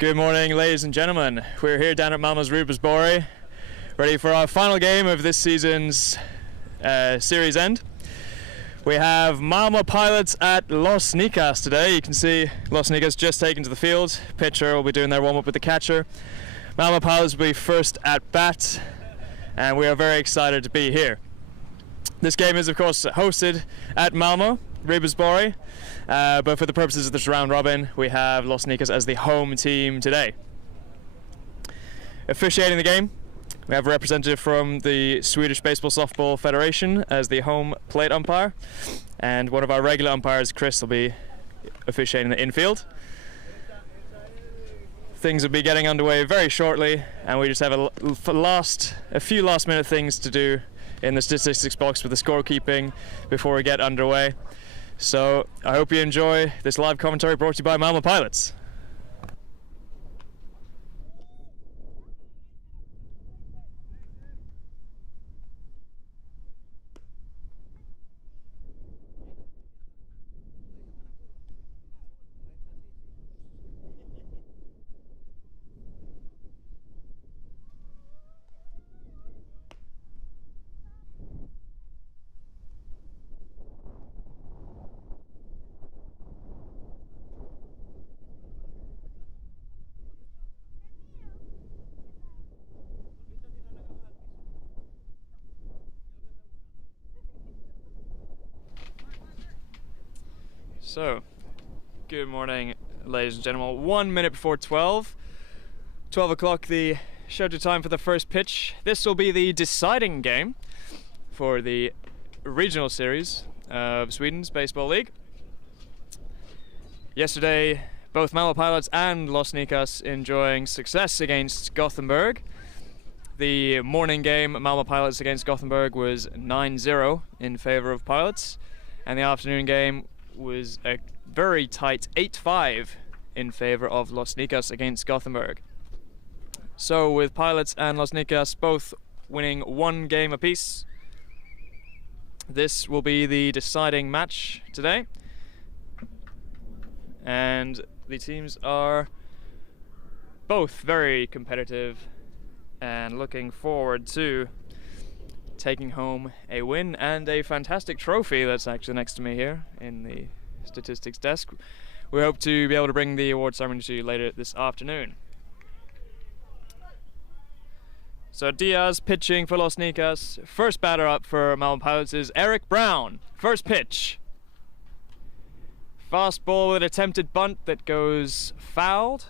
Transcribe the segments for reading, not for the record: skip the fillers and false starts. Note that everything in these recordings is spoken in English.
Good morning, ladies and gentlemen. We're here down at Malmö's Rubersborg, ready for our final game of this season's series end. We have Malmö Pilots at Los Nicas today. You can see Los Nicas just taken to the field. Pitcher will be doing their warm-up with the catcher. Malmö Pilots will be first at bat, and we are very excited to be here. This game is, of course, hosted at Malmö Rubersborg, but for the purposes of this round robin, we have Los Nicas as the home team today. Officiating the game, we have a representative from the Swedish Baseball Softball Federation as the home plate umpire, and one of our regular umpires, Chris, will be officiating the infield. Things will be getting underway very shortly, and we just have a few last-minute things to do in the statistics box with the scorekeeping before we get underway. So I hope you enjoy this live commentary brought to you by Malmö Pilots. So, good morning, ladies and gentlemen. 1 minute before 12 o'clock, the scheduled time for the first pitch. This will be the deciding game for the regional series of Sweden's Baseball League. Yesterday, both Malmö Pilots and Los Nicas enjoying success against Gothenburg. The morning game, Malmö Pilots against Gothenburg, was 9-0 in favor of Pilots, and the afternoon game was a very tight 8-5 in favor of Los Nicas against Gothenburg. So with Pilots and Los Nicas both winning one game apiece, this will be the deciding match today. And the teams are both very competitive and looking forward to taking home a win and a fantastic trophy that's actually next to me here in the statistics desk. We hope to be able to bring the award ceremony to you later this afternoon. So Diaz pitching for Los Nicas. First batter up for Malmö Pilots is Eric Brown. First pitch. Fastball with an attempted bunt that goes fouled.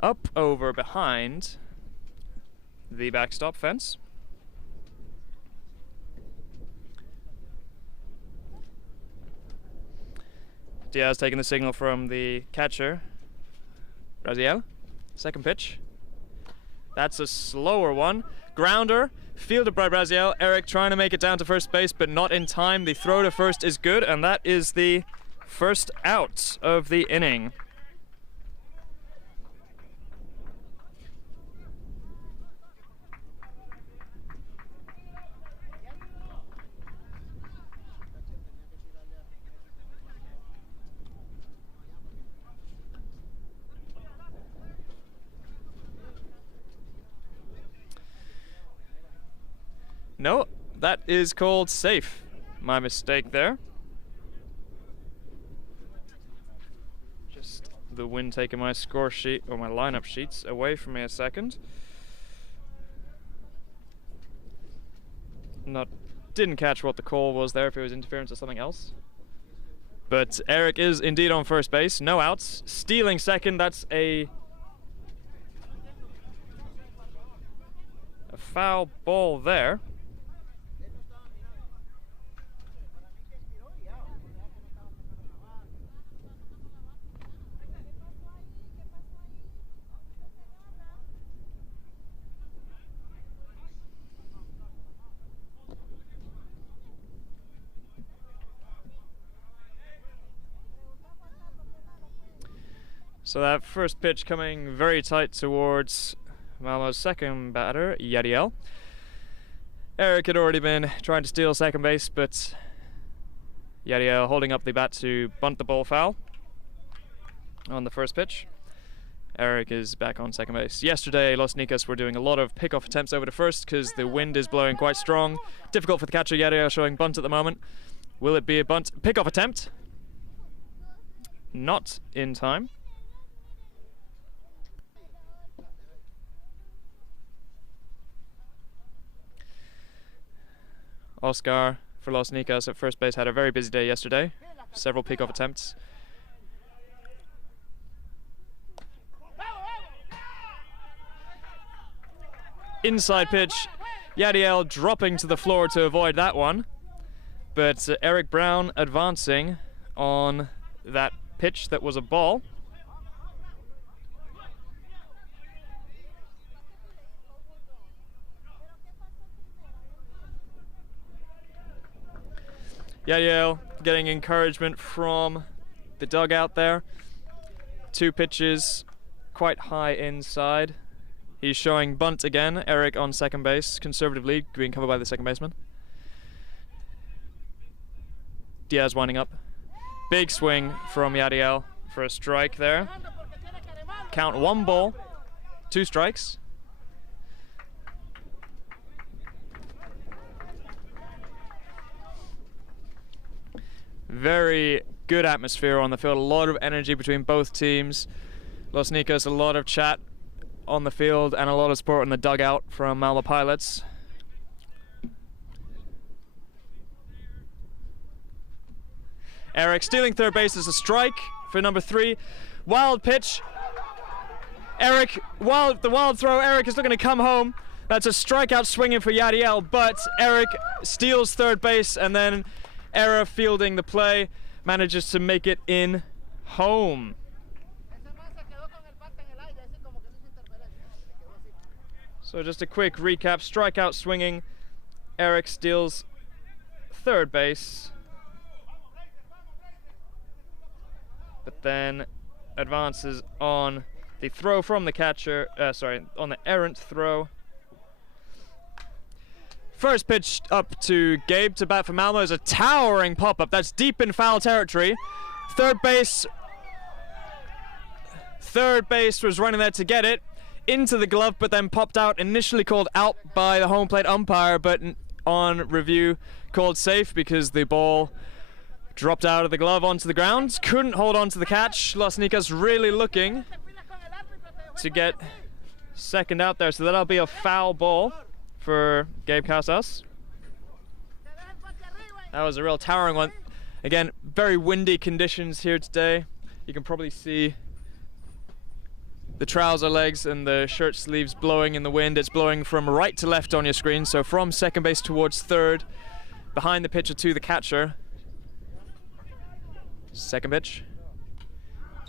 Up over behind the backstop fence. Diaz taking the signal from the catcher, Raziel. Second pitch. That's a slower one. Grounder, fielded by Raziel. Eric trying to make it down to first base, but not in time. The throw to first is good, and that is the first out of the inning. No, that is called safe. My mistake there. Just the wind taking my score sheet or my lineup sheets away from me a second. Didn't catch what the call was there, if it was interference or something else. But Eric is indeed on first base. No outs. Stealing second. That's a foul ball there. So that first pitch coming very tight towards Malmö's second batter, Yadiel. Eric had already been trying to steal second base, but Yadiel holding up the bat to bunt the ball foul on the first pitch. Eric is back on second base. Yesterday, Los Nicas were doing a lot of pickoff attempts over to first because the wind is blowing quite strong. Difficult for the catcher. Yadiel showing bunt at the moment. Will it be a bunt? Pickoff attempt. Not in time. Oscar for Los Nicas at first base had a very busy day yesterday. Several pickoff attempts. Inside pitch. Yadiel dropping to the floor to avoid that one. But Eric Brown advancing on that pitch that was a ball. Yadiel getting encouragement from the dugout there. 2 pitches, quite high inside. He's showing bunt again. Eric on second base, conservative lead, being covered by the second baseman. Diaz winding up. Big swing from Yadiel for a strike there. Count 1 ball, 2 strikes. Very good atmosphere on the field, a lot of energy between both teams. Los Nicas, a lot of chat on the field and a lot of support in the dugout from Malmö Pilots. Eric stealing third base is a strike for number 3. Wild pitch. Eric, the wild throw. Eric is looking to come home. That's a strikeout swinging for Yadiel, but Eric steals third base and then error fielding the play, manages to make it in home. So just a quick recap, strikeout swinging, Eric steals third base, but then advances on the throw from the catcher, on the errant throw. First pitch up to Gabe to bat for Malmö is a towering pop-up. That's deep in foul territory. Third base was running there to get it. Into the glove, but then popped out. Initially called out by the home plate umpire, but on review called safe because the ball dropped out of the glove onto the ground. Couldn't hold on to the catch. Los Nicas really looking to get second out there, so that'll be a foul ball for Gabe Casas. That was a real towering one. Again, very windy conditions here today. You can probably see the trouser legs and the shirt sleeves blowing in the wind. It's blowing from right to left on your screen, so from second base towards third, behind the pitcher to the catcher. Second pitch.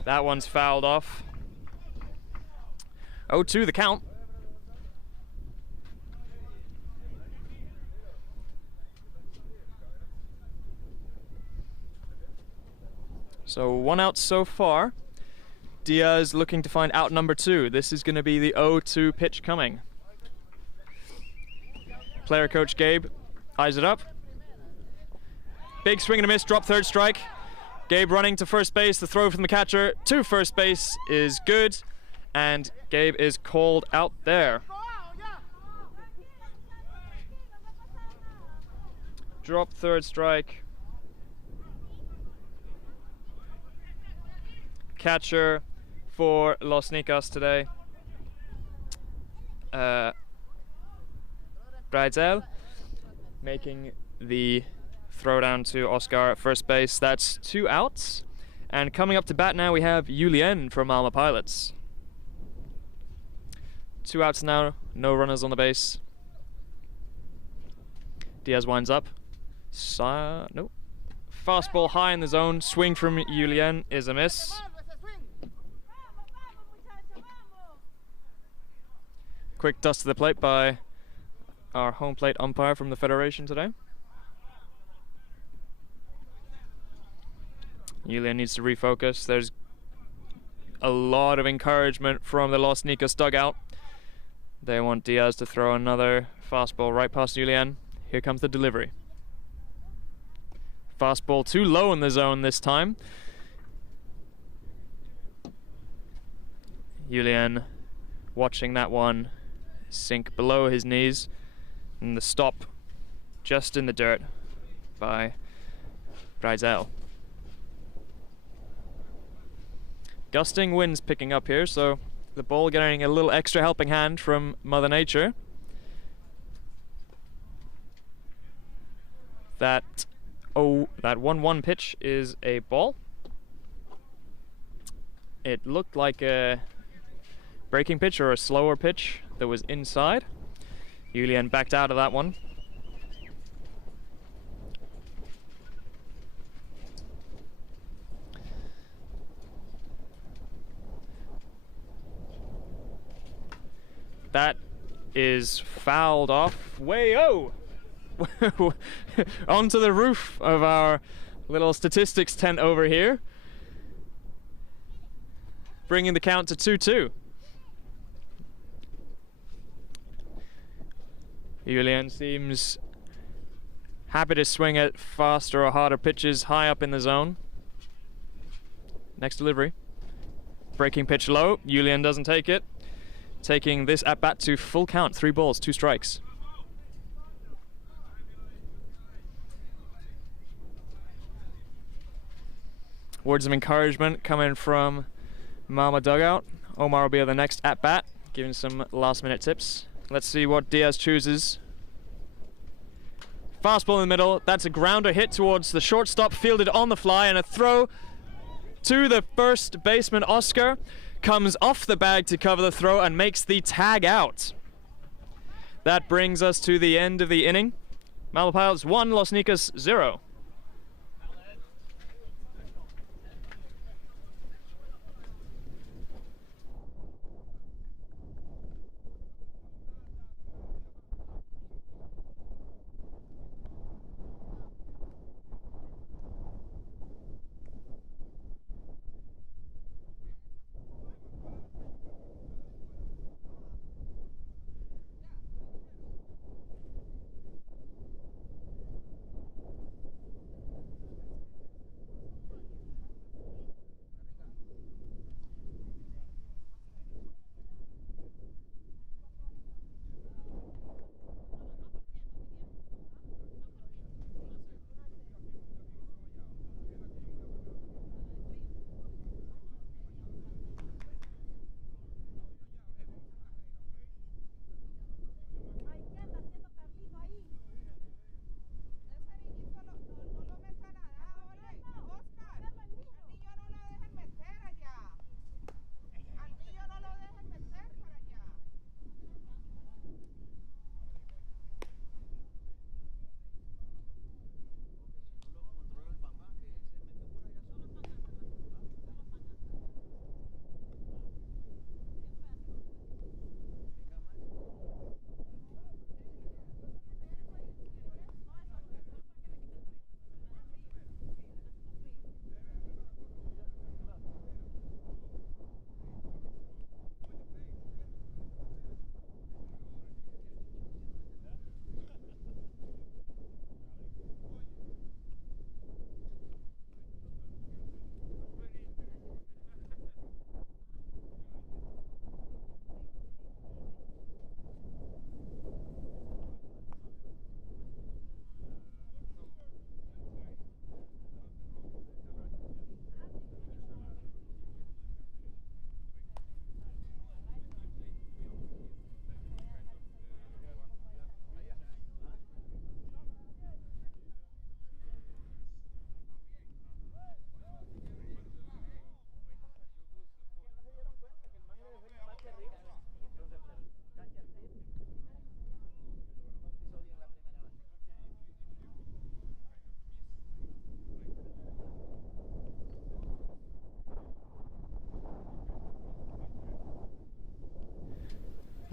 That one's fouled off. 0-2 the count. So 1 out so far. Diaz looking to find out number 2. This is going to be the 0-2 pitch coming. Player coach Gabe eyes it up. Big swing and a miss, drop third strike. Gabe running to first base, the throw from the catcher to first base is good, and Gabe is called out there. Drop third strike. Catcher for Los Nicas today, Bridzel, making the throw down to Oscar at first base. That's 2 outs. And coming up to bat now we have Julien from Malmö Pilots. 2 outs now, no runners on the base. Diaz winds up. No. Fastball high in the zone, swing from Julien is a miss. Quick dust to the plate by our home plate umpire from the Federation today. Julien needs to refocus. There's a lot of encouragement from the Los Nicas dugout. They want Diaz to throw another fastball right past Julien. Here comes the delivery. Fastball too low in the zone this time. Julian watching that one sink below his knees, and the stop just in the dirt by Breisel. Gusting winds picking up here, so the ball getting a little extra helping hand from Mother Nature. That 1-1 pitch is a ball. It looked like a breaking pitch or a slower pitch that was inside. Julian backed out of that one. That is fouled off way onto the roof of our little statistics tent over here, bringing the count to 2-2. Julian seems happy to swing at faster or harder pitches high up in the zone. Next delivery. Breaking pitch low. Julian doesn't take it. Taking this at bat to full count. 3 balls, 2 strikes. Words of encouragement coming from Malmö dugout. Omar will be the next at bat, giving some last minute tips. Let's see what Diaz chooses. Fastball in the middle. That's a grounder hit towards the shortstop, fielded on the fly, and a throw to the first baseman. Oscar comes off the bag to cover the throw and makes the tag out. That brings us to the end of the inning. Malmö Pilots 1, Los Nicas 0.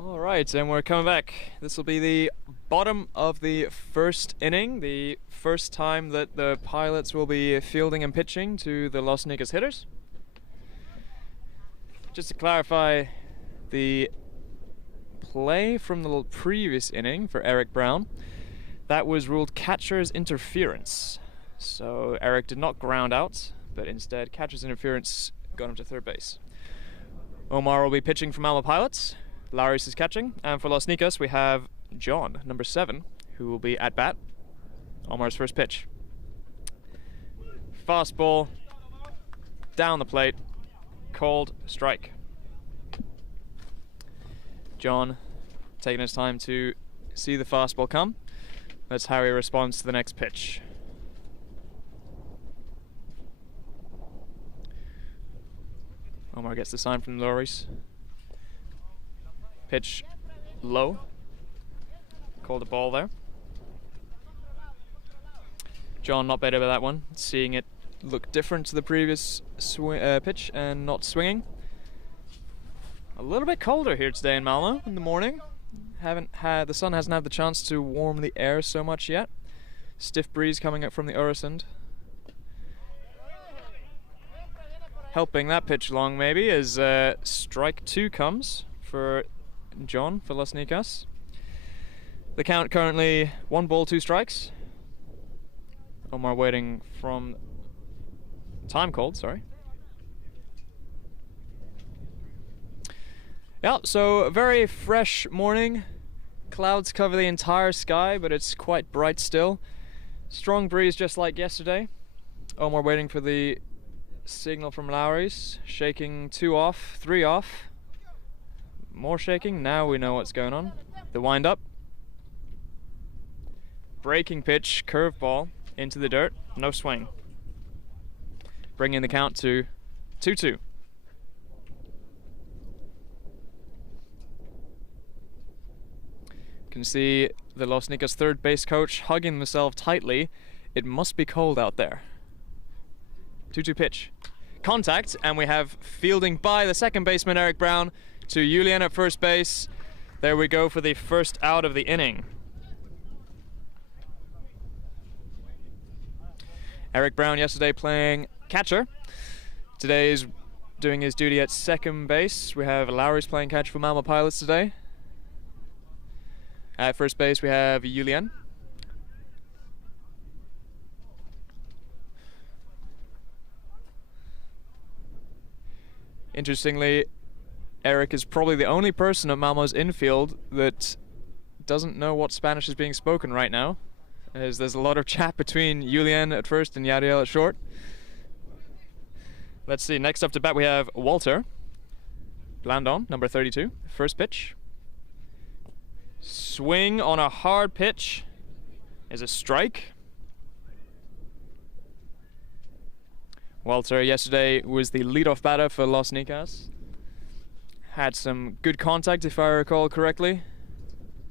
Alright, and we're coming back. This will be the bottom of the first inning, the first time that the Pilots will be fielding and pitching to the Los Nicas hitters. Just to clarify, the play from the previous inning for Eric Brown, that was ruled catcher's interference. So Eric did not ground out, but instead catcher's interference got him to third base. Omar will be pitching for Malmö Pilots. Laris is catching, and for Los Nicas we have John, number 7, who will be at bat. Omar's first pitch. Fastball, down the plate, called strike. John taking his time to see the fastball come. That's how he responds to the next pitch. Omar gets the sign from Loris. Pitch low. Called a ball there. John not better with that one, seeing it look different to the previous pitch and not swinging. A little bit colder here today in Malmö in the morning. The sun hasn't had the chance to warm the air so much yet. Stiff breeze coming up from the Öresund. Helping that pitch along maybe as strike 2 comes for John for Los Nicas. The count currently 1 ball, 2 strikes. Omar waiting from time called, sorry. Yeah, so a very fresh morning. Clouds cover the entire sky, but it's quite bright still. Strong breeze just like yesterday. Omar waiting for the signal from Lowry's. Shaking 2 off, 3 off. More shaking, now we know what's going on. The wind up. Breaking pitch, curveball into the dirt, no swing. Bringing the count to 2-2. Can see the Los Nicas third base coach hugging himself tightly. It must be cold out there. 2-2 pitch. Contact, and we have fielding by the second baseman Eric Brown to Julian at first base. There we go for the first out of the inning. Eric Brown yesterday playing catcher. Today is doing his duty at second base. We have Lowry's playing catcher for Malmö Pilots today. At first base we have Julian. Interestingly, Eric is probably the only person at Malmö's infield that doesn't know what Spanish is being spoken right now, as there's a lot of chat between Julian at first and Yadiel at short. Let's see, next up to bat we have Walter Blandon, number 32. First pitch. Swing on a hard pitch is a strike. Walter yesterday was the leadoff batter for Los Nicas. Had some good contact if I recall correctly.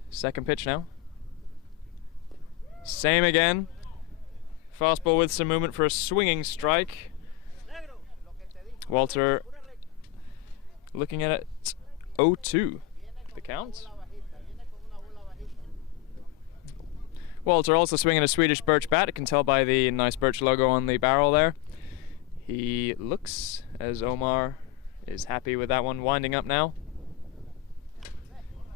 Second pitch now. Same again. Fastball with some movement for a swinging strike. Walter looking at it 0-2 the count. Walter also swinging a Swedish birch bat. You can tell by the nice birch logo on the barrel there. He looks as Omar is happy with that one. Winding up now.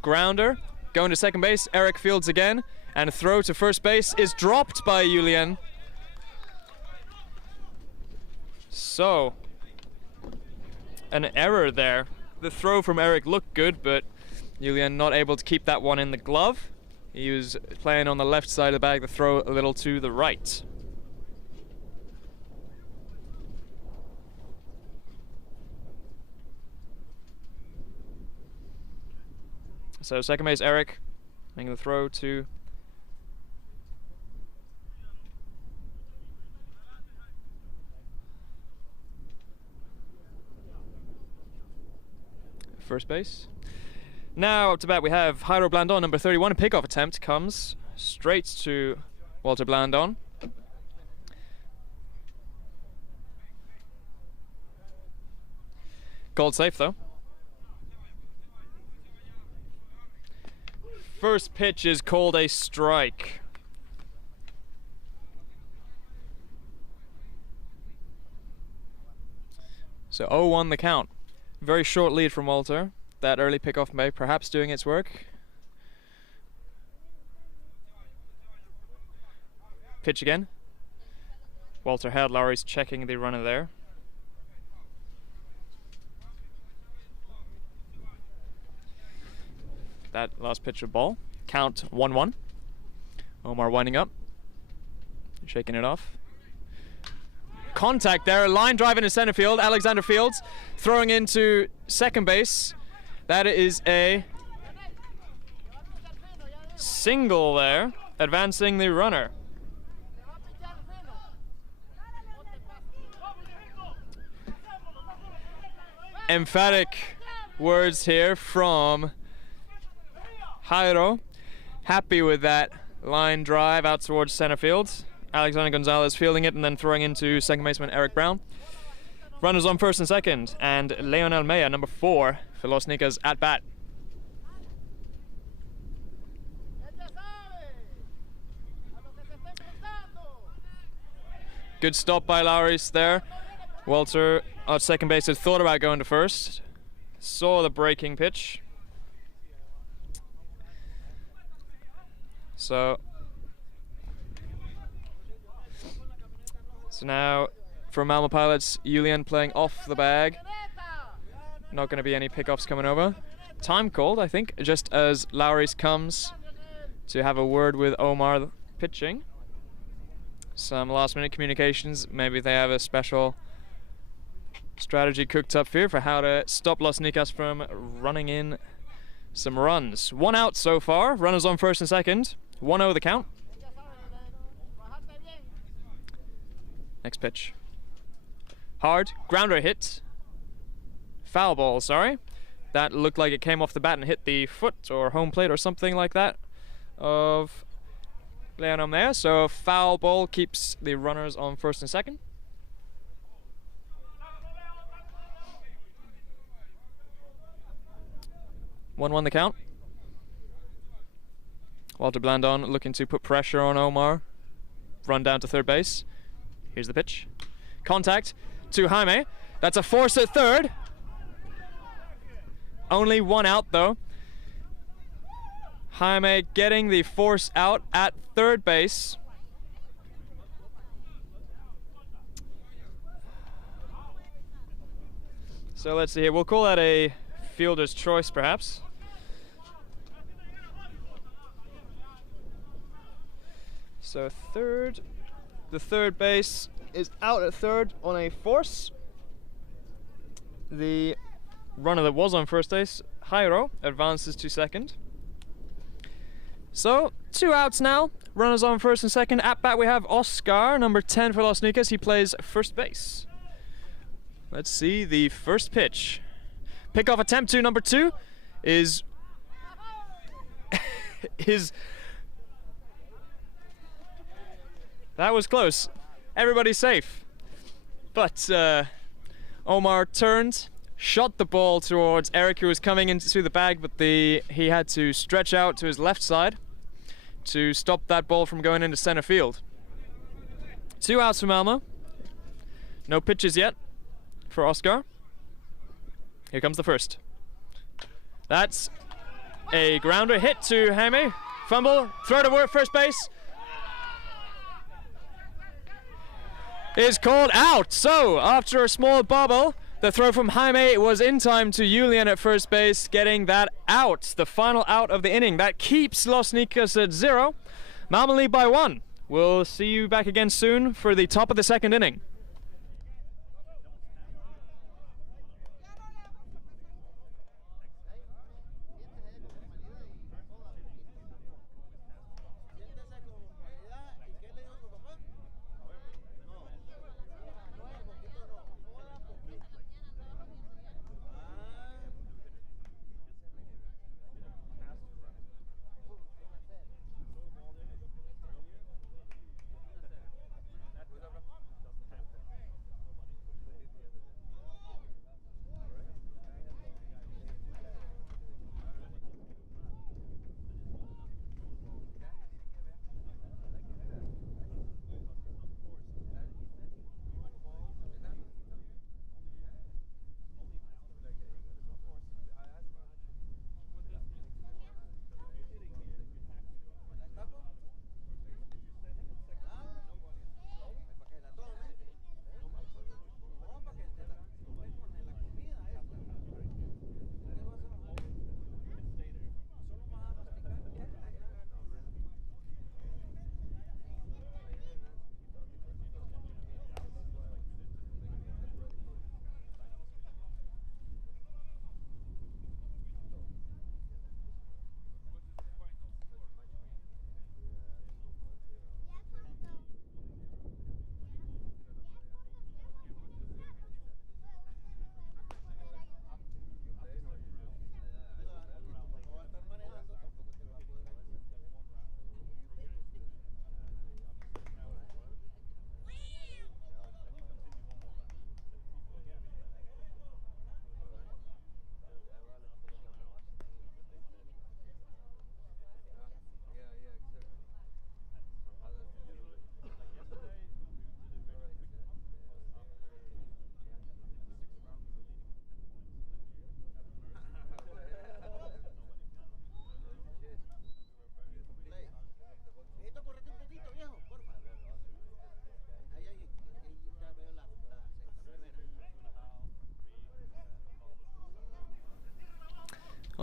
Grounder going to second base. Eric fields again, and a throw to first base is dropped by Julian. So an error there. The throw from Eric looked good, but Julian not able to keep that one in the glove. He was playing on the left side of the bag, the throw a little to the right. So second base Eric making the throw to first base. Now up to bat we have Jairo Blandon, number 31. A pickoff attempt comes straight to Walter Blandon. Called safe though. First pitch is called a strike. So 0-1 the count. Very short lead from Walter. That early pickoff may perhaps doing its work. Pitch again. Walter held. Lowry's checking the runner there. That last pitch of ball. Count 1-1. Omar winding up. Shaking it off. Contact there. Line drive into center field. Alexander Fields throwing into second base. That is a single there, advancing the runner. Emphatic words here from Jairo. Happy with that line drive out towards center field. Alexander Gonzalez fielding it and then throwing into second baseman Eric Brown. Runners on first and second, and Leonel Mejia, number 4, for Los Nicas at bat. Good stop by Lowry's there. Walter at second base had thought about going to first. Saw the breaking pitch. So now for Malmö Pilots, Julian playing off the bag. Not going to be any pickoffs coming over. Time called, I think, just as Lowry's comes to have a word with Omar pitching. Some last minute communications. Maybe they have a special strategy cooked up here for how to stop Los Nicas from running in some runs. 1 out so far. Runners on first and second. 1-0 the count. Next pitch. Hard. Grounder hit. Foul ball, sorry. That looked like it came off the bat and hit the foot or home plate or something like that of Leonel Mejia. So foul ball keeps the runners on first and second. One the count. Walter Blandon looking to put pressure on Omar. Run down to third base. Here's the pitch. Contact to Jaime. That's a force at third. Only 1 out though. Jaime getting the force out at third base. So let's see here. We'll call that a fielder's choice perhaps. So the third base is out at third on a force. The runner that was on first base, Jairo, advances to second. So 2 outs now. Runners on first and second. At bat we have Oscar, number 10 for Los Nicas. He plays first base. Let's see the first pitch. Pickoff attempt to number 2 is that was close. Everybody's safe. But Omar turned, shot the ball towards Eric, who was coming into the bag, but he had to stretch out to his left side to stop that ball from going into center field. 2 outs for Malmö. No pitches yet for Oscar. Here comes the first. That's a grounder hit to Jaime. Fumble, throw to first base. Is called out. So after a small bobble, the throw from Jaime was in time to Julian at first base, getting that out, the final out of the inning. That keeps Los Nicas at 0. Malmö lead by 1. We'll see you back again soon for the top of the second inning.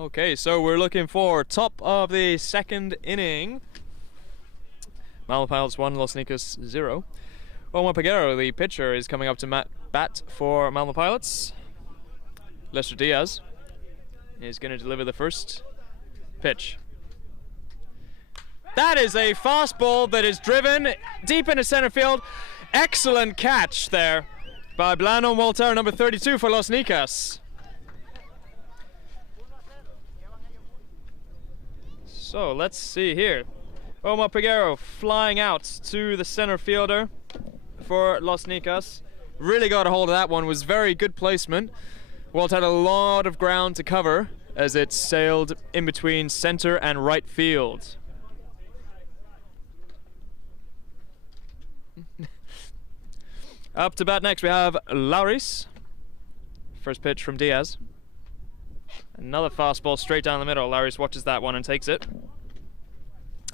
Okay, so we're looking for top of the second inning. Malmö Pilots 1, Los Nicas 0. Omar Peguero, the pitcher, is coming up to bat for Malmö Pilots. Lester Diaz is going to deliver the first pitch. That is a fastball that is driven deep into center field. Excellent catch there by Blano Molter, number 32 for Los Nicas. So let's see here. Omar Peguero flying out to the center fielder for Los Nicas. Really got a hold of that one, was very good placement. Walt had a lot of ground to cover as it sailed in between center and right field. Up to bat next we have Lauris. First pitch from Diaz. Another fastball straight down the middle. Lauris watches that one and takes it.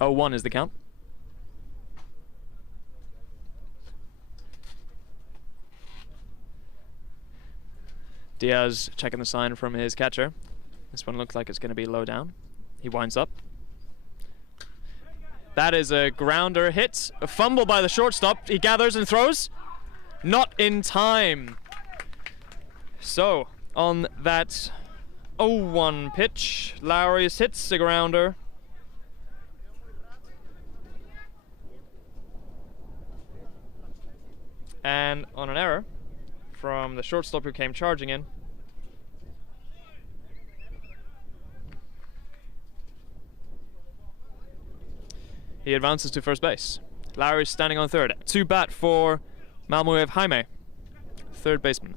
0-1 is the count. Diaz checking the sign from his catcher. This one looks like it's going to be low down. He winds up. That is a grounder hit. A fumble by the shortstop. He gathers and throws. Not in time. So, on that 0-1 pitch, Lauris hits a grounder. And on an error from the shortstop who came charging in, he advances to first base. Lauris standing on third. To bat for Malmö, we have Jaime, third baseman.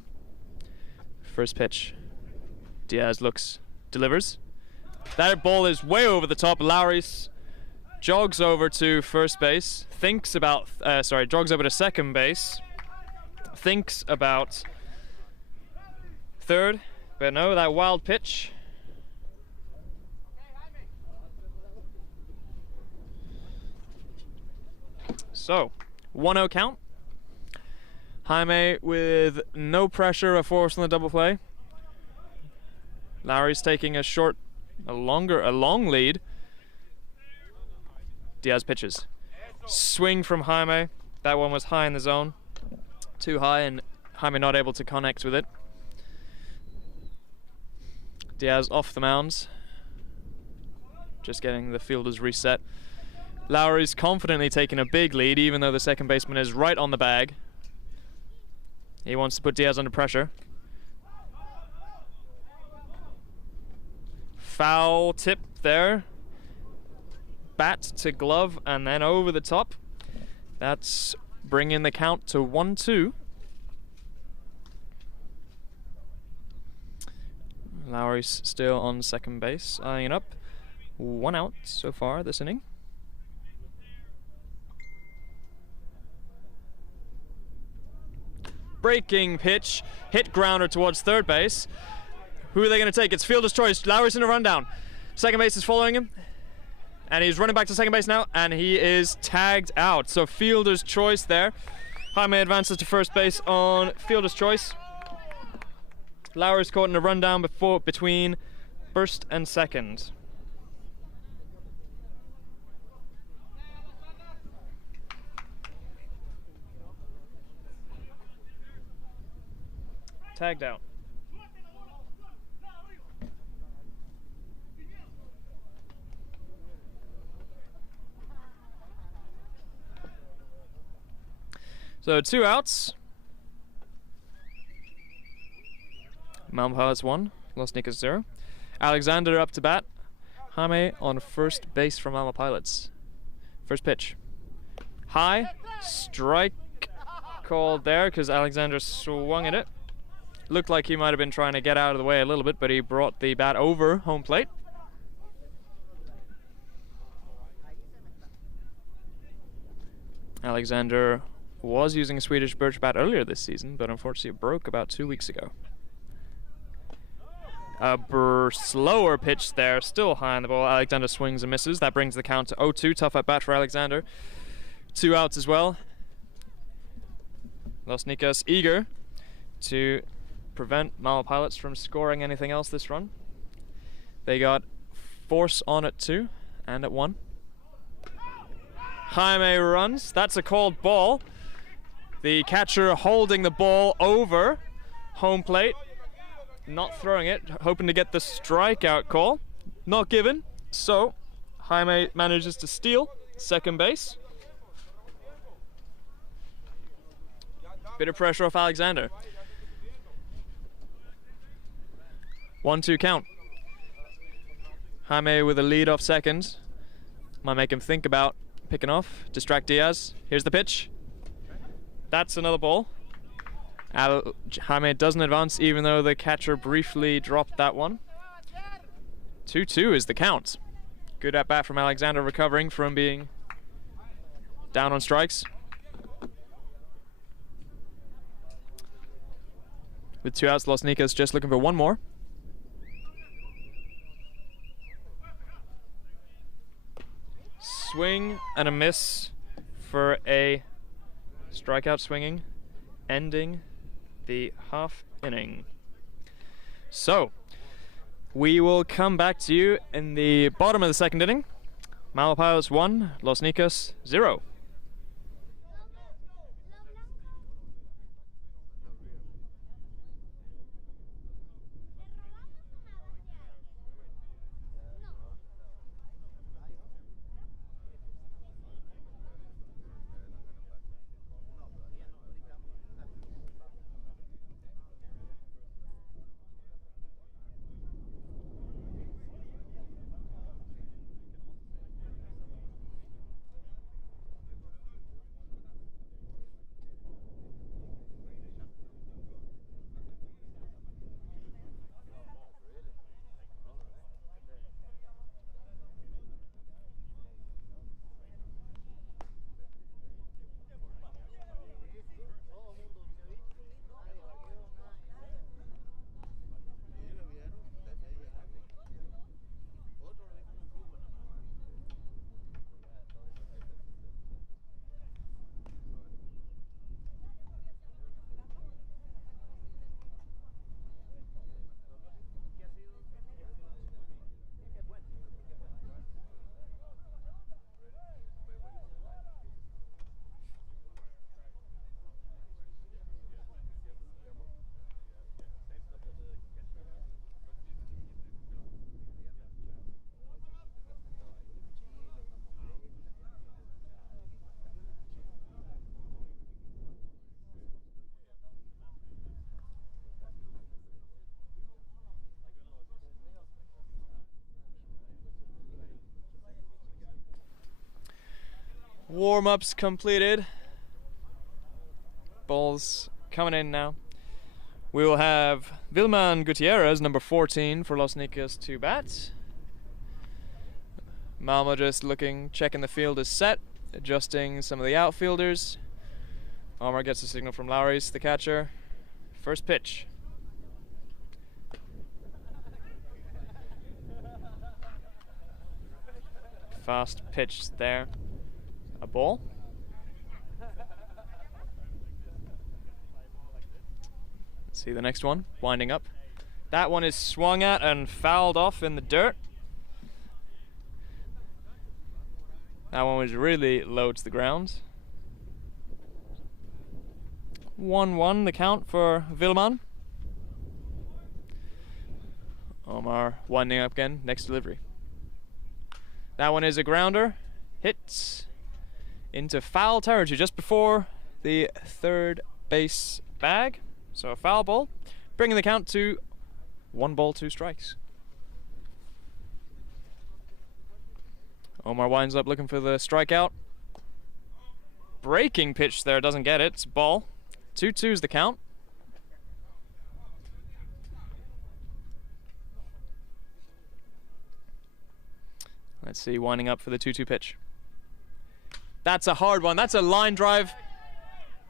First pitch. Diaz looks, delivers. That ball is way over the top. Lauris jogs over to first base, jogs over to second base, thinks about third, but no, that wild pitch. So, 1-0 count. Jaime with no pressure, a force on the double play. Lowry's taking a long lead. Diaz pitches. Swing from Jaime. That one was high in the zone. Too high, and Jaime not able to connect with it. Diaz off the mound. Just getting the fielders reset. Lowry's confidently taking a big lead, even though the second baseman is right on the bag. He wants to put Diaz under pressure. Foul tip there. Bat to glove and then over the top. That's bringing the count to 1-2. Lowry's still on second base, eyeing up. 1 out so far this inning. Breaking pitch, hit grounder towards third base. Who are they going to take? It's fielder's choice. Lowry's in a rundown. Second base is following him. And he's running back to second base now, and he is tagged out. So fielder's choice there. Jaime advances to first base on fielder's choice. Lowry's caught in a rundown between first and second. Tagged out. So 2 outs. Malmö Pilots 1, Los Nicas 0. Alexander up to bat. Jaime on first base for Malmö Pilots. First pitch. High, strike called there because Alexander swung at it. Looked like he might have been trying to get out of the way a little bit, but he brought the bat over home plate. Alexander was using a Swedish birch bat earlier this season, but unfortunately it broke about 2 weeks ago. A slower pitch there, still high on the ball. Alexander swings and misses. That brings the count to 0-2. Tough at bat for Alexander. 2 outs as well. Los Nicas eager to prevent Malmö Pilots from scoring anything else this run. They got force on at 2 and at 1. Jaime runs. That's a called ball. The catcher holding the ball over home plate. Not throwing it, hoping to get the strikeout call. Not given. So Jaime manages to steal second base. Bit of pressure off Alexander. 1-2 count. Jaime with a lead off second. Might make him think about picking off. Distract Diaz. Here's the pitch. That's another ball. Jaime doesn't advance even though the catcher briefly dropped that one. 2-2 is the count. Good at bat from Alexander, recovering from being down on strikes. With 2 outs, Los Nicas just looking for 1 more. Swing and a miss for a strikeout swinging, ending the half inning. So, we will come back to you in the bottom of the second inning. Malmö Pilots 1, Los Nicas 0. Warm-ups completed. Balls coming in now. We will have Vilman Gutierrez, number 14 for Los Nicas, to bat. Malmö just looking, checking the field is set, adjusting some of the outfielders. Omar gets a signal from Lowry's, the catcher. First pitch. Fast pitch there. A ball. Let's see the next one, winding up. That one is swung at and fouled off in the dirt. That one was really low to the ground. 1-1 the count for Vilman. Omar winding up again, next delivery. That one is a grounder. Hits into foul territory just before the third base bag. So a foul ball, bringing the count to 1 ball, 2 strikes. Omar winds up looking for the strikeout. Breaking pitch there, doesn't get it. It's ball. 2-2 is the count. Let's see, winding up for the 2-2 pitch. That's a hard one. That's a line drive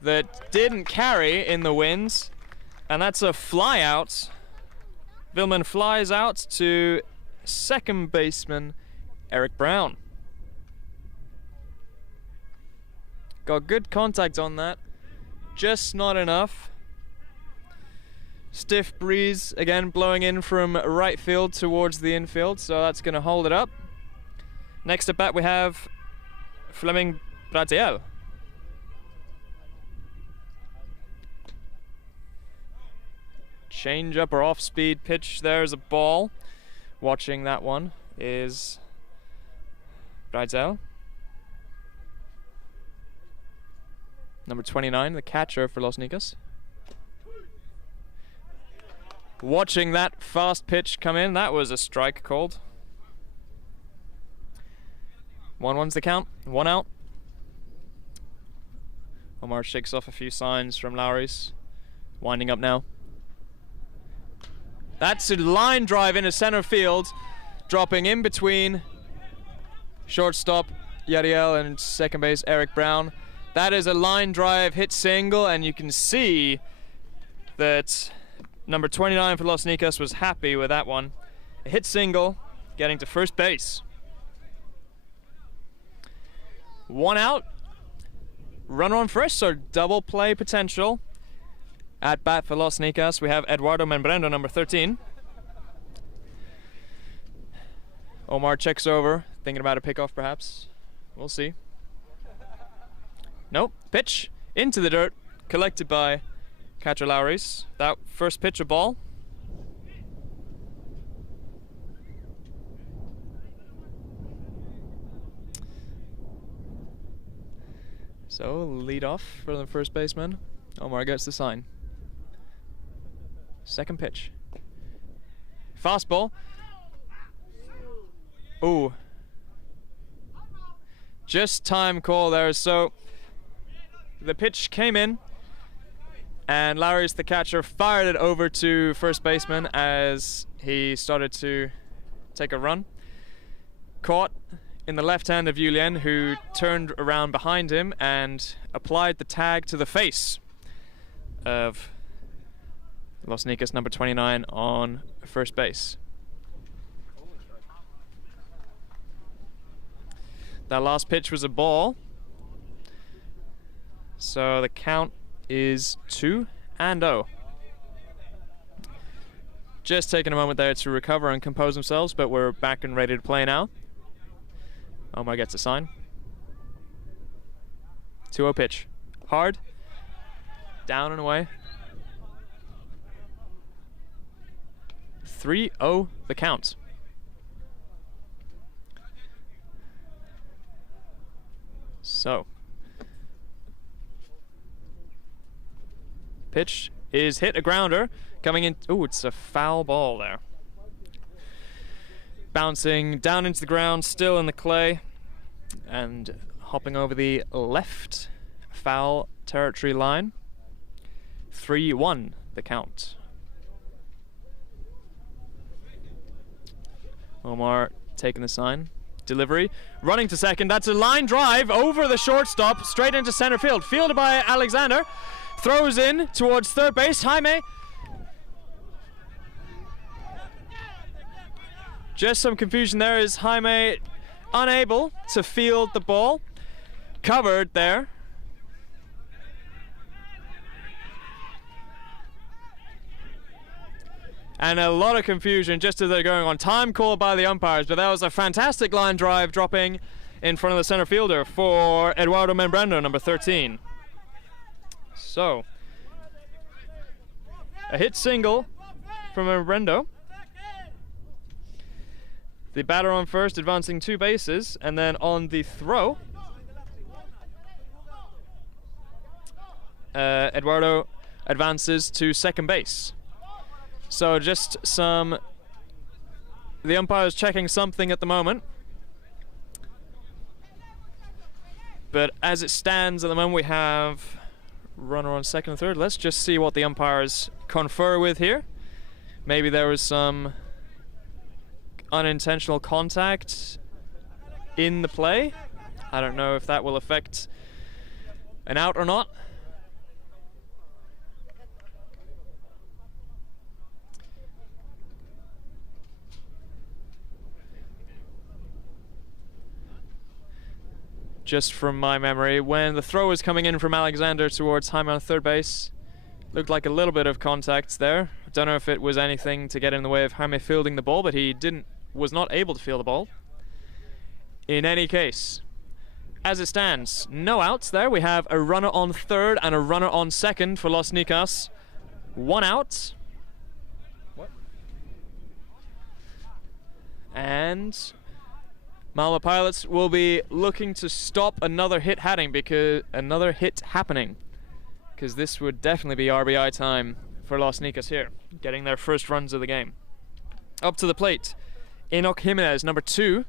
that didn't carry in the winds. And that's a fly out. Vilman flies out to second baseman Eric Brown. Got good contact on that. Just not enough Stiff breeze again blowing in from right field towards the infield, so that's going to hold it up. Next at bat we have Fleming Bratiel. Change up or off speed pitch. There's a ball. Watching that one is Bratiel. Number 29, the catcher for Los Nicas. Watching that fast pitch come in, that was a strike called. 1-1's the count, 1 out. Omar shakes off a few signs from Lowry's. Winding up now. That's a line drive into center field, dropping in between shortstop Yadiel and second base Eric Brown. That is a line drive hit single, and you can see that number 29 for Los Nicas was happy with that one. A hit single, getting to first base. 1 out. Runner on first, so double play potential. At bat for Los Nicas, we have Eduardo Membrendo, number 13. Omar checks over, thinking about a pickoff perhaps. We'll see. Nope, pitch into the dirt, collected by catcher Lowry's. That first pitch, a ball. So, lead off for the first baseman. Omar gets the sign. Second pitch. Fastball. Ooh. Just time call there. So the pitch came in, and Lowry's, the catcher, fired it over to first baseman as he started to take a run. Caught in the left hand of Julien, who turned around behind him and applied the tag to the face of Los Nicas number 29 on first base. That last pitch was a ball. So the count is 2-0. Just taking a moment there to recover and compose themselves, but we're back and ready to play now. Omar gets a sign. 2-0 pitch. Hard. Down and away. 3-0 the count. So, pitch is hit, a grounder coming in. Oh, it's a foul ball there. Bouncing down into the ground, still in the clay, and hopping over the left foul territory line. 3-1 the count. Omar taking the sign. Delivery. Running to second. That's a line drive over the shortstop, straight into center field. Fielded by Alexander. Throws in towards third base. Jaime. Just some confusion there as Jaime unable to field the ball. Covered there. And a lot of confusion just as they're going on. Time call by the umpires, but that was a fantastic line drive dropping in front of the center fielder for Eduardo Membrendo, number 13. So, a hit single from Membrendo. The batter on first advancing 2 bases, and then on the throw, Eduardo advances to second base. So just the umpire's checking something at the moment. But as it stands at the moment, we have runner on second and third. Let's just see what the umpires confer with here. Maybe there was some unintentional contact in the play. I don't know if that will affect an out or not. Just from my memory, when the throw was coming in from Alexander towards Jaime on third base, looked like a little bit of contact there. Don't know if it was anything to get in the way of Jaime fielding the ball, but he was not able to field the ball. In any case, as it stands, no outs there. We have a runner on third and a runner on second for Los Nicas. 1 out. And Malmö Pilots will be looking to stop another hit happening because this would definitely be RBI time for Los Nicas here, getting their first runs of the game. Up to the plate, Enoch Jimenez, number 2,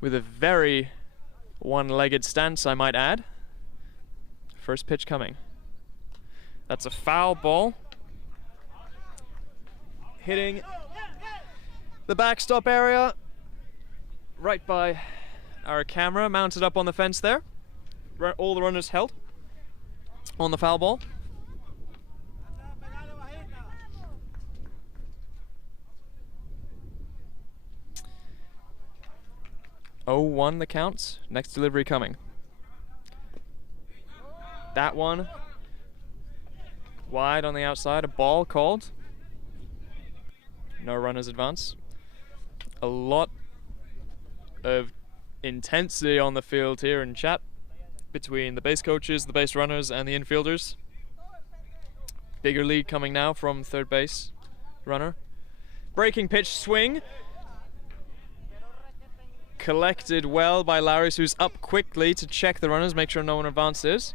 with a very one-legged stance, I might add. First pitch coming. That's a foul ball. Hitting the backstop area, right by our camera, mounted up on the fence there. All the runners held on the foul ball. Oh, 1 the counts. Next delivery coming. That one wide on the outside. A ball called. No runners advance. A lot of intensity on the field here in chat between the base coaches, the base runners, and the infielders. Bigger lead coming now from third base runner. Breaking pitch swing. Collected well by Lowrys, who's up quickly to check the runners, make sure no one advances.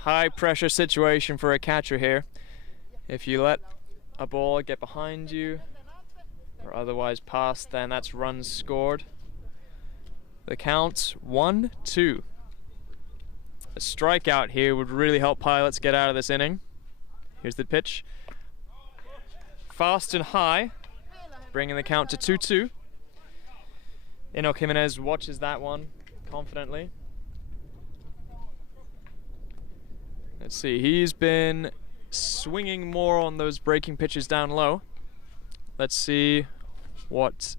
High pressure situation for a catcher here. If you let a ball get behind you or otherwise pass, then that's runs scored. The count's 1-2. A strikeout here would really help Pilots get out of this inning. Here's the pitch. Fast and high, bringing the count to 2-2. Enoch Jimenez watches that one confidently. Let's see, he's been swinging more on those breaking pitches down low. Let's see what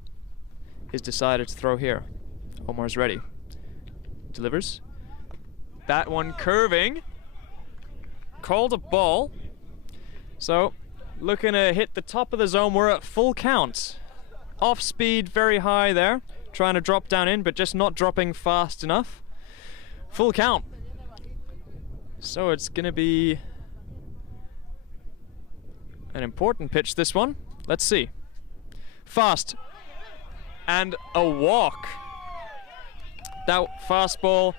is decided to throw here. Omar's ready. Delivers. That one curving. Called a ball. So, looking to hit the top of the zone. We're at full count. Off speed very high there. Trying to drop down in, but just not dropping fast enough. Full count. So it's going to be an important pitch, this one. Let's see. Fast. And a walk. That fastball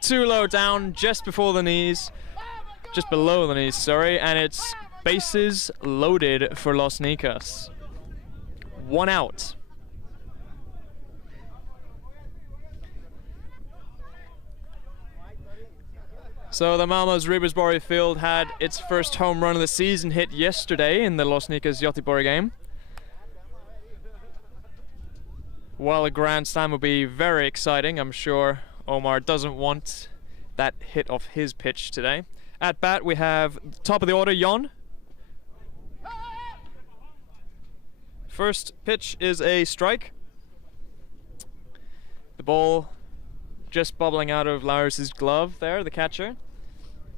too low down, just before the knees. Just below the knees, sorry. And it's bases loaded for Los Nicas. 1 out. So the Malmö's Ribersborg field had its first home run of the season hit yesterday in the Los Nicas Göteborg game. While a grand slam will be very exciting, I'm sure Omar doesn't want that hit off his pitch today. At bat we have top of the order, Jon. First pitch is a strike. The ball just bubbling out of Lowrys' glove there, the catcher.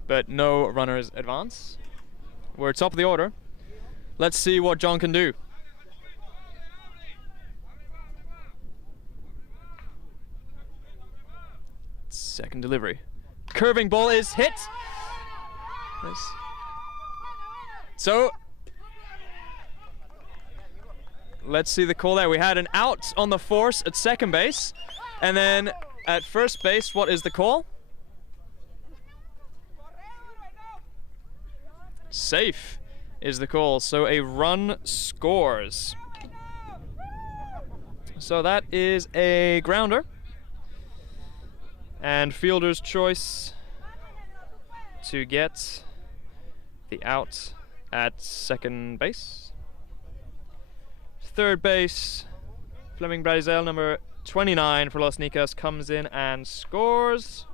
But no runners advance. We're top of the order. Let's see what Jon can do. Second delivery. Curving ball is hit. Nice. So, let's see the call there. We had an out on the force at second base. And then at first base, what is the call? Safe is the call. So a run scores. So that is a grounder. And fielder's choice to get the out at second base. Third base, Fleming Brazel, number 29 for Los Nicas, comes in and scores.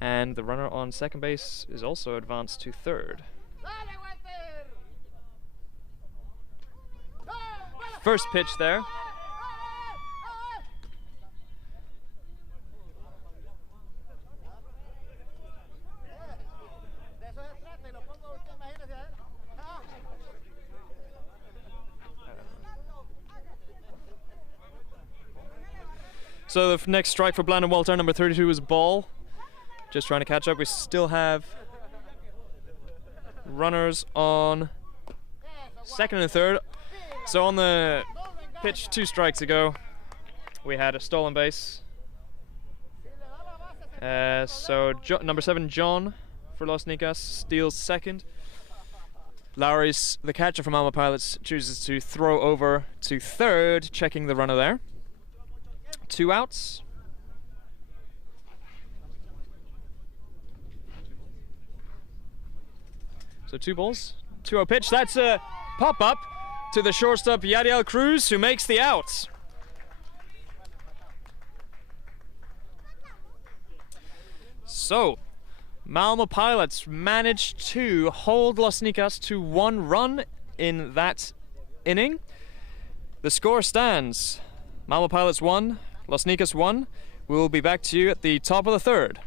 And the runner on second base is also advanced to third. First pitch there. So the next strike for Blandon Walter, number 32, is ball. Just trying to catch up. We still have runners on second and third. So on the pitch 2 strikes ago, we had a stolen base. Number 7, John, for Los Nicas, steals second. Lowry's, the catcher from Malmö Pilots, chooses to throw over to third, checking the runner there. 2 outs. So 2 balls, 2-0 pitch. That's a pop-up to the shortstop, Yadiel Cruz, who makes the out. So, Malmö Pilots managed to hold Los Nicas to 1 run in that inning. The score stands: Malmö Pilots 1, Los Nicas 1. We'll be back to you at the top of the third.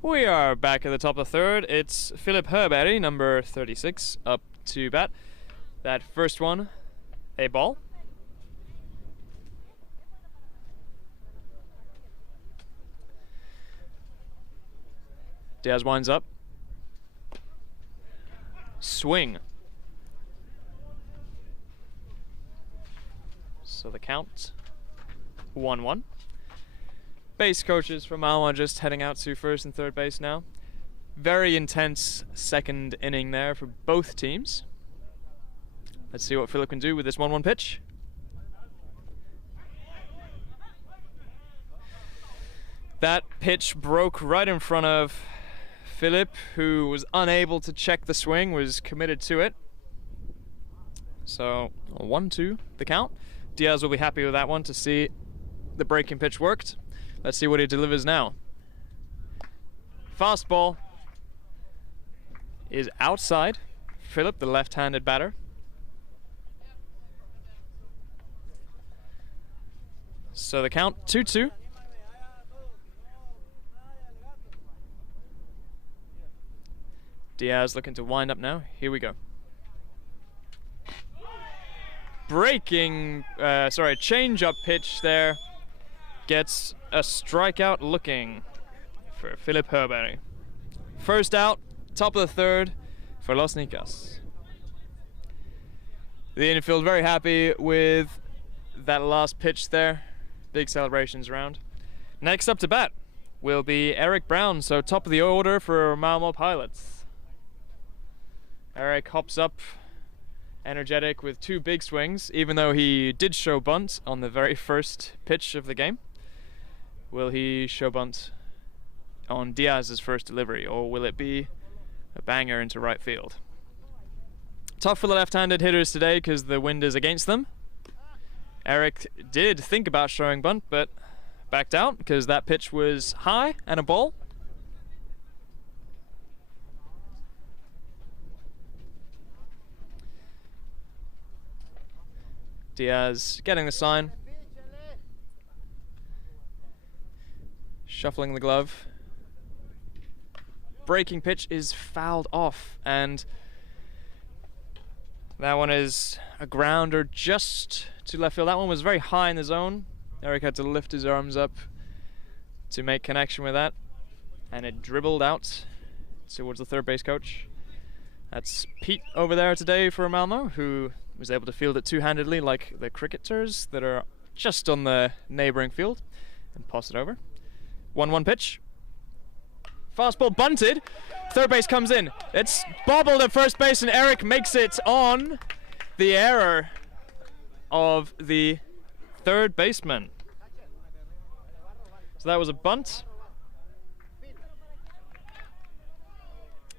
We are back at the top of the third. It's Philip Herberg, number 36, up to bat. That first one, a ball. Diaz winds up. Swing. So the count, 1-1. Base coaches from Malmö just heading out to first and third base now. Very intense second inning there for both teams. Let's see what Philip can do with this 1-1 pitch. That pitch broke right in front of Philip, who was unable to check the swing, was committed to it. So 1-2 the count. Diaz will be happy with that one to see the breaking pitch worked. Let's see what he delivers now. Fastball is outside. Philip, the left-handed batter. So the count, 2-2. Diaz looking to wind up now. Here we go. Change-up pitch there. Gets a strikeout looking for Philip Herberg. First out, top of the third for Los Nicas. The infield very happy with that last pitch there. Big celebrations around. Next up to bat will be Eric Brown, so top of the order for Malmö Pilots. Eric hops up, energetic with 2 big swings, even though he did show bunt on the very first pitch of the game. Will he show bunt on Diaz's first delivery, or will it be a banger into right field. Tough for the left-handed hitters today because the wind is against them. Eric did think about showing bunt, but backed out because that pitch was high and a ball. Diaz getting the sign. Shuffling the glove. Breaking pitch is fouled off, and that one is a grounder just to left field. That one was very high in the zone. Eric had to lift his arms up to make connection with that, and it dribbled out towards the third base coach. That's Pete over there today for Malmö, who was able to field it two-handedly like the cricketers that are just on the neighboring field, and pass it over. 1-1 pitch. Fastball bunted. Third base comes in. It's bobbled at first base, and Eric makes it on the error of the third baseman. So that was a bunt.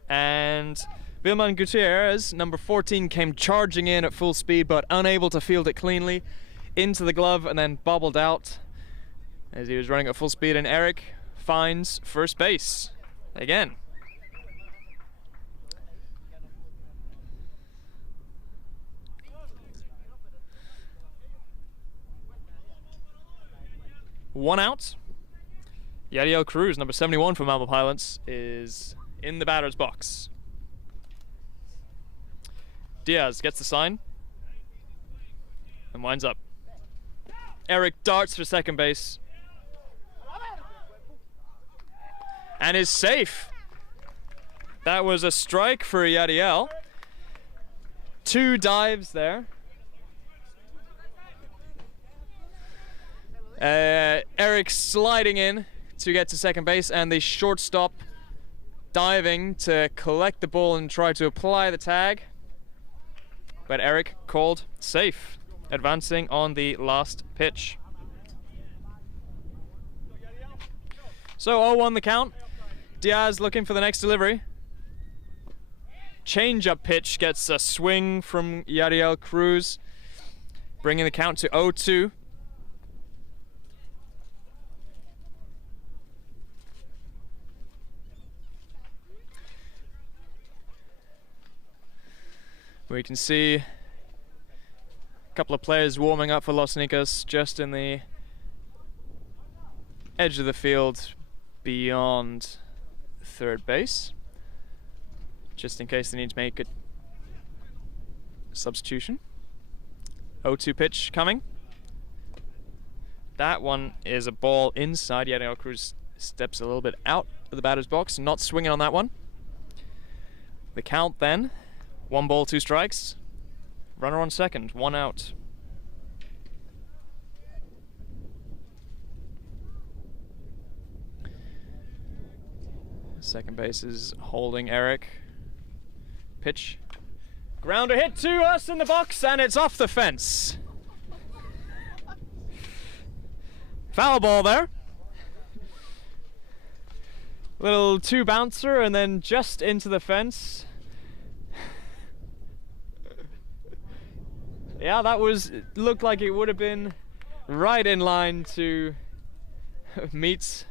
And Vilman Gutierrez, number 14, came charging in at full speed, but unable to field it cleanly into the glove and then bobbled out as he was running at full speed, and Eric finds first base again. One out. Yadiel Cruz, number 71 for Malmö Pilots, is in the batter's box. Diaz gets the sign and winds up. Eric darts for second base and is safe. That was a strike for Yadiel. Two dives there. Eric sliding in to get to second base, and the shortstop diving to collect the ball and try to apply the tag. But Eric called safe, advancing on the last pitch. So 0-1 the count. Diaz looking for the next delivery. Change-up pitch gets a swing from Yadiel Cruz, bringing the count to 0-2. We can see a couple of players warming up for Los Nicas just in the edge of the field beyond third base, just in case they need to make a substitution. 0-2 pitch coming. That one is a ball inside. Yadiel Cruz steps a little bit out of the batter's box, not swinging on that one. The count then, 1 ball, 2 strikes. Runner on second, 1 out. Second base is holding Eric. Pitch. Grounder hit to us in the box, and it's off the fence. Foul ball there. Little 2 bouncer and then just into the fence. Yeah, that looked like it would have been right in line to meet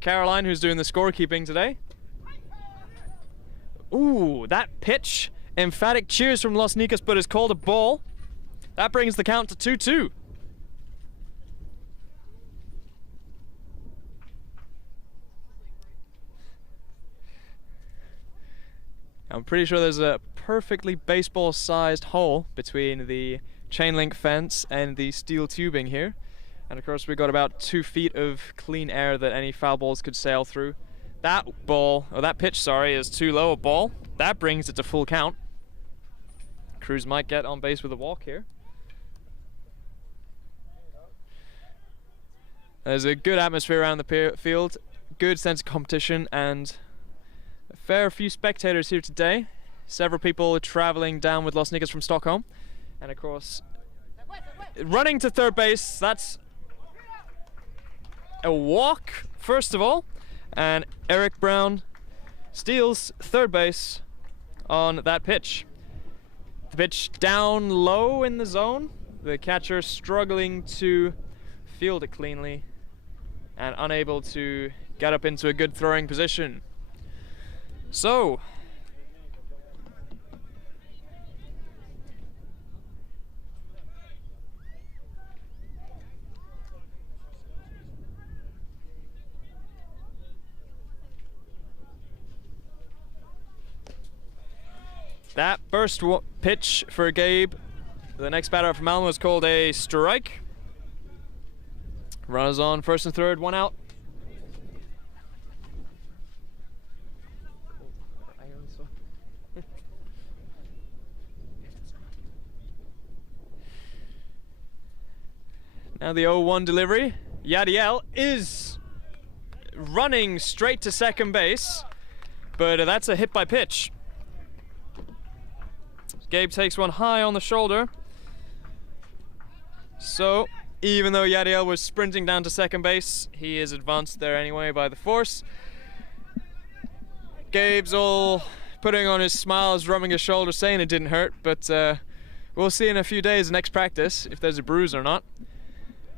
Caroline, who's doing the scorekeeping today. Ooh, that pitch. Emphatic cheers from Los Nicas, but is called a ball. That brings the count to 2-2. I'm pretty sure there's a perfectly baseball-sized hole between the chain link fence and the steel tubing here. And of course, we've got about 2 feet of clean air that any foul balls could sail through. That pitch, sorry, is too low a ball. That brings it to full count. Cruz might get on base with a walk here. There's a good atmosphere around the field, good sense of competition, and a fair few spectators here today. Several people traveling down with Los Nicas from Stockholm. And of course, running to third base, that's a walk, first of all. And Eric Brown steals third base on that pitch. The pitch down low in the zone. The catcher struggling to field it cleanly and unable to get up into a good throwing position. So, that first pitch for Gabe, the next batter from Malmö, was called a strike. Runners on first and third, one out. Now the 0-1 delivery. Yadiel is running straight to second base, but that's a hit by pitch. Gabe takes one high on the shoulder. So, even though Yadiel was sprinting down to second base, he is advanced there anyway by the force. Gabe's all putting on his smiles, rubbing his shoulder, saying it didn't hurt, but we'll see in a few days next practice if there's a bruise or not.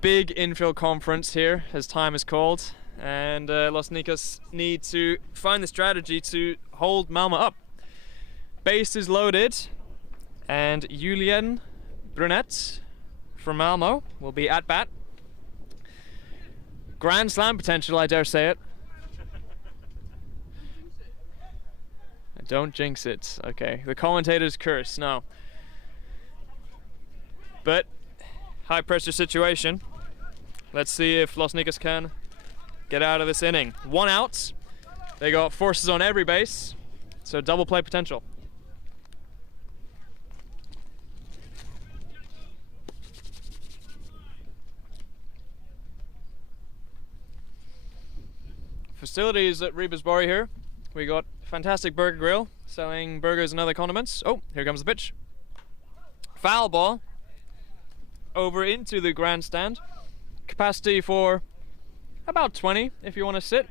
Big infield conference here as time is called, and Los Nicas need to find the strategy to hold Malmö up. Base is loaded, and Julian Brunette from Malmö will be at bat. Grand slam potential, I dare say it. Don't jinx it. Okay, the commentator's curse, no. But high pressure situation. Let's see if Los Nicas can get out of this inning. One out. They got forces on every base, so double play potential. Facilities at Rebusbury here. We got fantastic burger grill, selling burgers and other condiments. Oh, here comes the pitch. Foul ball over into the grandstand. Capacity for about 20 if you want to sit.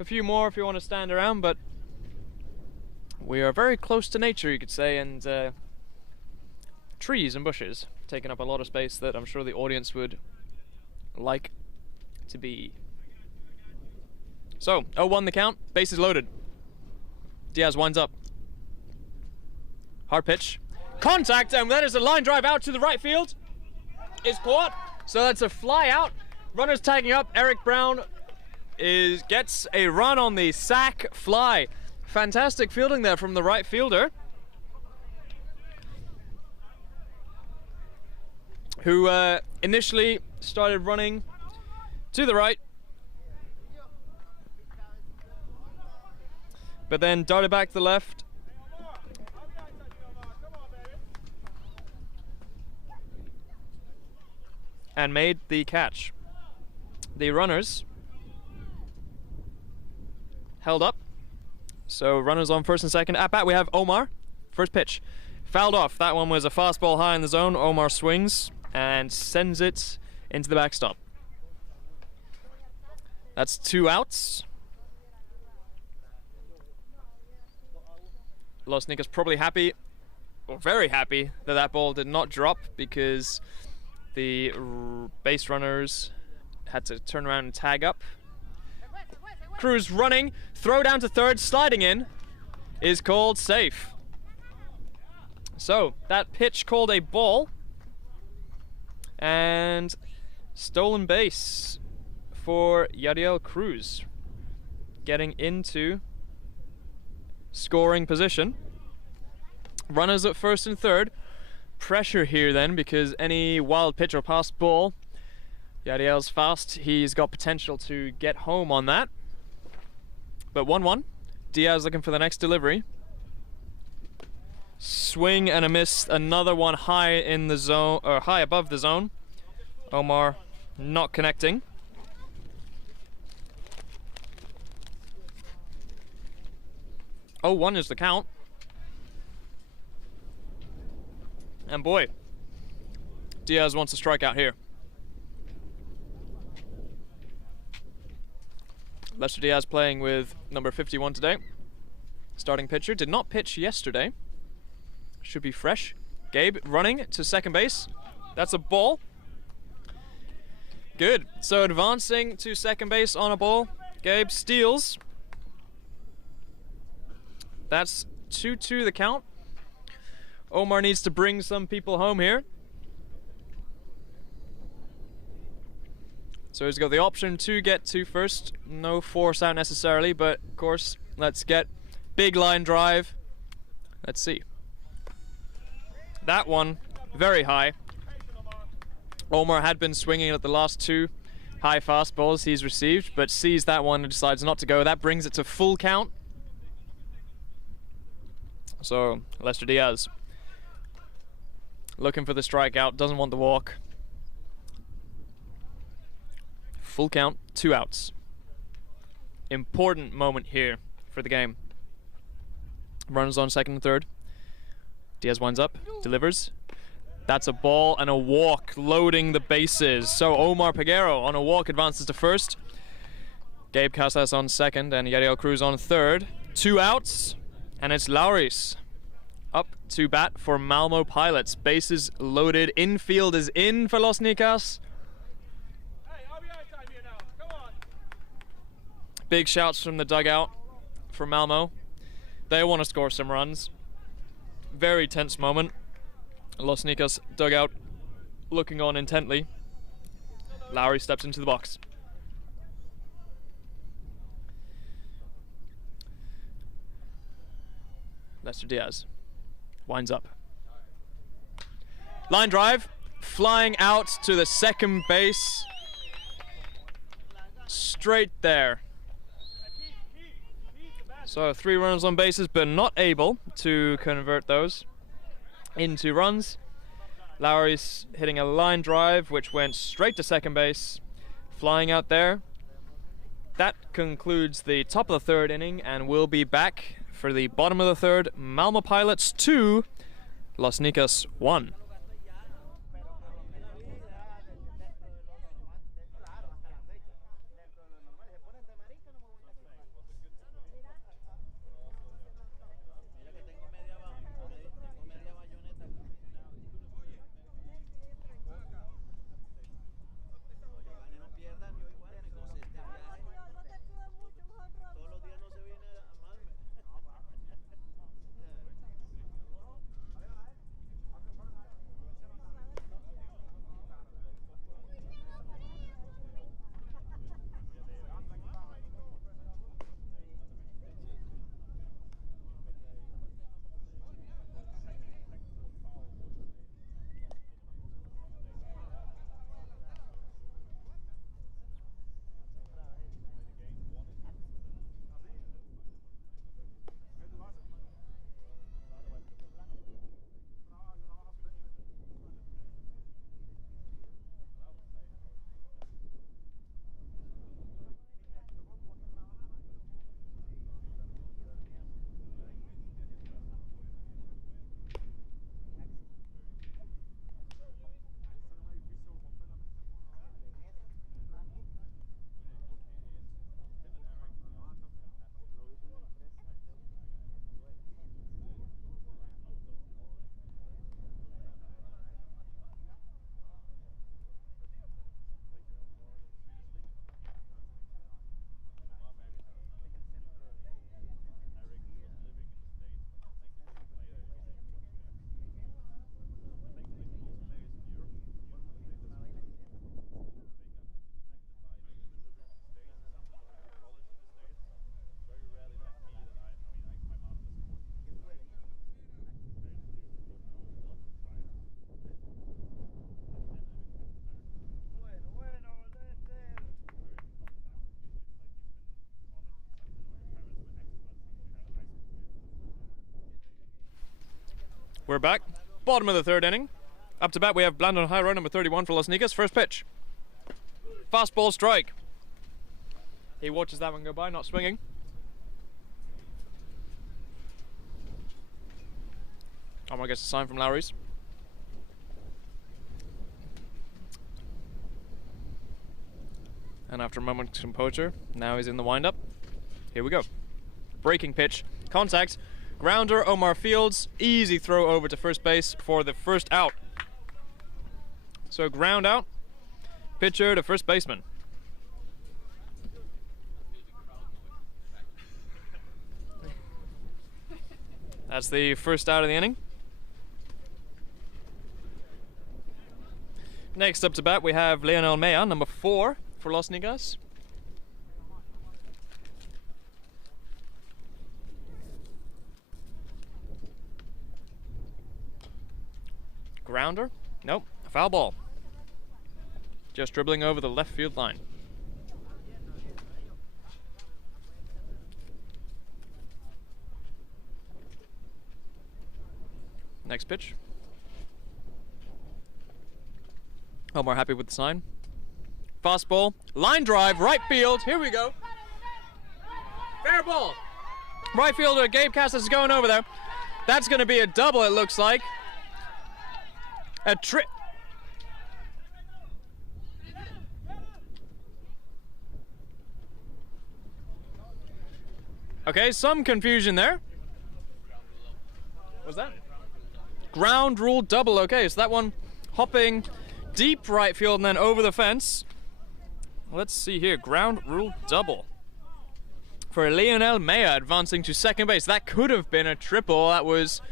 A few more if you want to stand around, but we are very close to nature, you could say, and trees and bushes taking up a lot of space that I'm sure the audience would like to be. So, 0-1 the count, bases loaded. Diaz winds up. Hard pitch. Contact, and that is a line drive out to the right field. Is caught, so that's a fly out. Runners tagging up. Eric Brown gets a run on the sac fly. Fantastic fielding there from the right fielder, who initially started running to the right, but then darted back to the left. And made the catch. The runners held up. So runners on first and second. At bat we have Omar. First pitch. Fouled off. That one was a fastball high in the zone. Omar swings and sends it into the backstop. That's 2 outs. Los Nicas probably happy, or very happy, that that ball did not drop, because the base runners had to turn around and tag up. Cruz running, throw down to third, sliding in, is called safe. So, that pitch called a ball, and stolen base for Yadiel Cruz, getting into scoring position. Runners at first and third. Pressure here then, because any wild pitch or pass ball, Yadiel's fast, he's got potential to get home on that. But 1-1. Diaz looking for the next delivery. Swing and a miss. Another one high in the zone, or high above the zone. Omar not connecting. Oh, 1 is the count. And boy, Diaz wants to strike out here. Lester Diaz playing with number 51 today. starting pitcher. Did not pitch yesterday. Should be fresh. Gabe running to second base. That's a ball. Good. So advancing to second base on a ball. Gabe steals. That's 2-2 the count. Omar needs to bring some people home here. So he's got the option to get to first. No force out necessarily, but of course, let's get big line drive. Let's see. That one, very high. Omar had been swinging at the last two high fastballs he's received, but sees that one and decides not to go. That brings it to full count. So Lester Diaz looking for the strikeout, doesn't want the walk. Full count, 2 outs. Important moment here for the game. Runners on second and third. Diaz winds up, delivers. That's a ball and a walk, loading the bases. So Omar Peguero on a walk advances to first. Gabe Casas on second and Yariel Cruz on third. 2 outs, and it's Lauris up to bat for Malmö Pilots. Bases loaded, infield is in for Los Nicas. Big shouts from the dugout for Malmö. They want to score some runs. Very tense moment. Los Nicas dugout looking on intently. Lowry steps into the box. Lester Diaz winds up. Line drive, flying out to the second base. Straight there. So 3 runners on bases, but not able to convert those into runs. Lowry's hitting a line drive, which went straight to second base, flying out there. That concludes the top of the third inning, and we'll be back for the bottom of the third. Malmö Pilots 2, Los Nicas 1. We're back. Bottom of the third inning. Up to bat we have Blandon High, row number 31 for Los Nicas. First pitch. Fastball strike. He watches that one go by, not swinging. Omar gets a sign from Lowry's. And after a moment's composure, now he's in the windup. Here we go. Breaking pitch. contact. Grounder, Omar Fields. Easy throw over to first base for the first out. So ground out. Pitcher to first baseman. That's the first out of the inning. Next up to bat, we have Leonel Mea, number 4 for Los Nicas. Grounder? Nope, a foul ball. Just dribbling over the left field line. Next pitch. Omar happy with the sign. Fastball, line drive, right field. Here we go. Fair ball. Right fielder Gabe Cassis is going over there. That's going to be a double, it looks like. A trip. Okay, some confusion there. What's that? Ground rule double. Okay, so that one hopping deep right field and then over the fence. Let's see here. Ground rule double for Leonel Mea advancing to second base. That could have been a triple. That was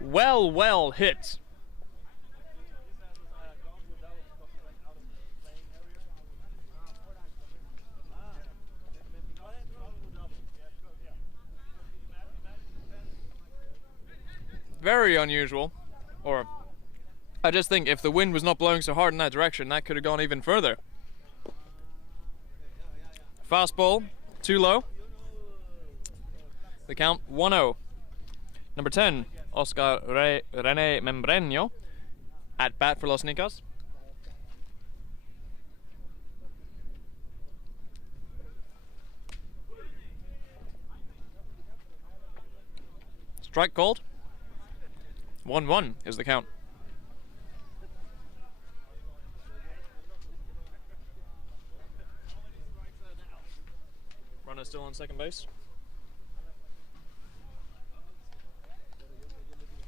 well hit. Very unusual. Or I just think if the wind was not blowing so hard in that direction, that could have gone even further. Fastball, too low. The count 1-0. Number 10, Oscar René Membreño at bat for Los Nicas. Strike called. 1-1 is the count. Runner still on second base.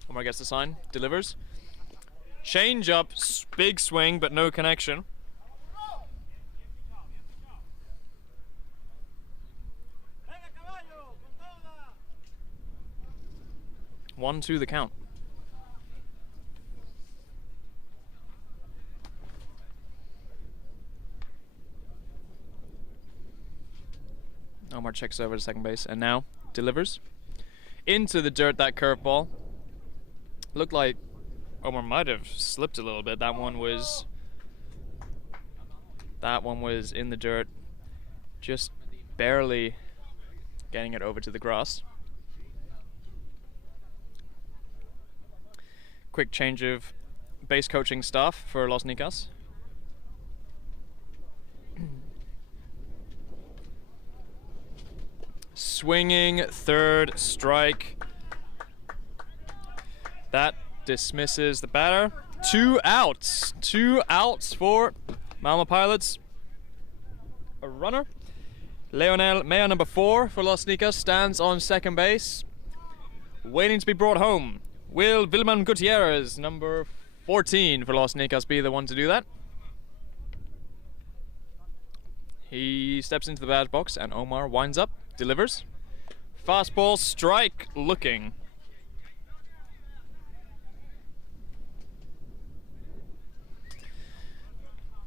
Omar gets the sign, delivers. Change up, big swing, but no connection. One, two, the count. Omar checks over to second base and now delivers. Into the dirt, that curveball. Looked like Omar might have slipped a little bit. That one was in the dirt, just barely getting it over to the grass. Quick change of base coaching staff for Los Nicas. Swinging, third strike. That dismisses the batter. 2 outs. 2 outs for Malmö Pilots. A runner. Leonel Mea, number 4 for Los Nicas, stands on second base, waiting to be brought home. Will Vilman Gutierrez, number 14 for Los Nicas, be the one to do that? He steps into the batter's box and Omar winds up, delivers. Fastball, strike, looking.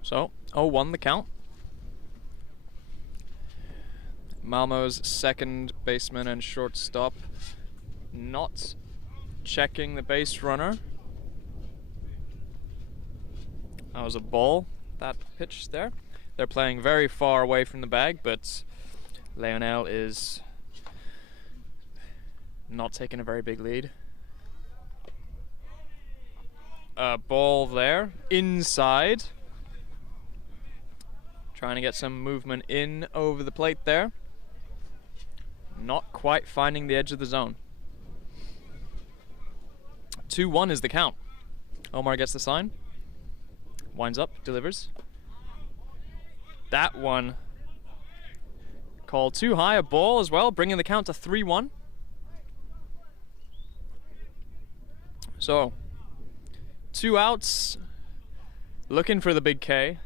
So, 0-1 the count. Malmö's second baseman and shortstop not checking the base runner. That was a ball, that pitch there. They're playing very far away from the bag, but Leonel is not taking a very big lead. A ball there, inside. Trying to get some movement in over the plate there. Not quite finding the edge of the zone. 2-1 is the count. Omar gets the sign. Winds up, delivers. That one called too high, a ball as well, bringing the count to 3-1. So, 2 outs, looking for the big K.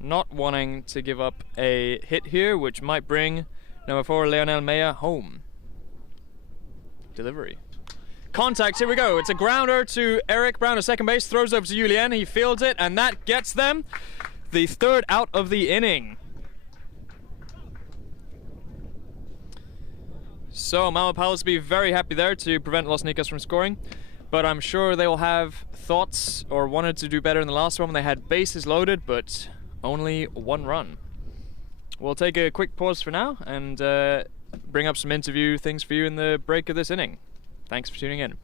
Not wanting to give up a hit here, which might bring number 4, Leonel Maya, home. Delivery. Contact, here we go. It's a grounder to Eric Brown at second base, throws over to Julian, he fields it, and that gets them the 3rd out of the inning. So Malmö Pilots will be very happy there to prevent Los Nicas from scoring, but I'm sure they will have thoughts or wanted to do better in the last one when they had bases loaded, but only 1 run. We'll take a quick pause for now and bring up some interview things for you in the break of this inning. Thanks for tuning in.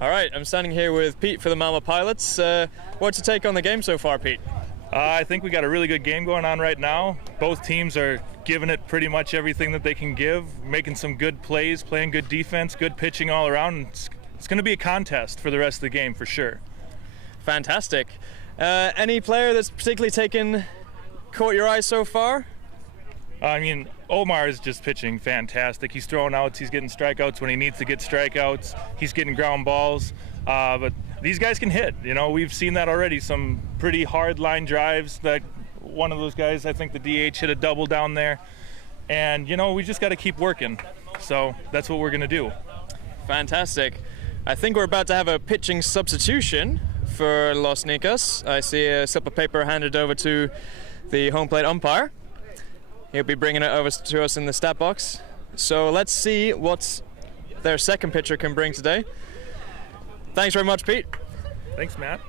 All right, I'm standing here with Pete for the Malmö Pilots. What's your take on the game so far, Pete? I think we got a really good game going on right now. Both teams are giving it pretty much everything that they can give, making some good plays, playing good defense, good pitching all around. It's going to be a contest for the rest of the game for sure. Fantastic. Any player that's particularly caught your eye so far? I mean, Omar is just pitching fantastic. He's throwing outs, he's getting strikeouts when he needs to get strikeouts, he's getting ground balls. But these guys can hit. You know, we've seen that already. Some pretty hard line drives. That one of those guys, I think the DH hit a double down there. And, you know, we just got to keep working. So that's what we're going to do. Fantastic. I think we're about to have a pitching substitution for Los Nicas. I see a slip of paper handed over to the home plate umpire. He'll be bringing it over to us in the stat box. So let's see what their second pitcher can bring today. Thanks very much, Pete. Thanks, Matt.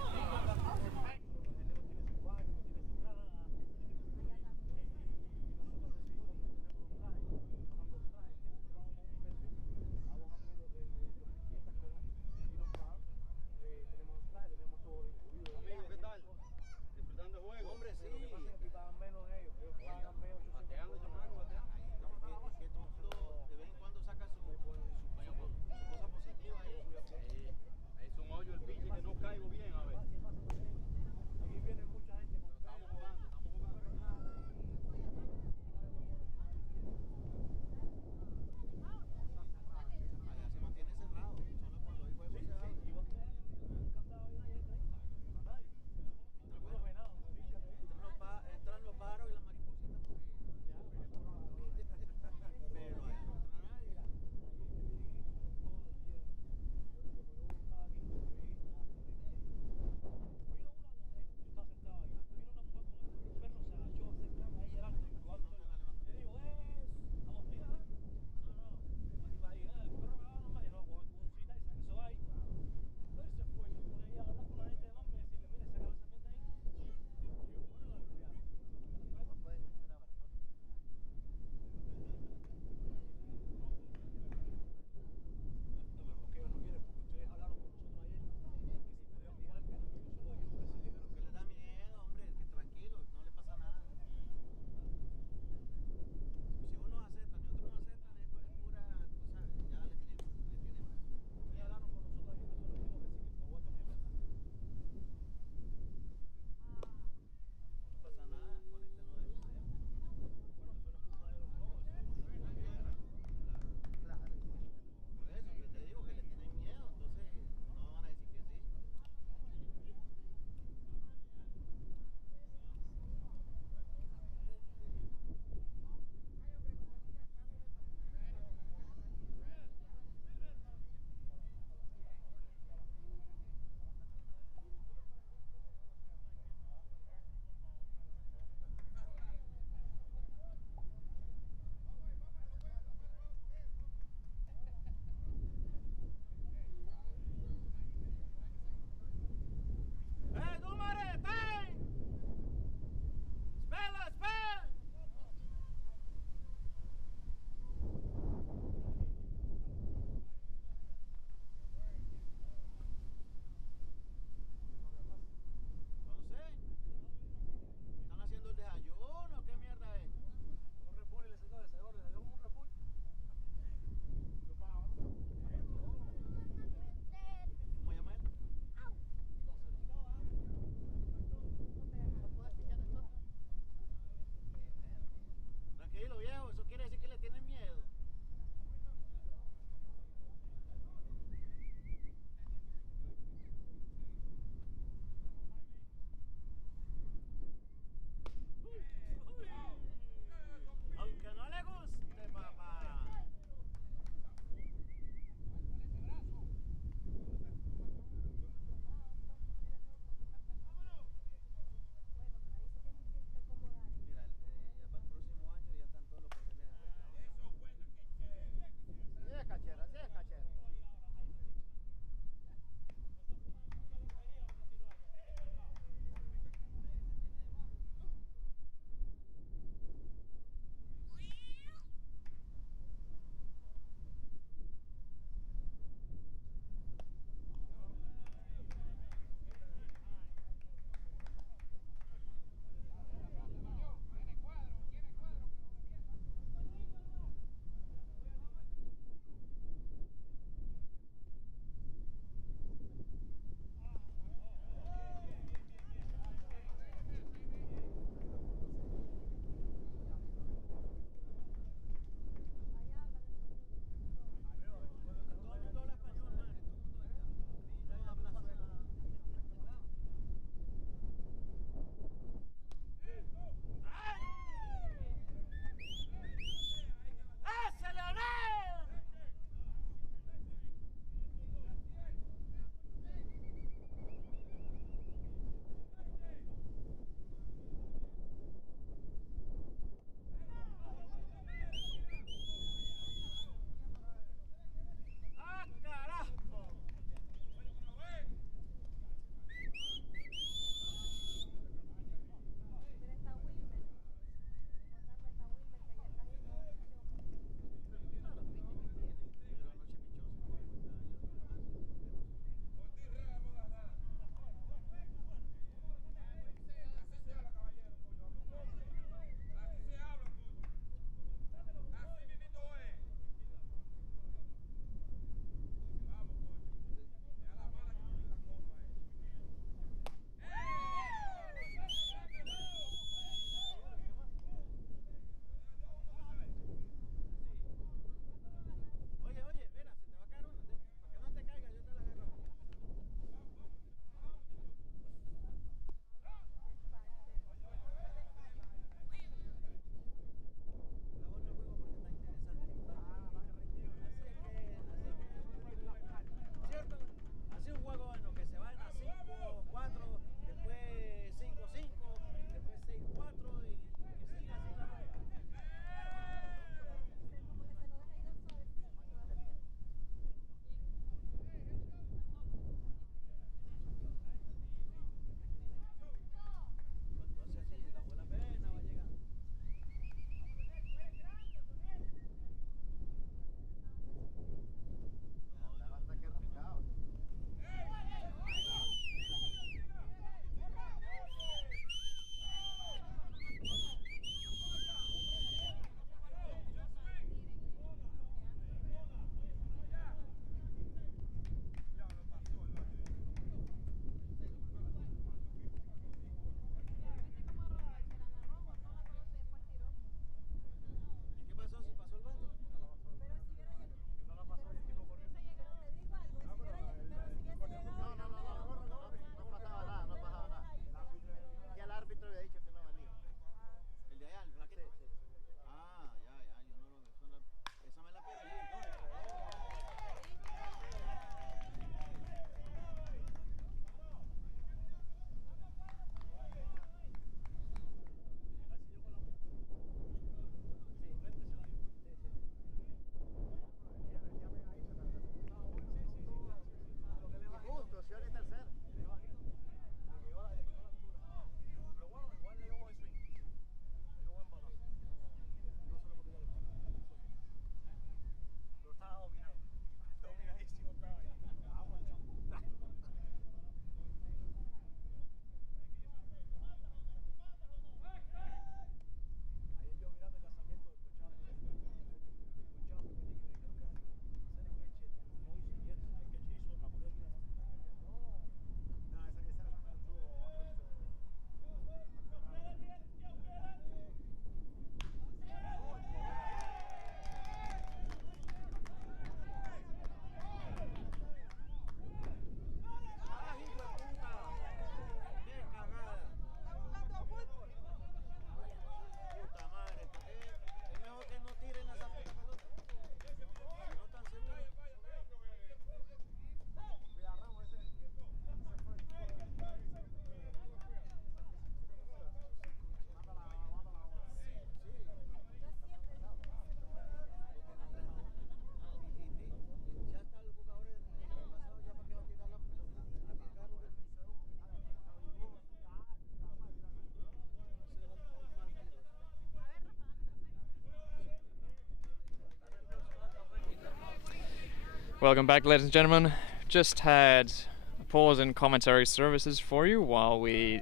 Welcome back, ladies and gentlemen. Just had a pause in commentary services for you while we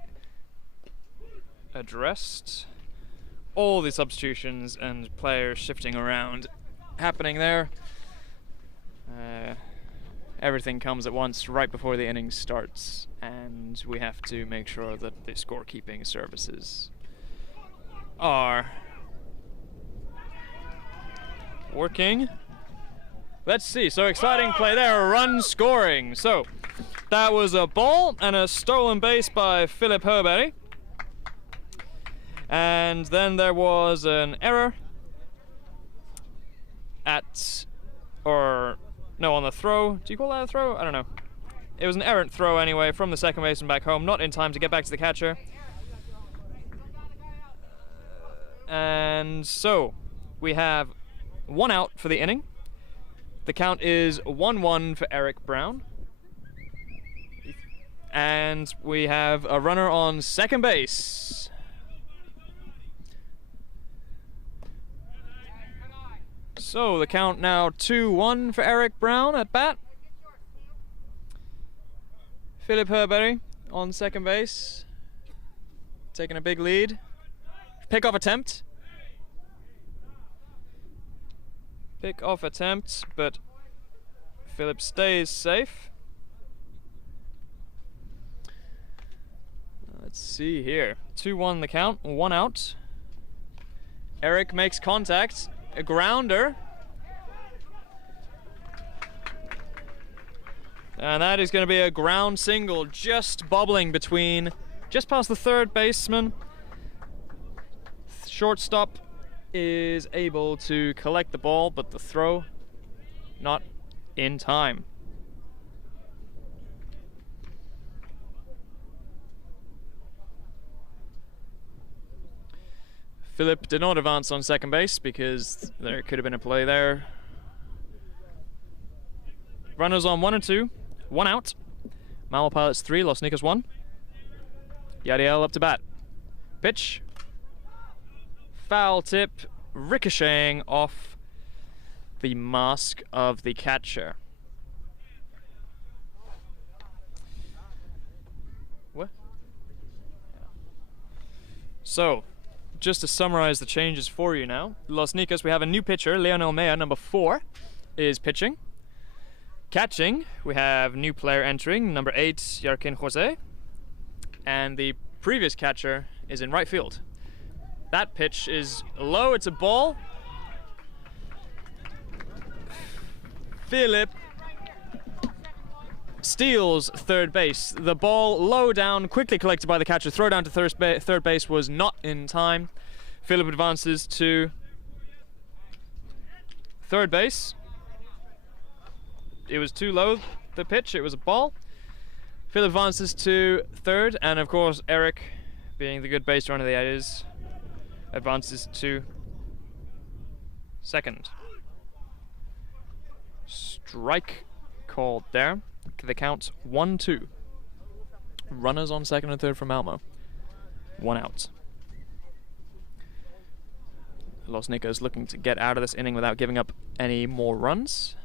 addressed all the substitutions and players shifting around happening there. Everything comes at once right before the inning starts, and we have to make sure that the scorekeeping services are working. Let's see, so exciting play there, run scoring. So that was a ball and a stolen base by Philip Herberry. And then there was an error on the throw. Do you call that a throw? I don't know. It was an errant throw anyway from the second baseman back home, not in time to get back to the catcher. And so we have 1 out for the inning. The count is 1-1 for Eric Brown. And we have a runner on second base. So the count now 2-1 for Eric Brown at bat. Philip Herberry on second base, taking a big lead. Pick-off attempt. Pick-off attempt, but Philip stays safe. Let's see here. 2-1 the count, 1 out. Eric makes contact, a grounder. And that is going to be a ground single, just bobbling between, just past the third baseman. Shortstop is able to collect the ball, but the throw not in time. Philip did not advance on second base because there could have been a play there. Runners on 1 and 2, 1 out. Malmö Pilots 3, Los Nicas 1. Yadiel up to bat. Pitch. Foul tip, ricocheting off the mask of the catcher. What? So, just to summarize the changes for you now. Los Nicas, we have a new pitcher, Leonel Mea, number 4, is pitching. Catching, we have new player entering, number 8, Yarkin Jose. And the previous catcher is in right field. That pitch is low, it's a ball. Philip steals third base. The ball low down, quickly collected by the catcher. Throw down to third base was not in time. Philip advances to third base. It was too low, the pitch, it was a ball. Philip advances to third, and of course Eric, being the good base runner that he is, advances to second. Strike called there. The count's 1-2. Runners on second and third for Malmö. 1 out. Los Nicas looking to get out of this inning without giving up any more runs.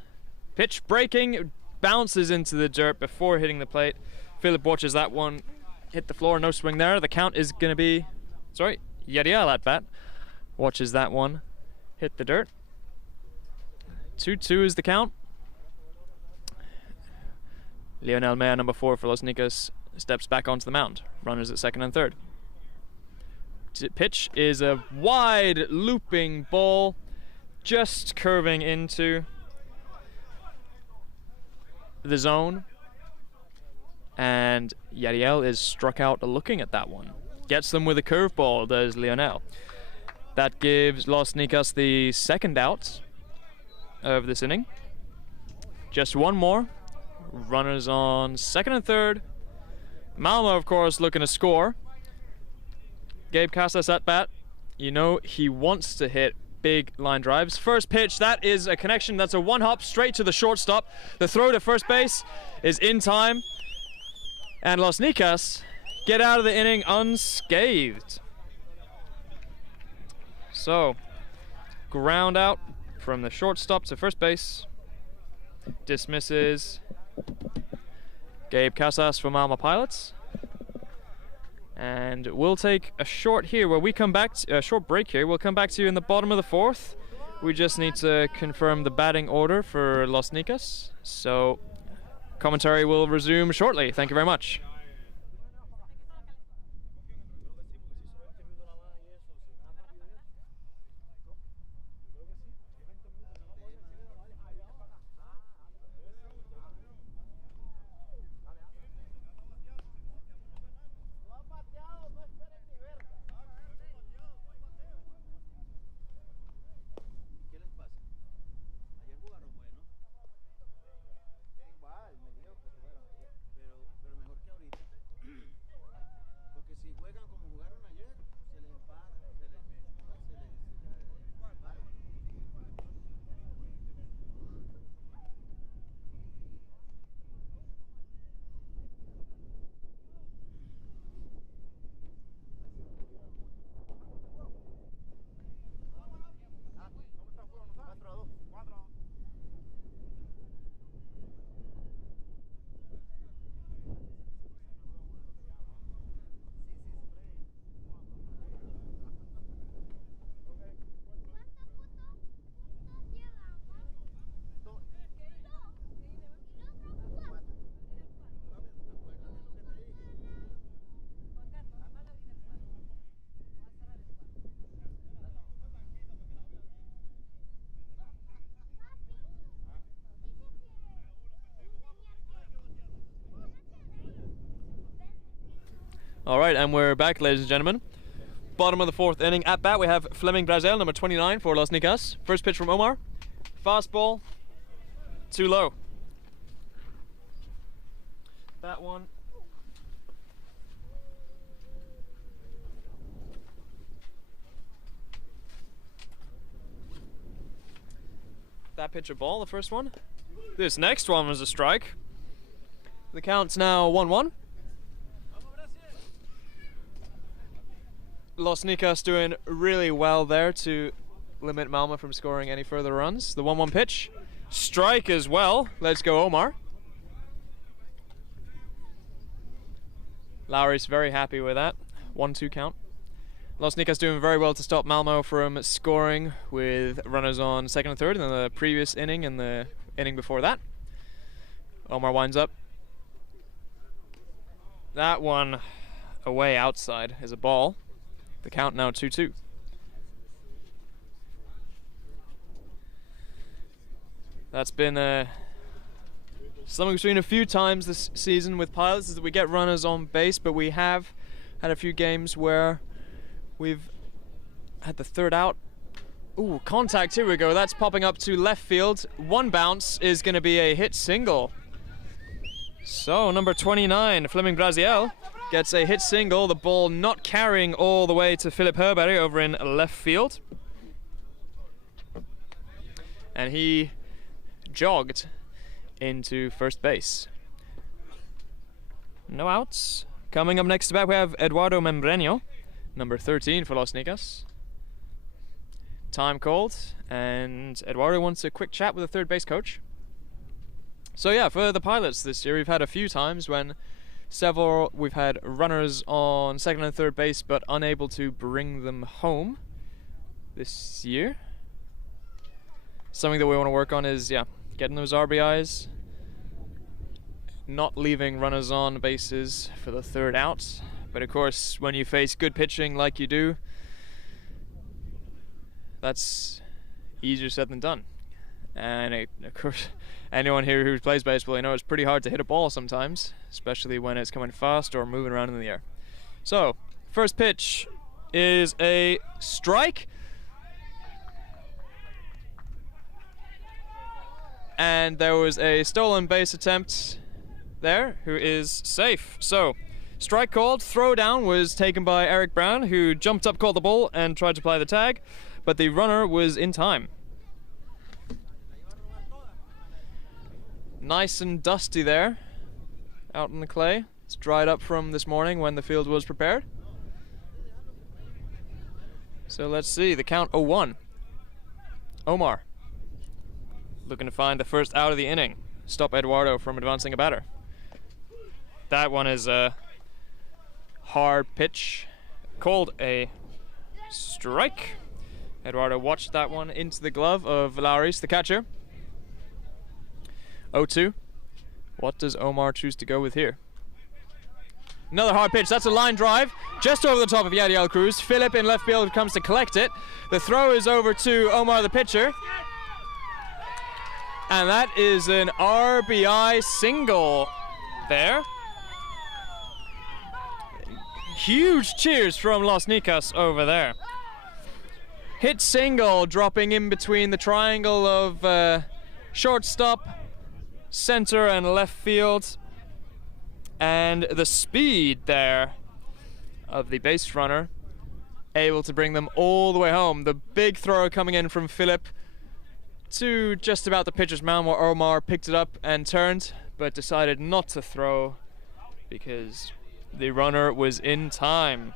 Pitch breaking, bounces into the dirt before hitting the plate. Philip watches that one hit the floor, no swing there. The count is going to be, Yadiel at bat. Watches that one hit the dirt. 2-2 is the count. Leonel Mea, number 4 for Los Nicas, steps back onto the mound. Runners at second and third. Pitch is a wide looping ball, just curving into the zone. And Yadiel is struck out looking at that one. Gets them with a curveball, does Leonel. That gives Los Nicas the second out of this inning. Just one more. Runners on second and third. Malmö, of course, looking to score. Gabe Casas at bat. You know he wants to hit big line drives. First pitch, that is a connection. That's a one hop straight to the shortstop. The throw to first base is in time. And Los Nicas get out of the inning unscathed. So, ground out from the shortstop to first base. dismisses Gabe Casas for Malmö Pilots. And we'll take a short here where we come back to a short break here. We'll come back to you in the bottom of the 4th. We just need to confirm the batting order for Los Nicas. So commentary will resume shortly. Thank you very much. All right, and we're back, ladies and gentlemen. Bottom of the 4th inning. At bat, we have Fleming Brazel, number 29 for Los Nicas. First pitch from Omar. Fastball, too low. That one. That pitch a ball, the first one. This next one was a strike. The count's now 1-1. Los Nicas doing really well there to limit Malmö from scoring any further runs. The 1-1 pitch. Strike as well. Let's go, Omar. Lowry's very happy with that. 1-2 count. Los Nicas doing very well to stop Malmö from scoring with runners on second and third in the previous inning and the inning before that. Omar winds up. That one away outside is a ball. The count now 2-2. That's been something we've seen a few times this season with Pilots, is that we get runners on base, but we have had a few games where we've had the third out. Ooh, contact, here we go. That's popping up to left field. One bounce is going to be a hit single. So, number 29, Fleming Braziel, gets a hit single, the ball not carrying all the way to Philip Herberg over in left field. And he jogged into first base. No outs. Coming up next to bat, we have Eduardo Membreño, number 13 for Los Nicas. Time called, and Eduardo wants a quick chat with the third base coach. So yeah, for the Pilots this year, we've had a few times when we've had runners on second and third base but unable to bring them home this year. Something that we want to work on is, yeah, getting those RBIs, not leaving runners on bases for the third out. But of course, when you face good pitching like you do, that's easier said than done. And of course, anyone here who plays baseball, you know it's pretty hard to hit a ball sometimes, especially when it's coming fast or moving around in the air. So, first pitch is a strike. And there was a stolen base attempt there, who is safe. So, strike called, throw down was taken by Eric Brown, who jumped up, caught the ball, and tried to play the tag, but the runner was in time. Nice and dusty there, out in the clay. It's dried up from this morning when the field was prepared. So let's see, the count 0-1. Omar. looking to find the first out of the inning. Stop Eduardo from advancing a batter. That one is a hard pitch, called a strike. Eduardo watched that one into the glove of Lauris, the catcher. 0-2. What does Omar choose to go with here? Another hard pitch. That's a line drive just over the top of Yadiel Cruz. Philip in left field comes to collect it. The throw is over to Omar, the pitcher. And that is an RBI single there. Huge cheers from Los Nicas over there. Hit single, dropping in between the triangle of shortstop, center, and left field. And the speed there of the base runner, able to bring them all the way home. The big throw coming in from Philip to just about the pitcher's mound, where Omar picked it up and turned, but decided not to throw because the runner was in time.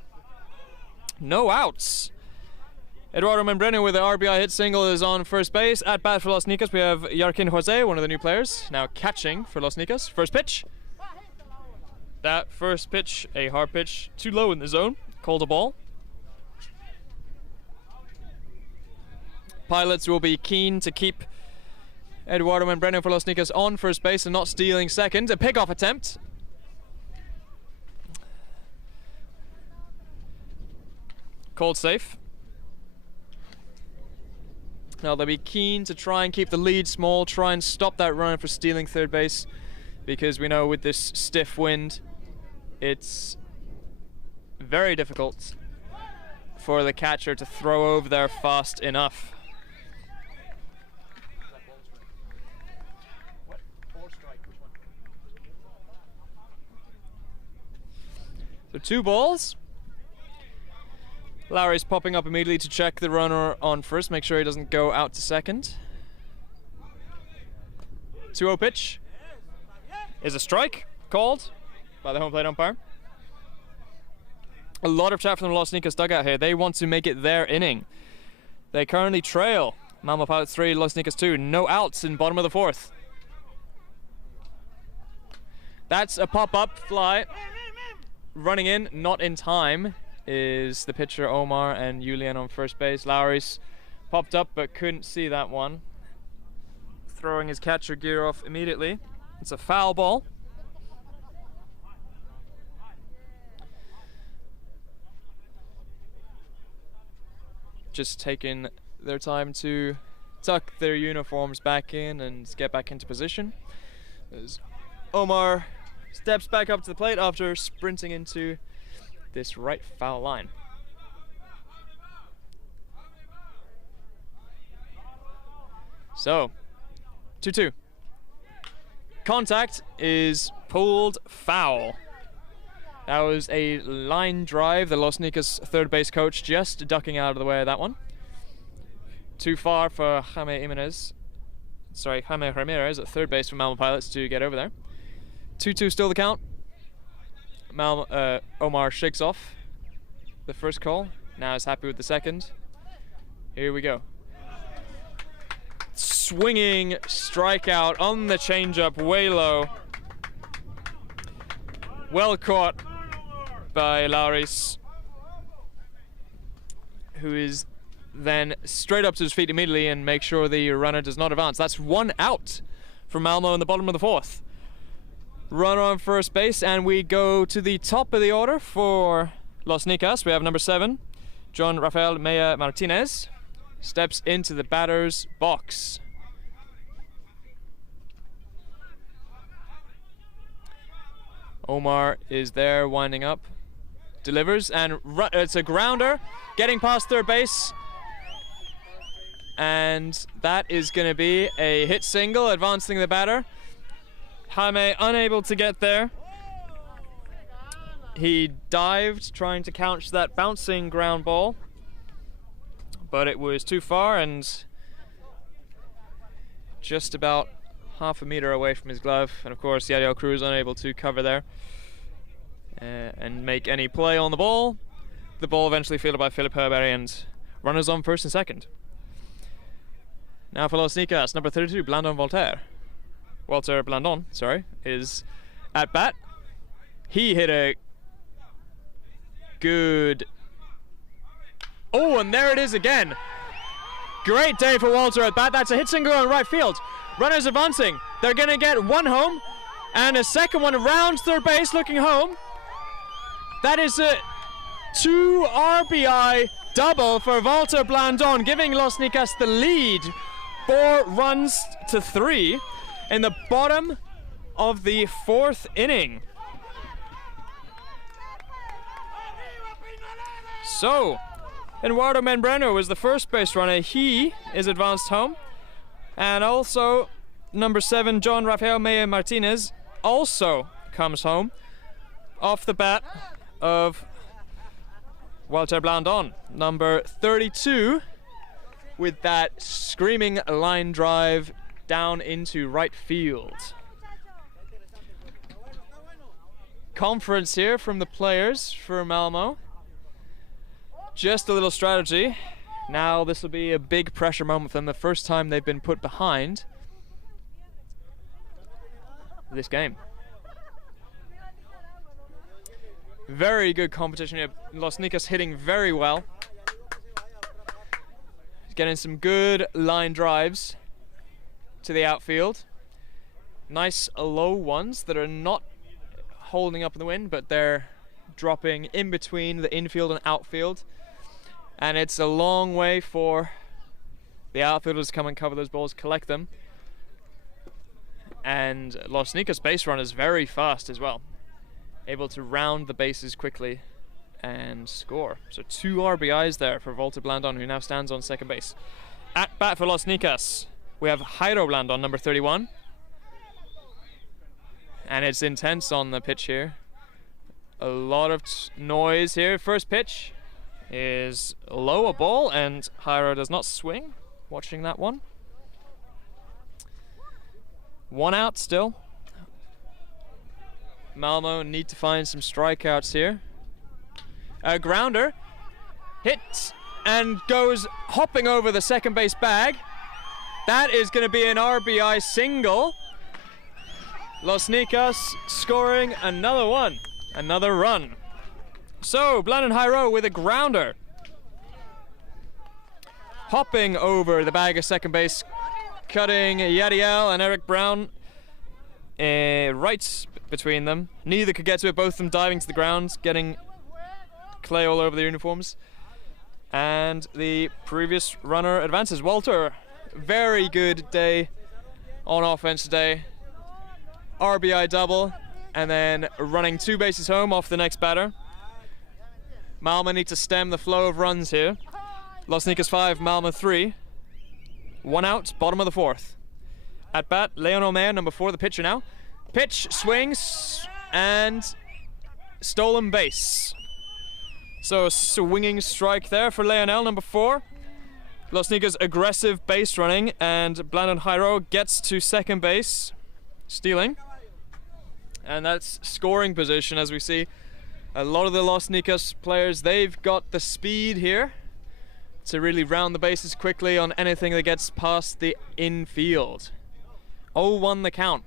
No outs. Eduardo Membreno with the RBI hit single is on first base. At bat for Los Nicas, we have Yarkin Jose, one of the new players, now catching for Los Nicas. First pitch. That first pitch, a hard pitch, too low in the zone, called a ball. Pilots will be keen to keep Eduardo Membreno for Los Nicas on first base and not stealing second. A pickoff attempt. Called safe. Now they'll be keen to try and keep the lead small, try and stop that runner for stealing third base, because we know with this stiff wind, it's very difficult for the catcher to throw over there fast enough. So 2 balls. Lowry's popping up immediately to check the runner on first, make sure he doesn't go out to second. 2-0 pitch is a strike, called by the home plate umpire. A lot of chat from the Los Nicas dugout here. They want to make it their inning. They currently trail Malmö Pilots 3, Los Nicas 2. No outs in bottom of the 4th. That's a pop-up fly. Running in, not in time, is the pitcher Omar and Julian on first base. Lowry's popped up but couldn't see that one. Throwing his catcher gear off immediately. It's a foul ball. Just taking their time to tuck their uniforms back in and get back into position, as Omar steps back up to the plate after sprinting into this right foul line. So 2-2. Contact is pulled foul. That was a line drive. The Los Nicas third base coach just ducking out of the way of that one. Too far for Jaime Ramirez at third base for Malmö Pilots to get over there. 2-2 still the count. Omar shakes off the first call. Now is happy with the second. Here we go. Swinging strikeout on the changeup, way low. Well caught by Lauris, who is then straight up to his feet immediately and make sure the runner does not advance. That's 1 out for Malmö in the bottom of the 4th. Runner on first base, and we go to the top of the order for Los Nicas. We have number 7, John Rafael Mejia Martinez, steps into the batter's box. Omar is there winding up, delivers, and it's a grounder getting past third base, and that is going to be a hit single advancing the batter. Jaime unable to get there. He dived trying to couch that bouncing ground ball, but it was too far and just about half a meter away from his glove. And of course, Yadiel Cruz unable to cover there and make any play on the ball. The ball eventually fielded by Philip Herberry, and runners on first and second. Now for Los Nicas, number 32, Blandon Voltaire. Walter Blandon, sorry, is at bat. He hit a good... Oh, and there it is again. Great day for Walter at bat. That's a hit single in right field. Runners advancing. They're going to get one home, and a second one around third base looking home. That is a 2 RBI double for Walter Blandon, giving Los Nicas the lead 4 runs to 3 in the bottom of the 4th inning. So, Eduardo Membreno was the first base runner. He is advanced home. And also, number 7, John Rafael Maya Martinez, also comes home off the bat of Walter Blandon. Number 32, with that screaming line drive down into right field. Conference here from the players for Malmö. Just a little strategy. Now this will be a big pressure moment for them, the first time they've been put behind this game. Very good competition here. Los Nicas hitting very well. Getting some good line drives to the outfield. Nice low ones that are not holding up in the wind, but they're dropping in between the infield and outfield. And it's a long way for the outfielders to come and cover those balls, collect them. And Los Nicas base run is very fast as well. Able to round the bases quickly and score. So 2 RBIs there for Walter Blandon, who now stands on second base. At bat for Los Nicas, we have Jairo Blandon, number 31. And it's intense on the pitch here. A lot of noise here. First pitch is low, a ball, and Jairo does not swing. Watching that one. 1 out still. Malmö need to find some strikeouts here. A grounder hits and goes hopping over the second base bag. That is going to be an RBI single. Los Nicas scoring another one, another run. So Blandon Jairo with a grounder, hopping over the bag of second base, cutting Yadiel and Eric Brown right between them. Neither could get to it, both of them diving to the ground, getting clay all over their uniforms. And the previous runner advances. Walter, very good day on offense today. RBI double, and then running 2 bases home off the next batter. Malmö need to stem the flow of runs here. Los Nicas 5, Malmö 3. 1 out, bottom of the 4th. At bat, Leon Omer, number 4, the pitcher now. Pitch, swings, and stolen base. So a swinging strike there for Leonel, number 4. Los Nicas aggressive base running, and Blandon Jairo gets to second base, stealing. And that's scoring position, as we see. A lot of the Los Nicas players, they've got the speed here to really round the bases quickly on anything that gets past the infield. 0-1 the count.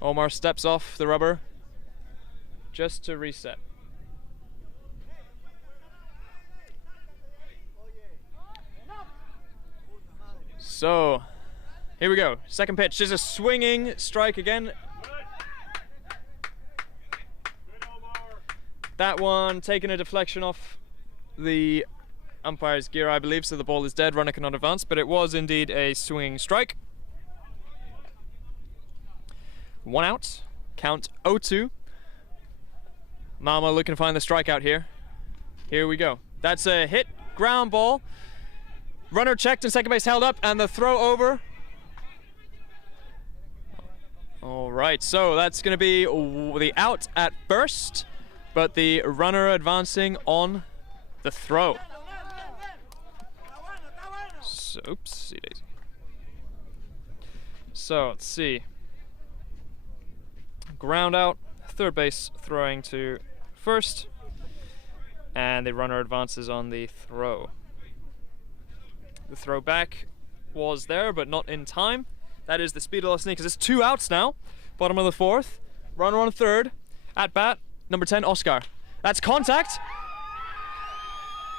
Omar steps off the rubber just to reset. So, here we go. Second pitch. There's a swinging strike again. That one taking a deflection off the umpire's gear, I believe, so the ball is dead. Runner cannot advance, but it was indeed a swinging strike. 1 out. Count 0-2. Malmö looking to find the strikeout here. Here we go. That's a hit, ground ball. Runner checked and second base held up, and the throw over. All right, so that's going to be the out at first, but the runner advancing on the throw. So, oopsie daisy. So, let's see. Ground out, third base throwing to first, and the runner advances on the throw. The throw back was there, but not in time. That is the speed of Los Nicas. It's 2 outs now. Bottom of the 4th. Runner on 3rd. At bat, number 10, Oscar. That's contact.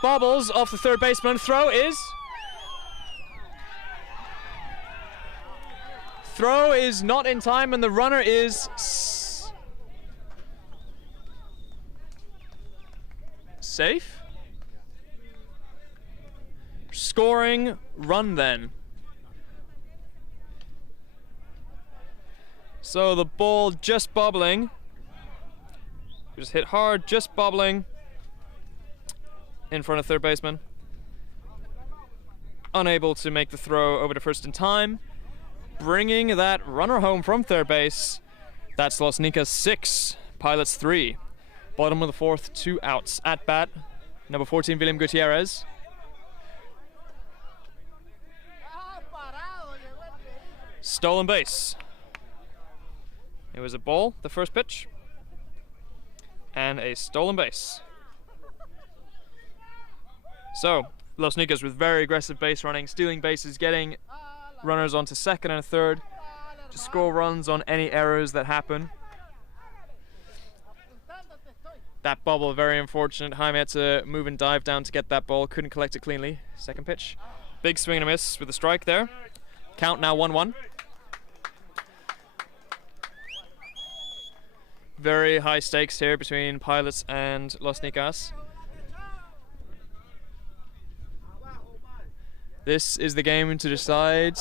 Bobbles off the 3rd baseman. Throw is not in time, and the runner is safe. Scoring run then. So the ball just bobbling. Just hit hard, just bobbling in front of 3rd baseman. Unable to make the throw over to 1st in time. Bringing that runner home from 3rd base. That's Los Nicas 6, Pilots 3. Bottom of the 4th, 2 outs. At bat, number 14, William Gutierrez. Stolen base. It was a ball, the first pitch, and a stolen base. So, Los Nicas with very aggressive base running, stealing bases, getting runners onto 2nd and 3rd to score runs on any errors that happen. That bobble, very unfortunate. Jaime had to move and dive down to get that ball, couldn't collect it cleanly. Second pitch. Big swing and a miss with a strike there. Count now 1-1. Very high stakes here between Pilots and Los Nicas. This is the game to decide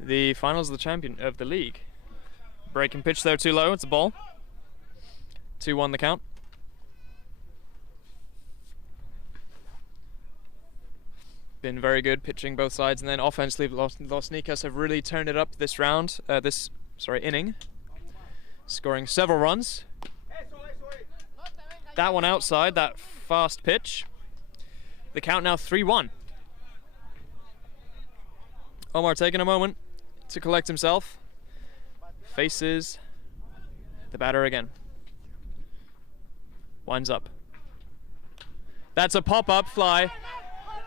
the finals of the champion of the league. Breaking pitch there too low, it's a ball. 2-1 the count. Been very good pitching both sides, and then offensively Los Nicas have really turned it up this round, inning. Scoring several runs. That one outside, that fast pitch. The count now 3-1. Omar taking a moment to collect himself. Faces the batter again. Winds up. That's a pop-up fly.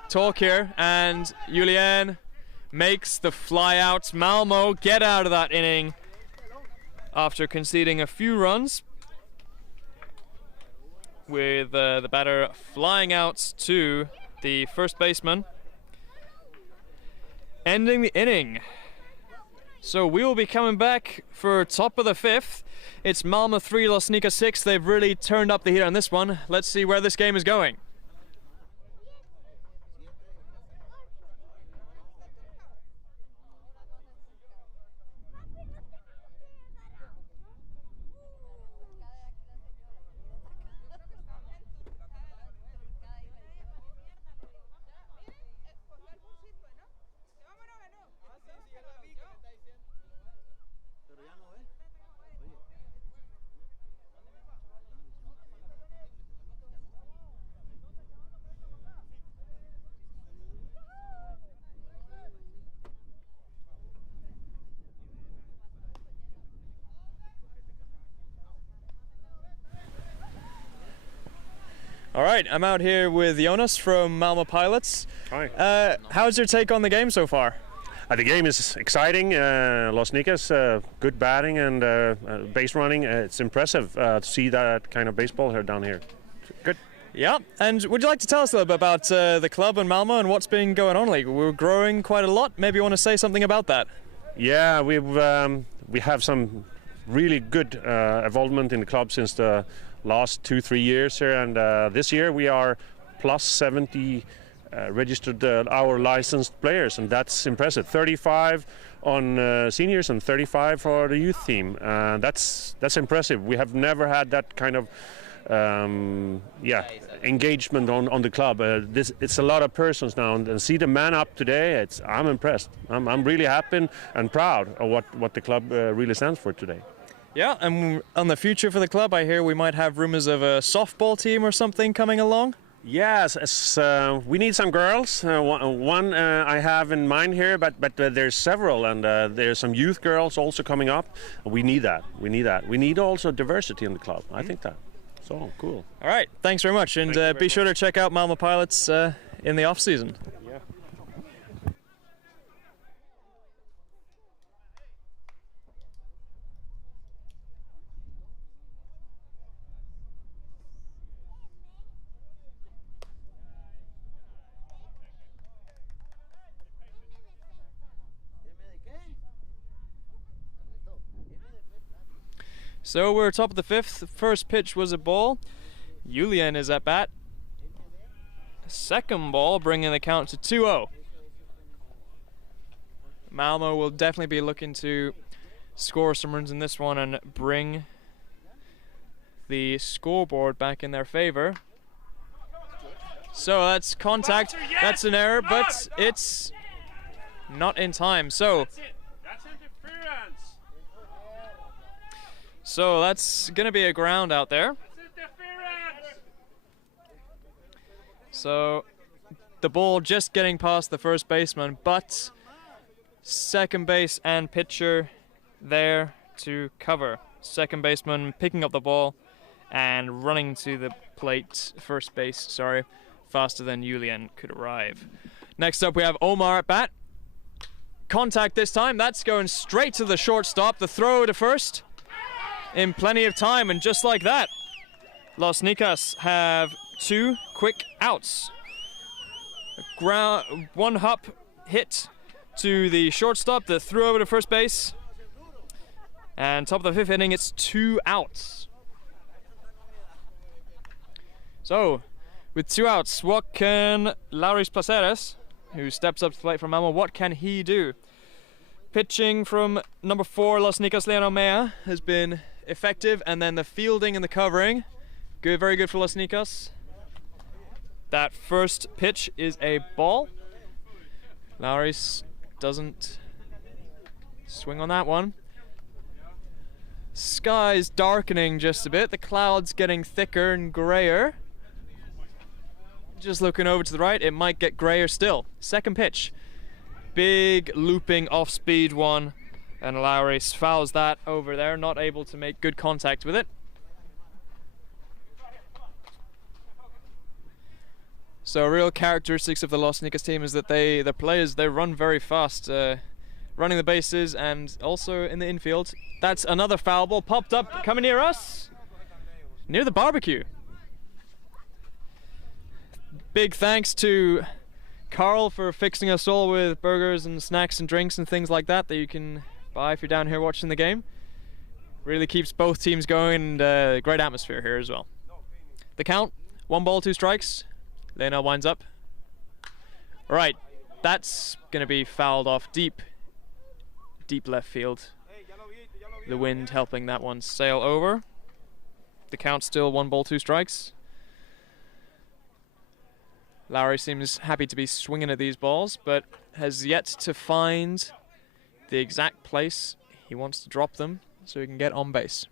Talk here, and Julian makes the fly out. Malmö get out of that inning after conceding a few runs, with the batter flying out to the first baseman, ending the inning. So we will be coming back for top of the 5th. It's Malmö 3, Los Nicas 6. They've really turned up the heat on this one. Let's see where this game is going. All right, I'm out here with Jonas from Malmö Pilots. Hi. How's your take on the game so far? The game is exciting. Los Nicas, good batting and base running. It's impressive to see that kind of baseball here down here. Good. Yeah, and would you like to tell us a little bit about the club in Malmö and what's been going on lately? We're growing quite a lot. Maybe you want to say something about that? Yeah, we have some really good involvement in the club since the last 2-3 years here, and this year we are plus 70 registered our licensed players, and that's impressive. 35 on seniors and 35 for the youth team. That's impressive. We have never had that kind of engagement on the club. It's a lot of persons now, and see the man up today. I'm impressed. I'm really happy and proud of what the club really stands for today. Yeah, and on the future for the club, I hear we might have rumors of a softball team or something coming along. Yes, we need some girls. One I have in mind here, but there's several, and there's some youth girls also coming up. We need that. We need also diversity in the club. I think that. So cool. All right, thanks very much, and be sure to check out Malmö Pilots in the off season. Yeah. So we're top of the fifth. The first pitch was a ball. Julian is at bat. Second ball, bringing the count to 2-0. Malmö will definitely be looking to score some runs in this one and bring the scoreboard back in their favor. So that's contact. That's an error, but it's not in time. So that's going to be a ground out there. So the ball just getting past the first baseman, but second base and pitcher there to cover. Second baseman picking up the ball and running to the plate, first base, faster than Julian could arrive. Next up we have Omar at bat. Contact this time, that's going straight to the shortstop. The throw to first in plenty of time, and just like that, Los Nicas have 2 quick outs. One hop hit to the shortstop, the throw over to first base, and top of the 5th inning, it's 2 outs. So, with 2 outs, what can Lauris Placeres, who steps up to the plate from Malmö, what can he do? Pitching from number 4, Los Nicas, Leonel Mea, has been effective, and then the fielding and the covering, good, very good for Los Nicas. That first pitch is a ball. Lauris doesn't swing on that one. Sky's darkening just a bit. The clouds getting thicker and grayer. Just looking over to the right, it might get grayer still. Second pitch. Big looping off-speed one. And Lauris fouls that over there, not able to make good contact with it. So real characteristics of the Los Nicas team is that the players run very fast, running the bases and also in the infield. That's another foul ball popped up, coming near us, near the barbecue. Big thanks to Carl for fixing us all with burgers and snacks and drinks and things like that you can buy if you're down here watching the game. Really keeps both teams going, and great atmosphere here as well. The count, 1 ball, 2 strikes. Leonel winds up. Right, that's going to be fouled off deep left field. The wind helping that one sail over. The count still 1 ball, 2 strikes. Lowry seems happy to be swinging at these balls, but has yet to find the exact place he wants to drop them so he can get on base.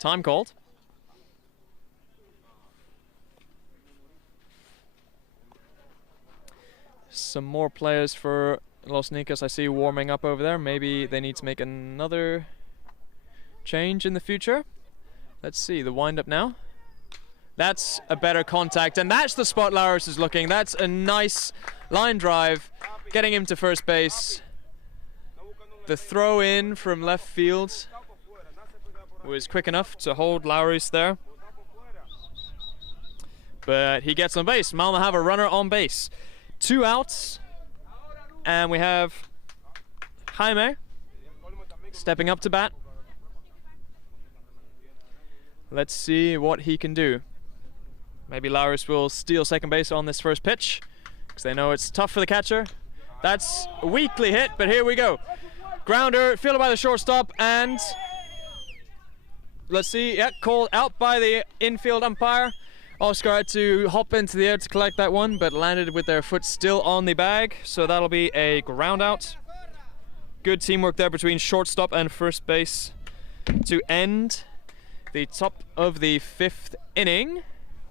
Time called. Some more players for Los Nicas I see warming up over there. Maybe they need to make another change in the future. Let's see, the wind-up now. That's a better contact, and that's the spot Lauris is looking. That's a nice line drive, getting him to first base. The throw in from left field was quick enough to hold Lauris there. But he gets on base. Malmö have a runner on base. 2 outs, and we have Jaime stepping up to bat. Let's see what he can do. Maybe Lauris will steal second base on this first pitch, because they know it's tough for the catcher. That's a weakly hit, but here we go. Grounder, fielded by the shortstop, and let's see, yeah, called out by the infield umpire. Oscar had to hop into the air to collect that one, but landed with their foot still on the bag, so that'll be a ground out. Good teamwork there between shortstop and first base to end the top of the 5th inning.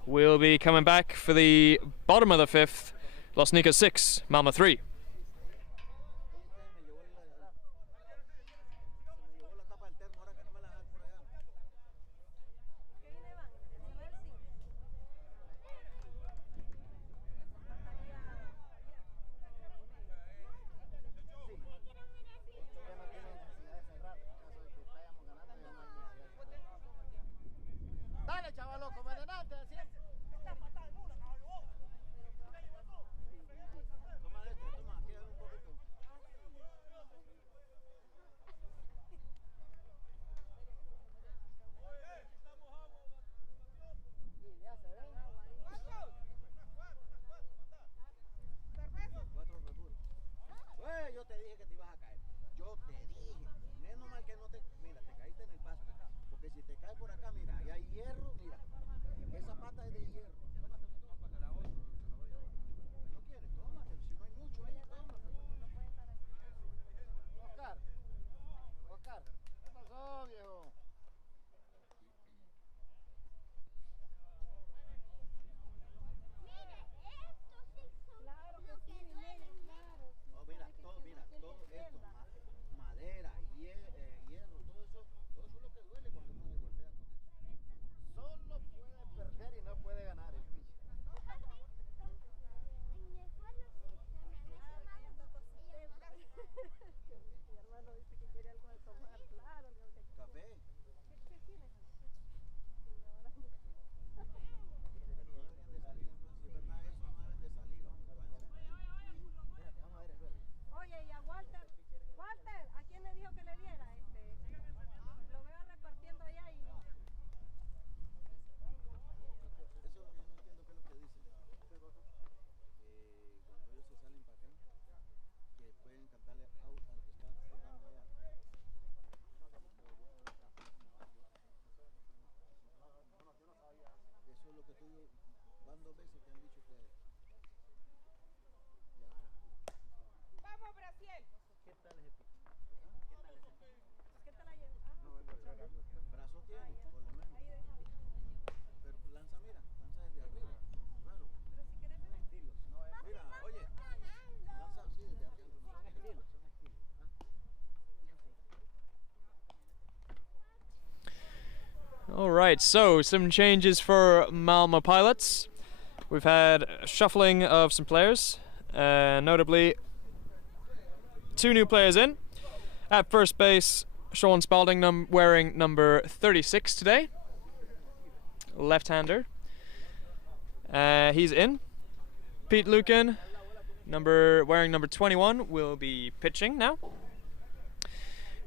We'll be coming back for the bottom of the 5th. Los Nicas 6, Malmö 3. All right, so some changes for Malmö Pilots. We've had a shuffling of some players, notably 2 new players in. At first base, Sean Spalding wearing number 36 today, left-hander. He's in. Pete Lucan, wearing number 21, will be pitching now.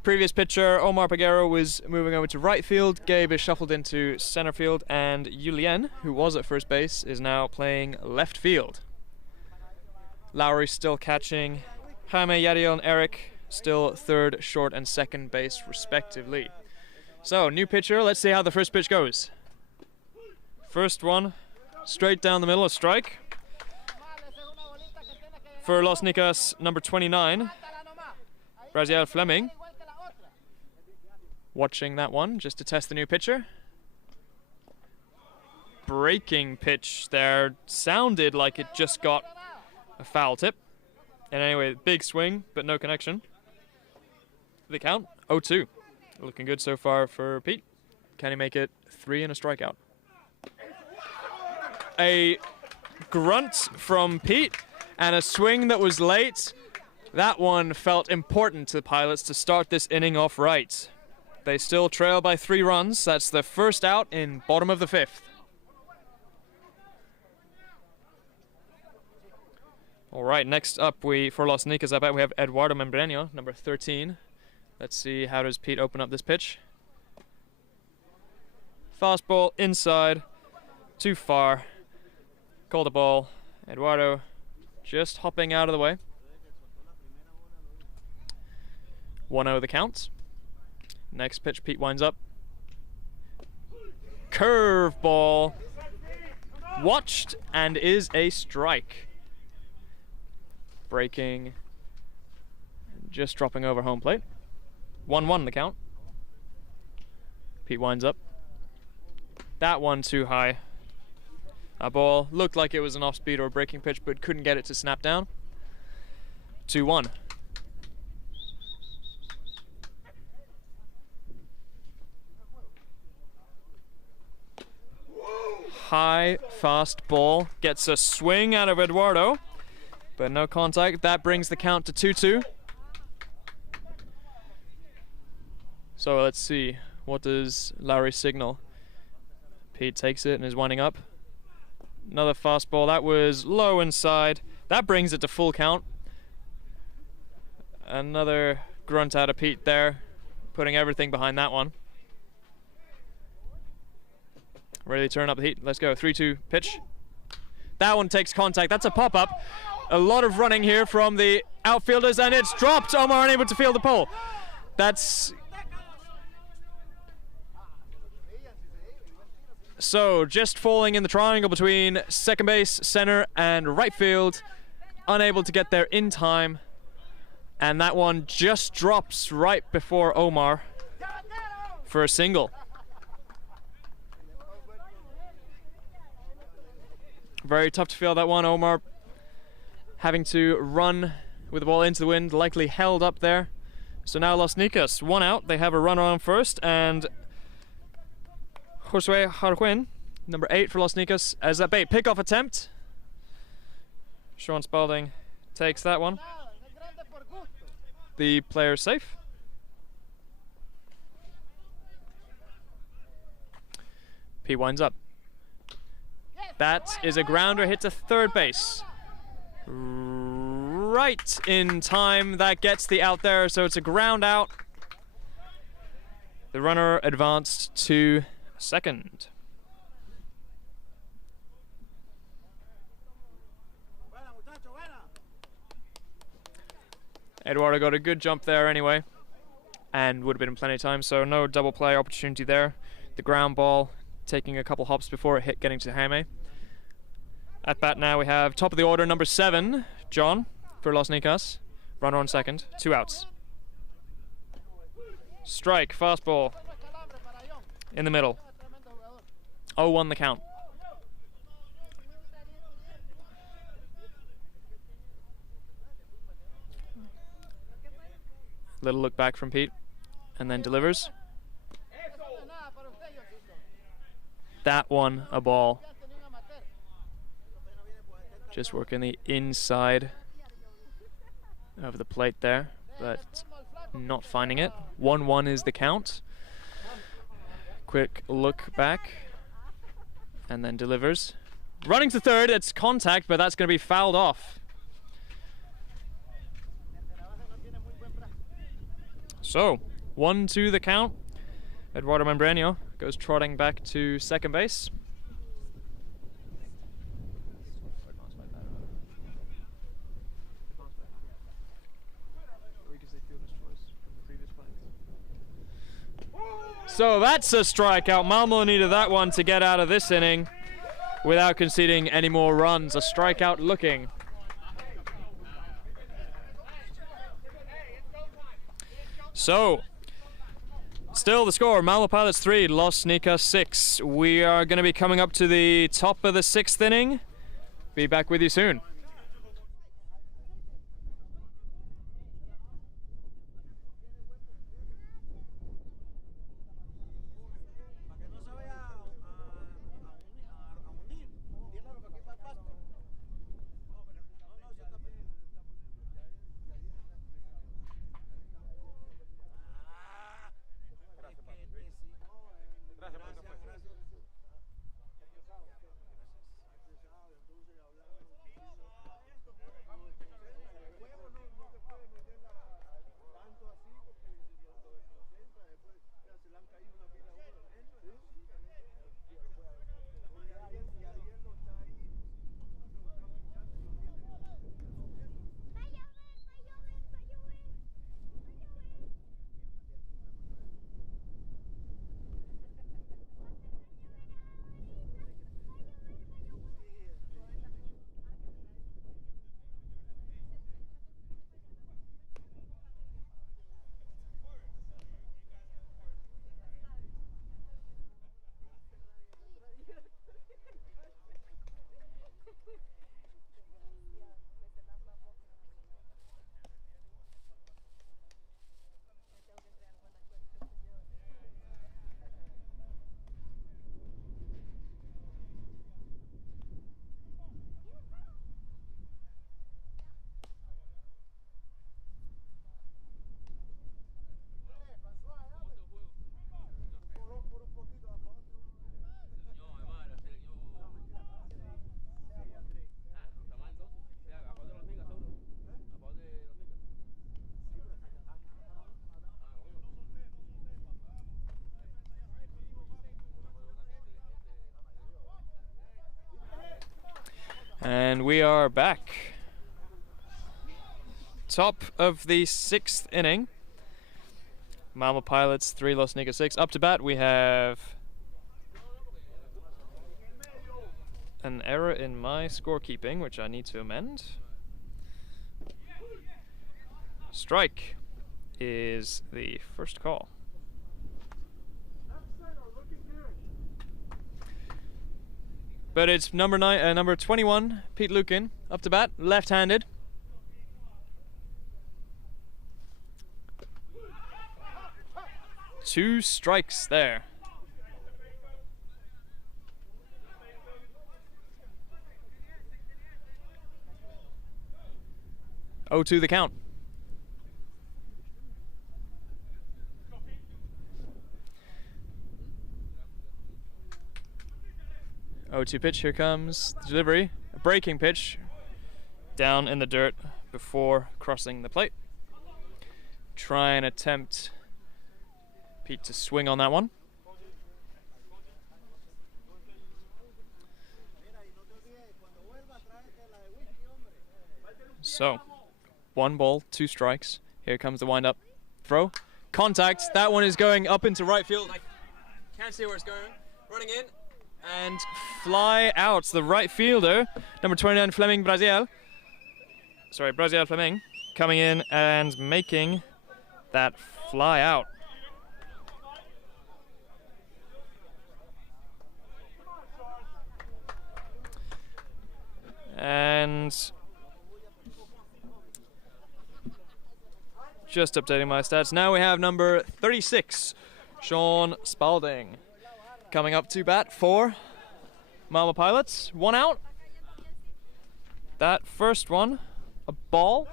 Previous pitcher Omar Peguero was moving over to right field. Gabe is shuffled into center field, and Julien, who was at first base, is now playing left field. Lowry still catching. Jaime, Yadiel, and Eric still third, short, and second base respectively. So, new pitcher. Let's see how the first pitch goes. First one, straight down the middle, a strike. For Los Nicas, number 29, Braziel Fleming. Watching that one just to test the new pitcher. Breaking pitch there. Sounded like it just got a foul tip. And anyway, big swing, but no connection. The count, 0-2. Looking good so far for Pete. Can he make it 3 and a strikeout? A grunt from Pete and a swing that was late. That one felt important to the Pilots to start this inning off right. They still trail by 3 runs. That's the first out in bottom of the 5th. All right, next up for Los Nicas, I bet we have Eduardo Membreño, number 13. Let's see, how does Pete open up this pitch? Fastball inside, too far. Call the ball. Eduardo just hopping out of the way. 1-0 the count. Next pitch, Pete winds up. Curveball. Watched and is a strike. Breaking. Just dropping over home plate. 1-1 the count. Pete winds up. That one too high. That ball looked like it was an off-speed or a breaking pitch, but couldn't get it to snap down. 2-1. High fast ball gets a swing out of Eduardo, but no contact. That brings the count to 2-2. So let's see, what does Lowry signal? Pete takes it and is winding up. Another fastball, that was low inside. That brings it to full count. Another grunt out of Pete there, putting everything behind that one. Ready to turn up the heat. Let's go. 3-2 pitch. That one takes contact. That's a pop-up. A lot of running here from the outfielders, and it's dropped. Omar unable to field the pole. That's... So, just falling in the triangle between second base, center, and right field. Unable to get there in time. And that one just drops right before Omar for a single. Very tough to field that one. Omar having to run with the ball into the wind, likely held up there. So now Los Nicas, 1 out. They have a runner on first, and Josue Jarquin, number 8 for Los Nicas, as a bait pickoff attempt. Sean Spalding takes that one. The player safe. P winds up. That is a grounder hit to third base. Right in time. That gets the out there, so it's a ground out. The runner advanced to second. Eduardo got a good jump there anyway, and would have been plenty of time, so no double play opportunity there. The ground ball taking a couple hops before it hit, getting to Jaime. At bat now we have top of the order, number 7, John for Los Nicas. Runner on second, 2 outs. Strike, fastball. in the middle. 0-1 the count. Little look back from Pete, and then delivers. That one, a ball. Just working the inside of the plate there, but not finding it. 1-1 is the count. Quick look back, and then delivers. Running to third, it's contact, but that's going to be fouled off. So, 1-2 the count. Eduardo Membreño goes trotting back to second base. So that's a strikeout. Malmö needed that one to get out of this inning without conceding any more runs. A strikeout looking. So, still the score, Malmö Pilots 3, Los Nicas 6. We are going to be coming up to the top of the 6th inning. Be back with you soon. And we are back. Top of the 6th inning. Malmö Pilots 3, Los Nicas 6. Up to bat we have an error in my scorekeeping, which I need to amend. Strike is the first call. But it's number 21, Pete Lukin, up to bat, left-handed. Two strikes there. 0-2 the count. Oh, 2 pitch, here comes the delivery. A breaking pitch down in the dirt before crossing the plate. Try and attempt Pete to swing on that one. So, 1 ball, 2 strikes. Here comes the wind-up throw. Contact, that one is going up into right field. I can't see where it's going. Running in. And fly out. The right fielder, number 29, Fleming Braziel. Sorry, Braziel Fleming, coming in and making that fly out. And just updating my stats. Now we have number 36, Sean Spalding, coming up to bat for Malmö Pilots. 1 out. That first one, a ball,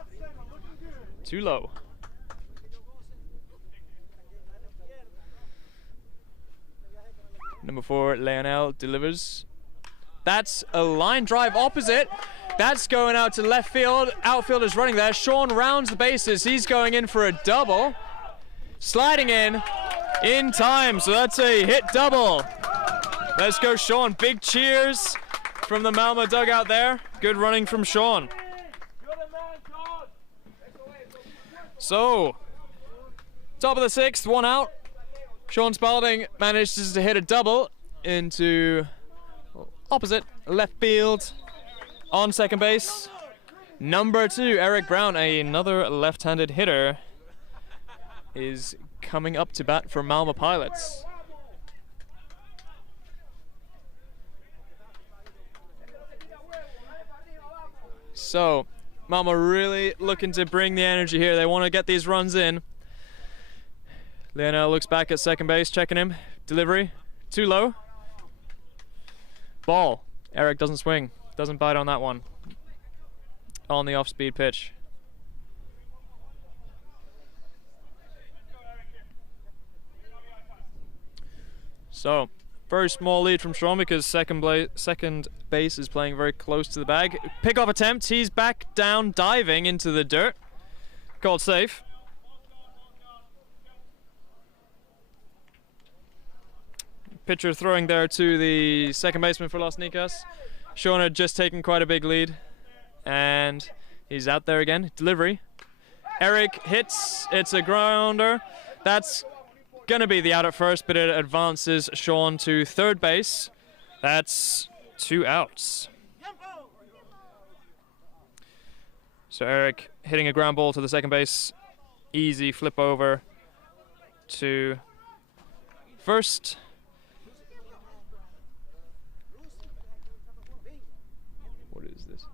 too low. Number 4, Leonel delivers. That's a line drive opposite. That's going out to left field. Outfielder's running there. Sean rounds the bases. He's going in for a double. Sliding in time. So that's a hit double. Let's go, Sean. Big cheers from the Malmö dugout there. Good running from Sean. So, top of the 6th, 1 out. Sean Spalding manages to hit a double into opposite left field. On second base, number 2, Eric Brown, another left-handed hitter, is coming up to bat for Malmö Pilots. So, Malmö really looking to bring the energy here. They want to get these runs in. Leonel looks back at second base, checking him. Delivery, too low. Ball. Eric doesn't swing, doesn't bite on that one. On the off-speed pitch. So, very small lead from Sean because second base is playing very close to the bag. Pickoff attempt, he's back down, diving into the dirt. Called safe. Pitcher throwing there to the second baseman for Los Nicas. Sean had just taken quite a big lead. And he's out there again. Delivery. Eric hits, it's a grounder. That's gonna be the out at first, but it advances Sean to third base. That's 2 outs. So Eric hitting a ground ball to the second base. Easy flip over to first. What is this?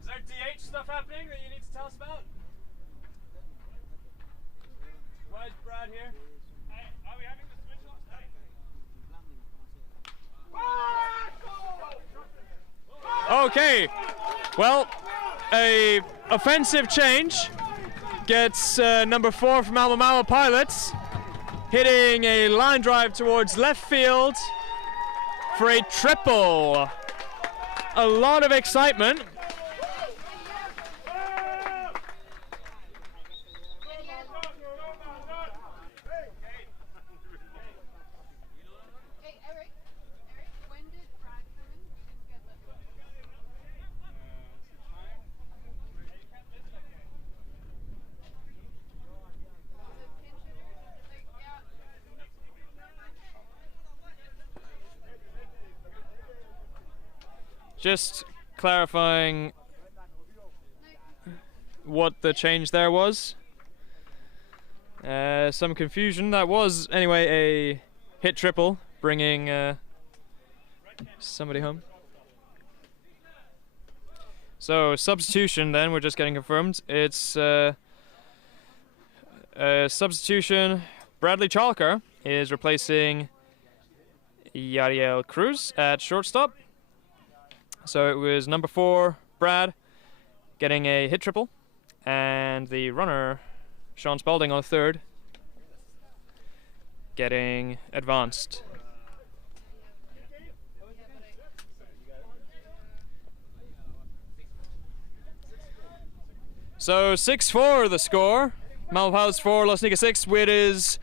Is there DH stuff happening that you need to tell us about? Why is Brad here? Are we having the switch off tonight? Okay, well, a offensive change gets number 4 from Malmö Pilots hitting a line drive towards left field for a triple. A lot of excitement. Just clarifying what the change there was. Some confusion. That was, anyway, a hit triple, bringing somebody home. So, substitution then, we're just getting confirmed. It's substitution. Bradley Chalker is replacing Yariel Cruz at shortstop. So it was number 4, Brad, getting a hit triple, and the runner, Sean Spalding, on third, getting advanced. So 6-4 the score. Malmö Pilots 4, Los Nicas 6, with his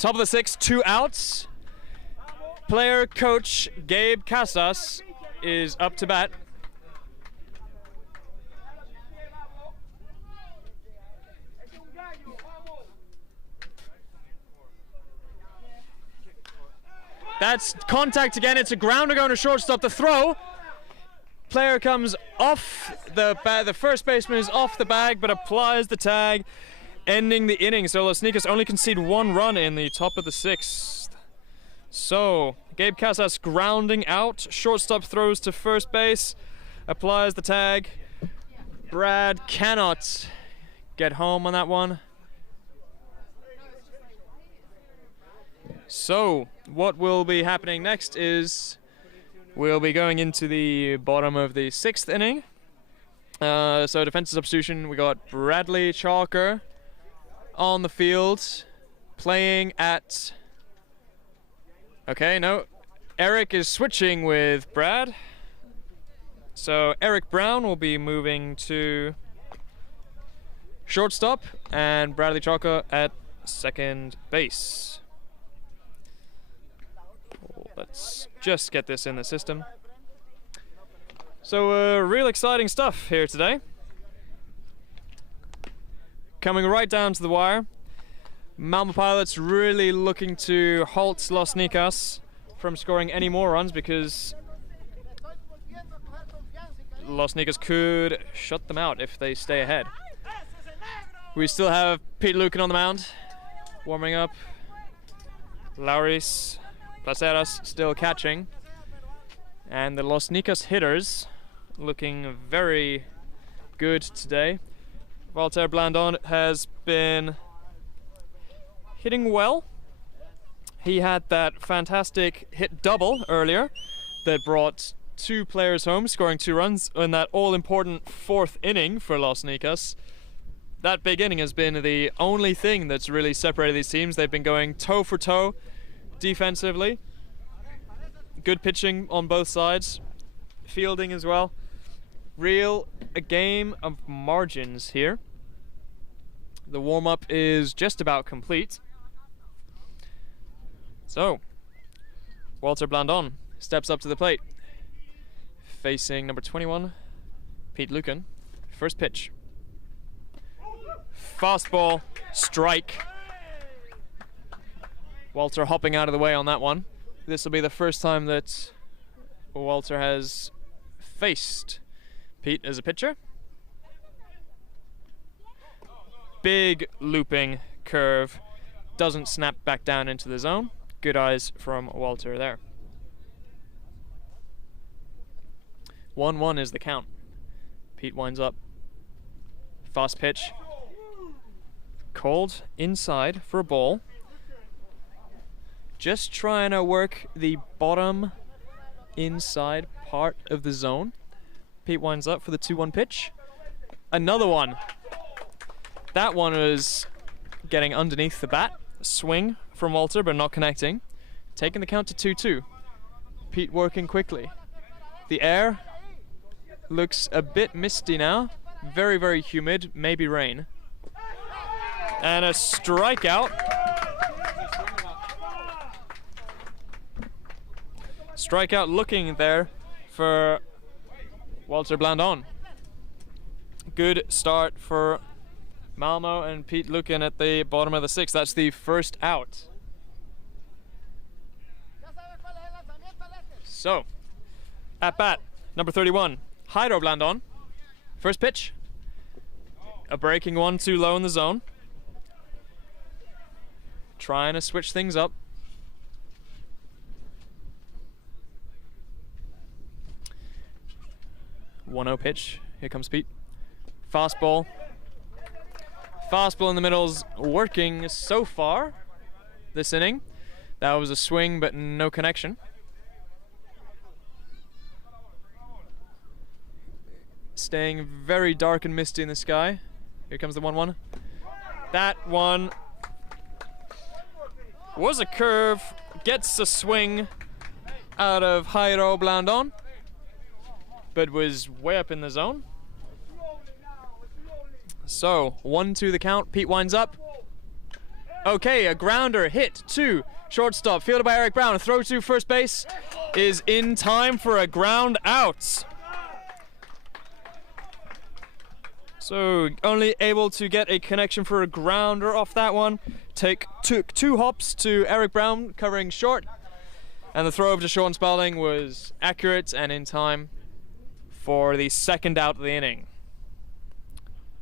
top of the 6th, 2 outs. Player coach Gabe Casas is up to bat. That's contact again. It's a grounder going to shortstop. The throw. Player comes off the bag. The first baseman is off the bag, but applies the tag, ending the inning. So Los Nicas only concede 1 run in the top of the 6th. So Gabe Casas grounding out. Shortstop throws to first base. Applies the tag. Brad cannot get home on that one. So, what will be happening next is we'll be going into the bottom of the 6th inning. So defensive substitution, we got Bradley Chalker on the field playing at... Okay, no. Eric is switching with Brad. So Eric Brown will be moving to shortstop and Bradley Chalker at second base. Let's just get this in the system. So real exciting stuff here today. Coming right down to the wire. Malmö Pilots really looking to halt Los Nicas from scoring any more runs because Los Nicas could shut them out if they stay ahead. We still have Pete Lucan on the mound, warming up. Lauris Placeras still catching. And the Los Nicas hitters looking very good today. Walter Blandon has been hitting well. He had that fantastic hit double earlier that brought 2 players home, scoring 2 runs in that all-important 4th inning for Los Nicas. That big inning has been the only thing that's really separated these teams. They've been going toe for toe defensively. Good pitching on both sides. Fielding as well. A game of margins here. The warm-up is just about complete. So, Walter Blandon steps up to the plate. Facing number 21, Pete Lucan. First pitch. Fastball, strike. Walter hopping out of the way on that one. This will be the first time that Walter has faced Pete as a pitcher. Big looping curve. Doesn't snap back down into the zone. Good eyes from Walter there. 1-1 is the count. Pete winds up. Fast pitch. Called inside for a ball. Just trying to work the bottom inside part of the zone. Pete winds up for the 2-1 pitch. Another one. That one was getting underneath the bat. Swing from Walter, but not connecting. Taking the count to 2-2. Pete working quickly. The air looks a bit misty now. Very, very humid. Maybe rain. And a strikeout. Strikeout looking there for Walter Blandon. Good start for Malmö and Pete Lucan at the bottom of the 6th. That's the first out. So, at bat, number 31, Jairo Blandon. First pitch. A breaking one too low in the zone. Trying to switch things up. One-0 pitch. Here comes Pete. Fastball. Fastball in the middle's working so far this inning. That was a swing, but no connection. Staying very dark and misty in the sky. Here comes the 1-1. That one was a curve. Gets a swing out of Jairo Blandon, but was way up in the zone. So, 1-2 the count. Pete winds up. Okay, a grounder hit to shortstop. Fielded by Eric Brown. A throw to first base is in time for a ground out. So, only able to get a connection for a grounder off that one. Took 2 hops to Eric Brown covering short. And the throw over to Sean Spalding was accurate and in time for the second out of the inning.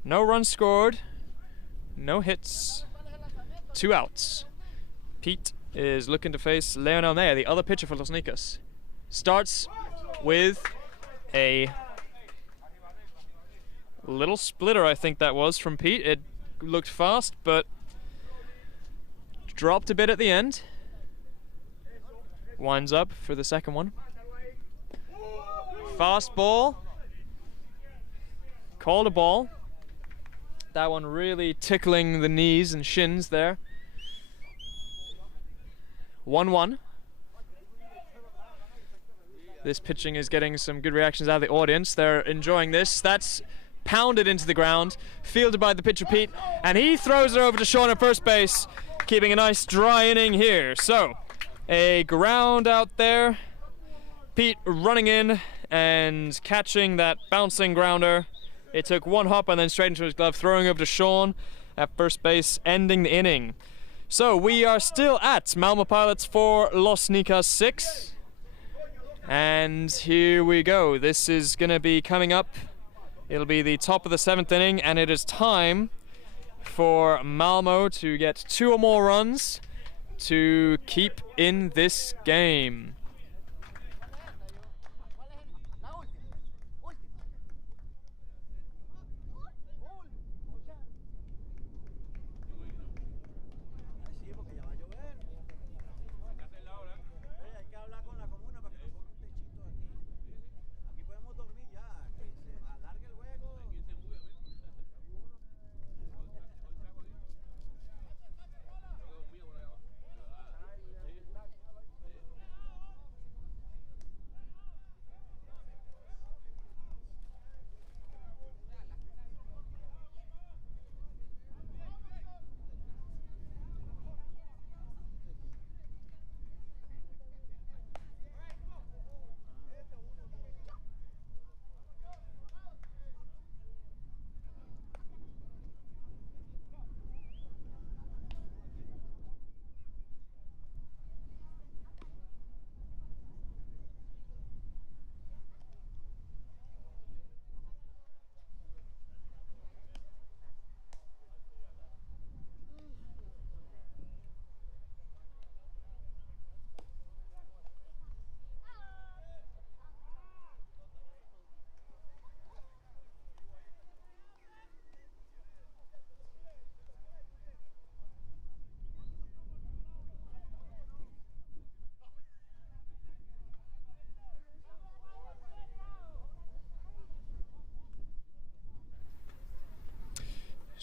No runs scored, no hits, 2 outs. Pete is looking to face Leonel Nea, the other pitcher for Los Nicas. Starts with a little splitter, I think that was, from Pete. It looked fast, but dropped a bit at the end. Winds up for the second one. Fastball. Called a ball. That one really tickling the knees and shins there. 1-1. This pitching is getting some good reactions out of the audience. They're enjoying this. That's pounded into the ground, fielded by the pitcher Pete, and he throws it over to Sean at first base, keeping a nice dry inning here. So, a ground out there. Pete running in and catching that bouncing grounder. It took one hop and then straight into his glove, throwing over to Sean at first base, ending the inning. So we are still at Malmö Pilots 4, Los Nicas 6. And here we go. This is going to be coming up. It'll be the top of the 7th inning, and it is time for Malmö to get 2 or more runs to keep in this game.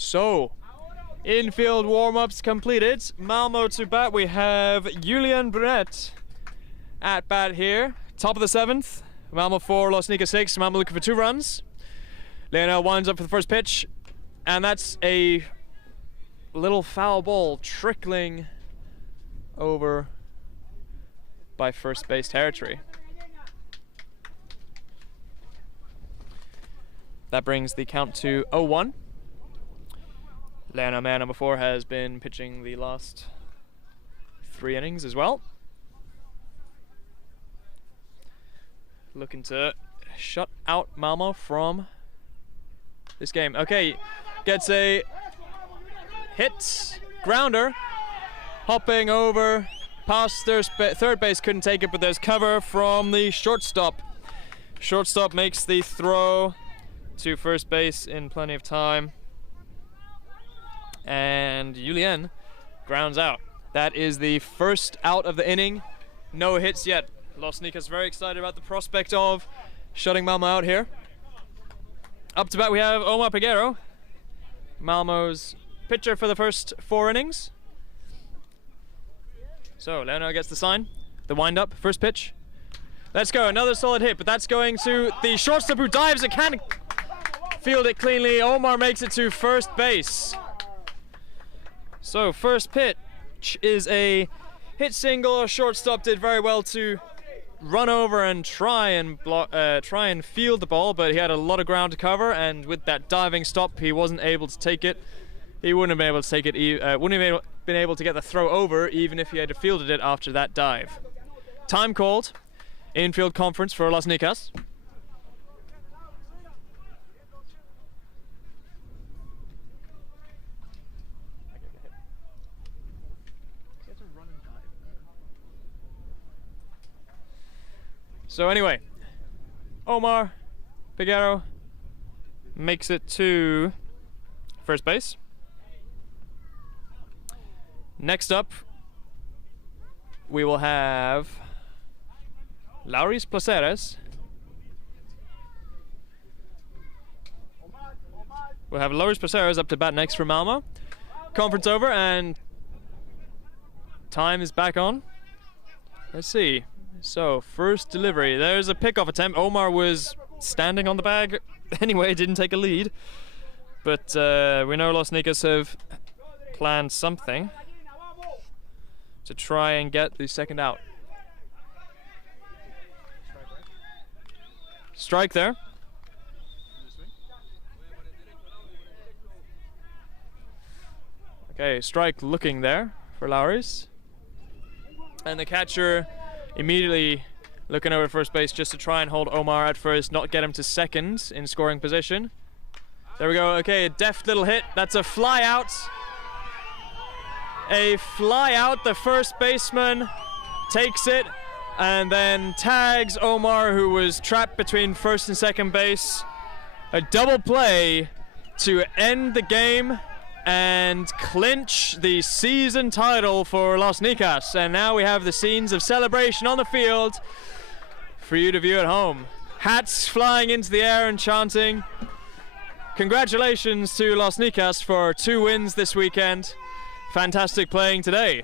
So, infield warm-ups completed. Malmö to bat. We have Julian Brunet at bat here. Top of the 7th. Malmö 4, Los Nicas 6. Malmö looking for 2 runs. Leonel winds up for the first pitch. And that's a little foul ball trickling over by first base territory. That brings the count to 0-1. Leonel, man number 4, has been pitching the last 3 innings as well. Looking to shut out Malmö from this game. Okay, gets a hit, grounder, hopping over past their third base, couldn't take it, but there's cover from the shortstop. Shortstop makes the throw to first base in plenty of time. And Julien grounds out. That is the first out of the inning. No hits yet. Los Nicas very excited about the prospect of shutting Malmö out here. Up to bat we have Omar Peguero, Malmö's pitcher for the first 4 innings. So Leonel gets the sign, the wind-up, first pitch. Let's go, another solid hit, but that's going to the shortstop who dives and can't field it cleanly. Omar makes it to first base. So first pitch is a hit single. Shortstop did very well to run over and try and field the ball, but he had a lot of ground to cover, and with that diving stop, he wasn't able to take it. He wouldn't have been able to take it. Wouldn't have been able to get the throw over, even if he had fielded it after that dive. Time called. Infield conference for Las Nicas. So anyway, Omar Figueroa makes it to first base. Next up, we will have Lauris Placeres. We'll have Lauris Placeres up to bat next for Malmö. Conference over and time is back on. Let's see. So, first delivery. There's a pickoff attempt. Omar was standing on the bag anyway, didn't take a lead. But we know Los Nicas have planned something to try and get the second out. Strike there. Okay, strike looking there for Lauris. And the catcher immediately looking over at first base just to try and hold Omar at first, not get him to second in scoring position. There we go. Okay, a deft little hit. That's a fly out. A fly out. The first baseman takes it and then tags Omar, who was trapped between first and second base. A double play to end the game and clinch the season title for Los Nicas. And now we have the scenes of celebration on the field for you to view at home. Hats flying into the air and chanting. Congratulations to Los Nicas for 2 wins this weekend. Fantastic playing today.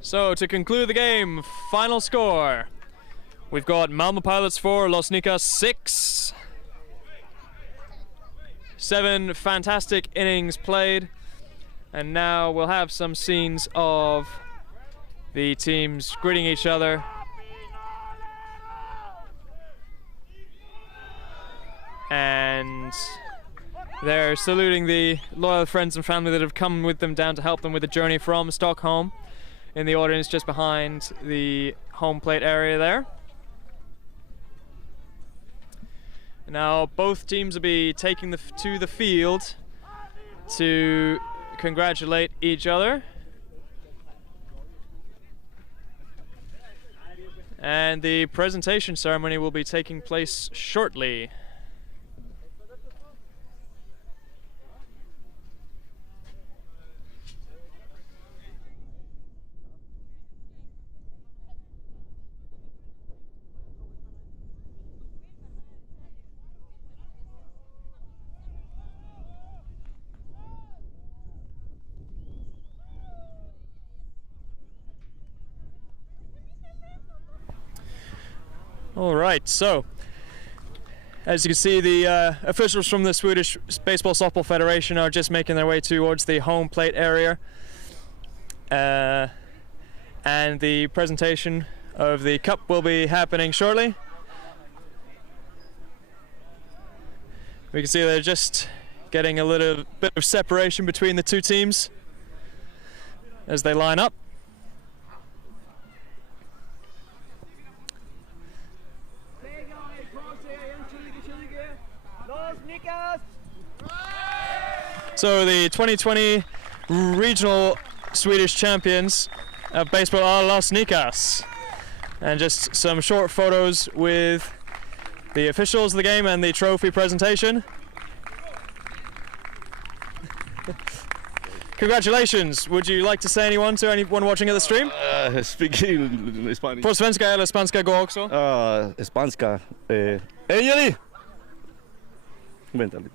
So to conclude the game, final score. We've got Malmö Pilots 4, Los Nicas 6. 7 fantastic innings played. And now we'll have some scenes of the teams greeting each other. And they're saluting the loyal friends and family that have come with them down to help them with the journey from Stockholm. In the audience just behind the home plate area there. Now both teams will be taking to the field to congratulate each other. And the presentation ceremony will be taking place shortly. All right, so as you can see, the officials from the Swedish Baseball Softball Federation are just making their way towards the home plate area. And the presentation of the cup will be happening shortly. We can see they're just getting a little bit of separation between the two teams as they line up. So the 2020 regional Swedish champions of baseball are Los Nicas. And just some short photos with the officials of the game and the trophy presentation. Congratulations. Would you like to say anyone watching at the stream? Speaking Spanish. På svenska eller spanska går också? Spanska. Ejeli! Vänta lite.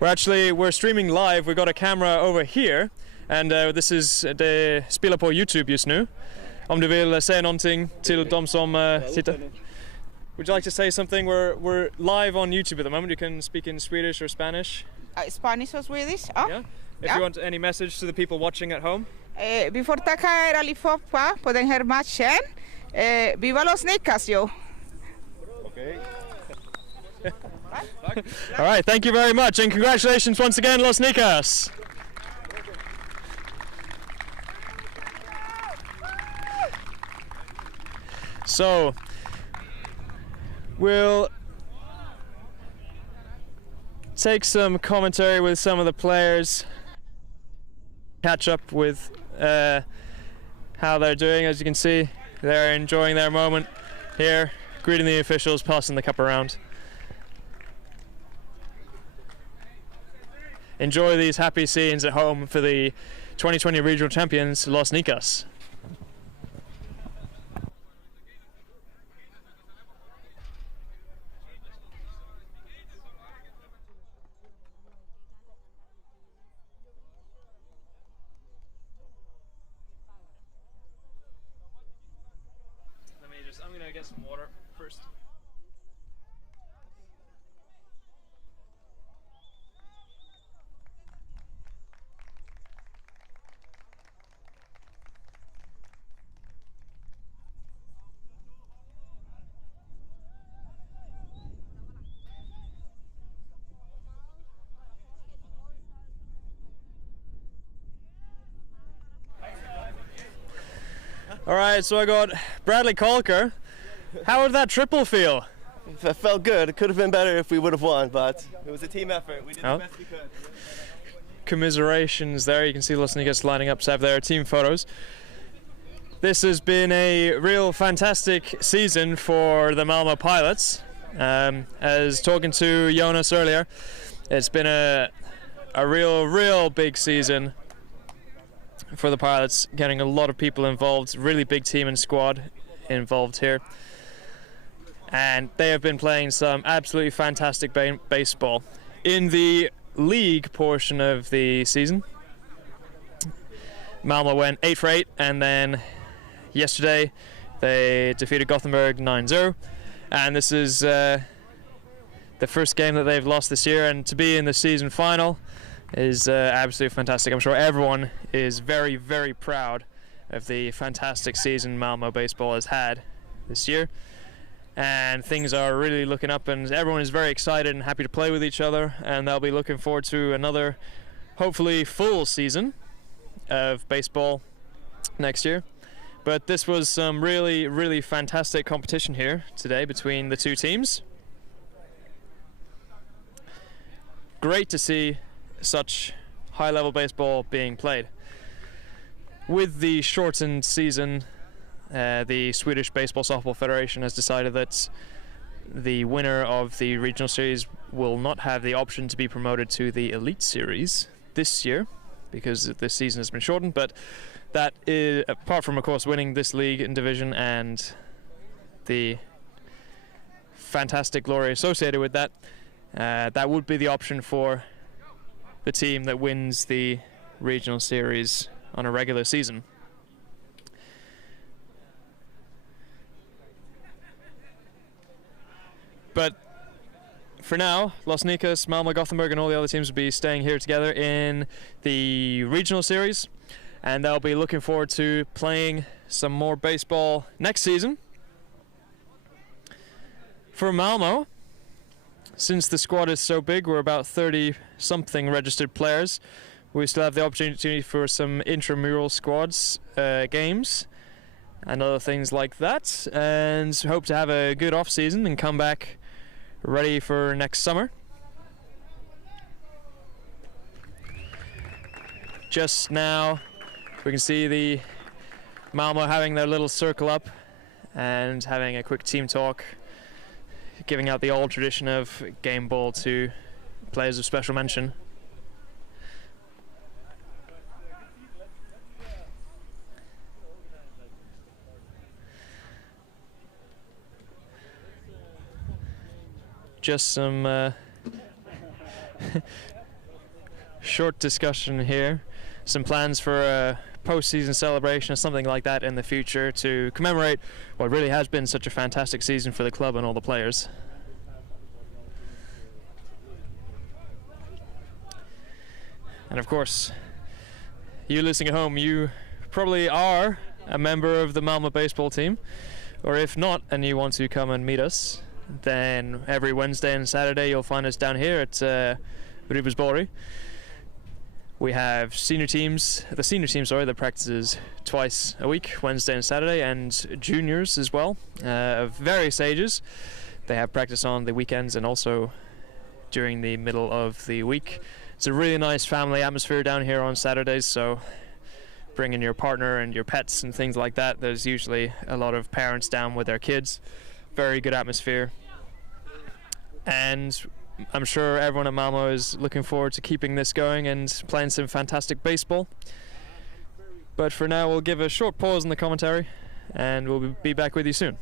We're streaming live. We've got a camera over here, and this is det spelar på YouTube just nu. Om du vill säga någonting till de som tittar. Would you like to say something? We're live on YouTube at the moment. You can speak in Swedish or Spanish. Spanish or Swedish? Ja. Yeah. If you want any message to the people watching at home. Vi får tacka er allihopa på den här matchen. Viva Los Nicas ju! Okay. All right, thank you very much, and congratulations once again, Los Nicas. So we'll take some commentary with some of the players, catch up with how they're doing. As you can see, they're enjoying their moment here, greeting the officials, passing the cup around. Enjoy these happy scenes at home for the 2020 regional champions, Los Nicas. I'm gonna get some water first. All right, so I got Bradley Colker. How did that triple feel? It felt good. It could have been better if we would have won, but it was a team effort. We did the best we could. Commiserations there. You can see Los Nicas lining up to have their team photos. This has been a real fantastic season for the Malmö Pilots. As talking to Jonas earlier, it's been a real big season for the Pilots, getting a lot of people involved, really big team and squad involved here. And they have been playing some absolutely fantastic baseball. In the league portion of the season, Malmö went 8 for 8, and then yesterday they defeated Gothenburg 9-0. And this is the first game that they've lost this year, and to be in the season final is absolutely fantastic. I'm sure everyone is very proud of the fantastic season Malmö baseball has had this year, and things are really looking up, and everyone is very excited and happy to play with each other, and they'll be looking forward to another hopefully full season of baseball next year. But this was some really fantastic competition here today between the two teams. Great to see such high-level baseball being played. With the shortened season, the Swedish Baseball Softball Federation has decided that the winner of the regional series will not have the option to be promoted to the Elite Series this year, because this season has been shortened. But that is, apart from of course winning this league and division and the fantastic glory associated with that, that would be the option for the team that wins the regional series on a regular season. But for now, Los Nicas, Malmö, Gothenburg and all the other teams will be staying here together in the regional series, and they'll be looking forward to playing some more baseball next season. For Malmö, since the squad is so big, we're about 30-something registered players, we still have the opportunity for some intramural squads games and other things like that, and hope to have a good off-season and come back ready for next summer. Just now we can see the Malmö having their little circle up and having a quick team talk, giving out the old tradition of game ball to players of special mention. Just some short discussion here. Some plans for a post-season celebration or something like that in the future to commemorate what really has been such a fantastic season for the club and all the players. And of course, you listening at home, you probably are a member of the Malmö baseball team, or if not and you want to come and meet us, then every Wednesday and Saturday you'll find us down here at Rubensborg. We have the senior team, that practices twice a week, Wednesday and Saturday, and juniors as well, of various ages. They have practice on the weekends and also during the middle of the week. It's a really nice family atmosphere down here on Saturdays, so bring in your partner and your pets and things like that. There's usually a lot of parents down with their kids. Very good atmosphere. And I'm sure everyone at Malmö is looking forward to keeping this going and playing some fantastic baseball. But for now, we'll give a short pause in the commentary and we'll be back with you soon.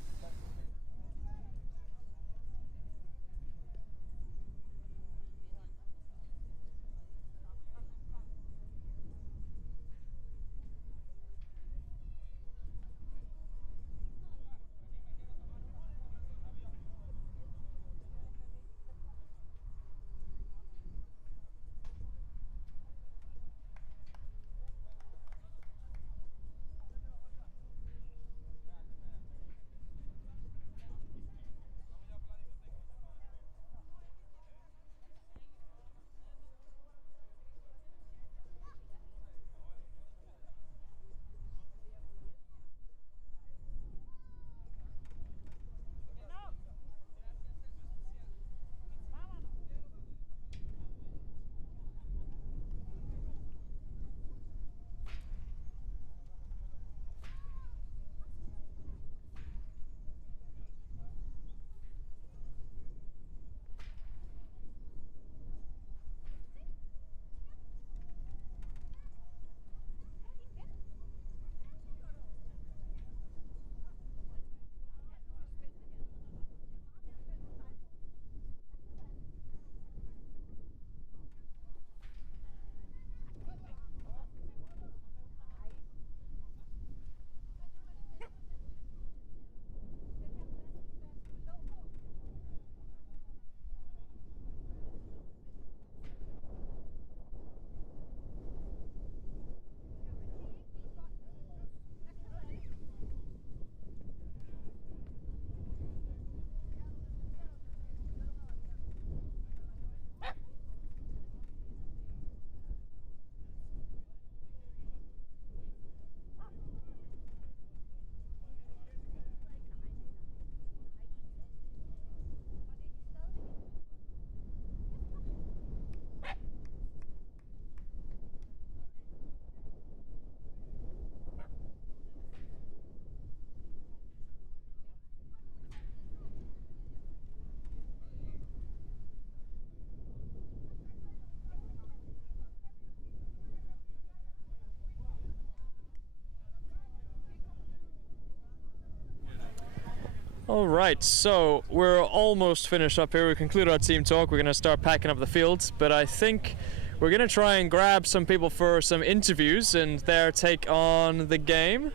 All right, so we're almost finished up here. We concluded our team talk. We're going to start packing up the fields, but I think we're going to try and grab some people for some interviews and their take on the game.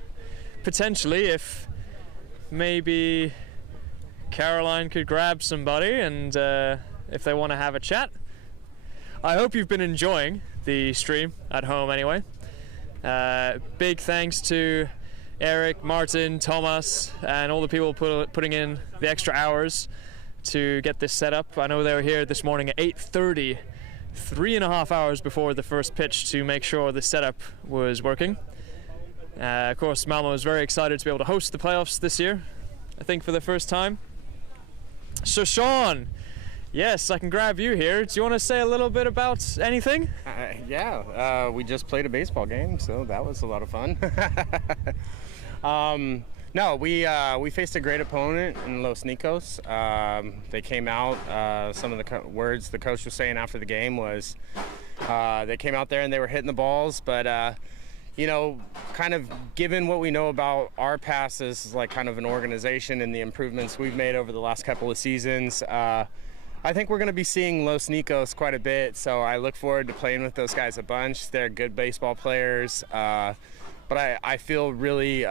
Potentially, if maybe Caroline could grab somebody and if they want to have a chat. I hope you've been enjoying the stream at home anyway. Big thanks to Eric, Martin, Thomas, and all the people putting in the extra hours to get this set up. I know they were here this morning at 8:30, 3.5 hours before the first pitch to make sure the setup was working. Of course, Malmö is very excited to be able to host the playoffs this year, I think for the first time. So Sean, yes, I can grab you here. Do you want to say a little bit about anything? We just played a baseball game, so that was a lot of fun. No, we faced a great opponent in Los Nicas. They came out. Some of the words the coach was saying after the game was they came out there and they were hitting the balls, but you know, kind of given what we know about our passes, like kind of an organization and the improvements we've made over the last couple of seasons, I think we're going to be seeing Los Nicas quite a bit, so I look forward to playing with those guys a bunch. They're good baseball players, but I feel really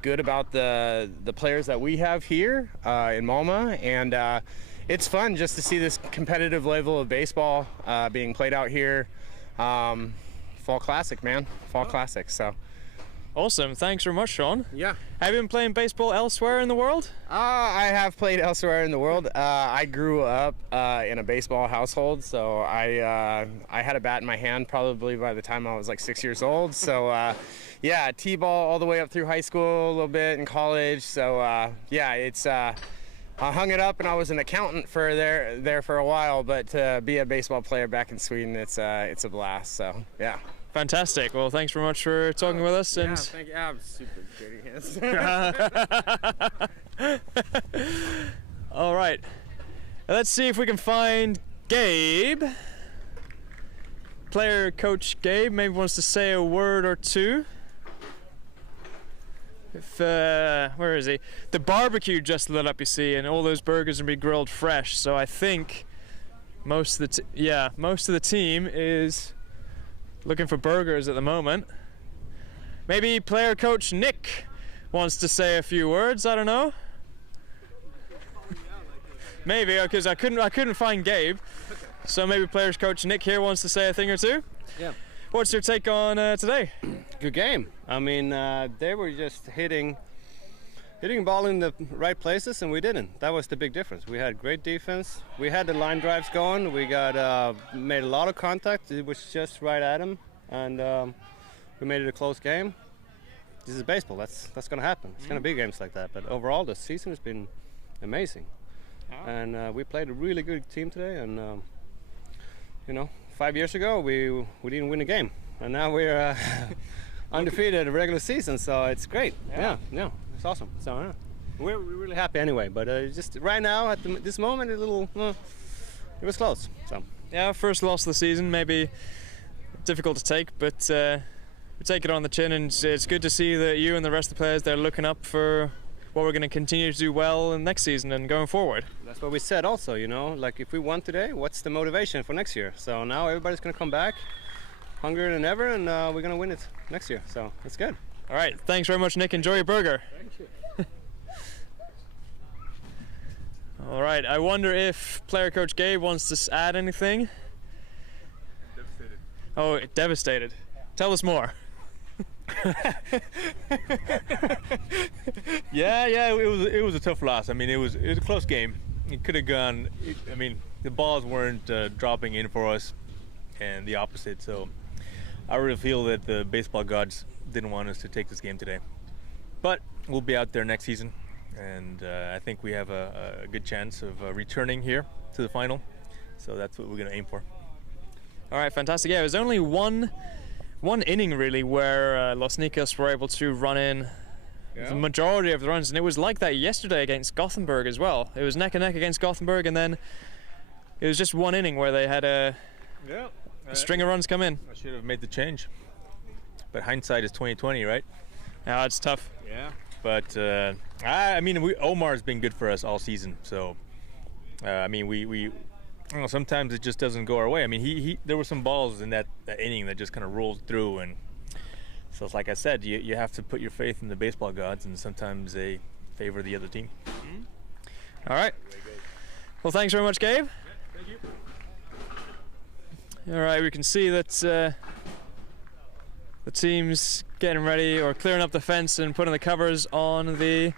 good about the players that we have here in Malmö, and it's fun just to see this competitive level of baseball being played out here. Fall Classic, man. Fall Classic, so Awesome. Thanks very much, Sean. Yeah. Have you been playing baseball elsewhere in the world? I have played elsewhere in the world. I grew up in a baseball household, so I had a bat in my hand probably by the time I was like 6 years old. So yeah, T-ball all the way up through high school, a little bit in college. So yeah, it's I hung it up and I was an accountant for there for a while. But to be a baseball player back in Sweden, it's a blast. So yeah. Fantastic. Well, thanks very much for talking with us. Yeah, thank you. I'm super good hands. All right. Let's see if we can find Gabe. Player coach Gabe maybe wants to say a word or two. If where is he? The barbecue just lit up, you see, and all those burgers are gonna be grilled fresh. So I think most of the team is looking for burgers at the moment. Maybe player coach Nick wants to say a few words. I don't know. Maybe because I couldn't find Gabe, so maybe players coach Nick here wants to say a thing or two. Yeah. What's your take on today? Good game. I mean, they were just hitting ball in the right places, and we didn't. That was the big difference. We had great defense. We had the line drives going. We got made a lot of contact. It was just right at him, and we made it a close game. This is baseball. That's going to happen. It's going to be games like that. But overall, the season has been amazing, and we played a really good team today. And 5 years ago we didn't win a game, and now we're undefeated in the regular season. So it's great. Yeah. It's awesome. So we're really happy anyway. But just right now, at this moment, it was close. So yeah, first loss of the season, maybe difficult to take, but we take it on the chin, and it's good to see that you and the rest of the players, they're looking up for what we're going to continue to do well in next season and going forward. That's what we said also, like if we won today, what's the motivation for next year? So now everybody's going to come back hungrier than ever, and we're going to win it next year. So it's good. All right, thanks very much, Nick. Enjoy your burger. Thank you. All right, I wonder if player coach Gabe wants to add anything. Devastated. Oh, devastated. Tell us more. Yeah, it was a tough loss. I mean, it was a close game. It could have gone. The balls weren't dropping in for us, and the opposite. So I really feel that the baseball gods didn't want us to take this game today. But we'll be out there next season, and I think we have a good chance of returning here to the final. So that's what we're going to aim for. All right, fantastic. Yeah, it was only one inning really where Los Nicas were able to run in the majority of the runs, and it was like that yesterday against Gothenburg as well. It was neck and neck against Gothenburg, and then it was just one inning where they had a string of runs come in. I should have made the change, but hindsight is 20/20, right? Yeah, it's tough. Yeah, but Omar's been good for us all season. So sometimes it just doesn't go our way. I mean, there were some balls in that inning that just kind of rolled through, and so it's like I said, you have to put your faith in the baseball gods, and sometimes they favor the other team. Mm-hmm. All right. Well, thanks very much, Gabe. Yeah, thank you. All right, we can see that the team's getting ready or clearing up the fence and putting the covers on the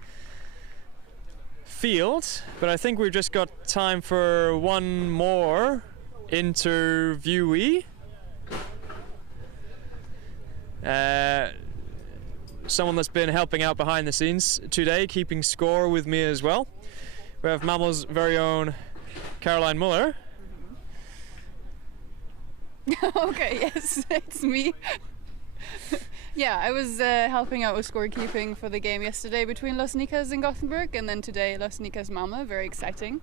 field, but I think we've just got time for one more interviewee. Someone that's been helping out behind the scenes today, keeping score with me as well. We have Malmö's very own Caroline Muller. Okay, yes, it's me. Yeah, I was helping out with scorekeeping for the game yesterday between Los Nicas and Gothenburg, and then today Los Nicas Malmö. Very exciting.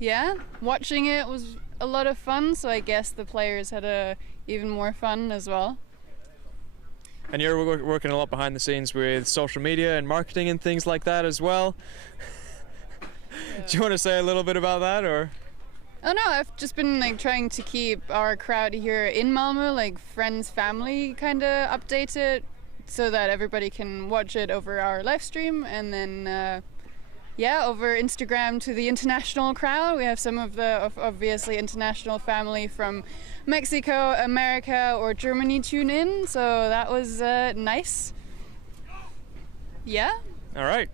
Yeah, watching it was a lot of fun, so I guess the players had even more fun as well. And you're working a lot behind the scenes with social media and marketing and things like that as well. Yeah. Do you want to say a little bit about that, or? Oh no, I've just been trying to keep our crowd here in Malmö, friends, family, kind of updated, so that everybody can watch it over our live stream, and then yeah, over Instagram to the international crowd. We have some of the obviously international family from Mexico, America, or Germany tune in, so that was nice. Yeah. All right.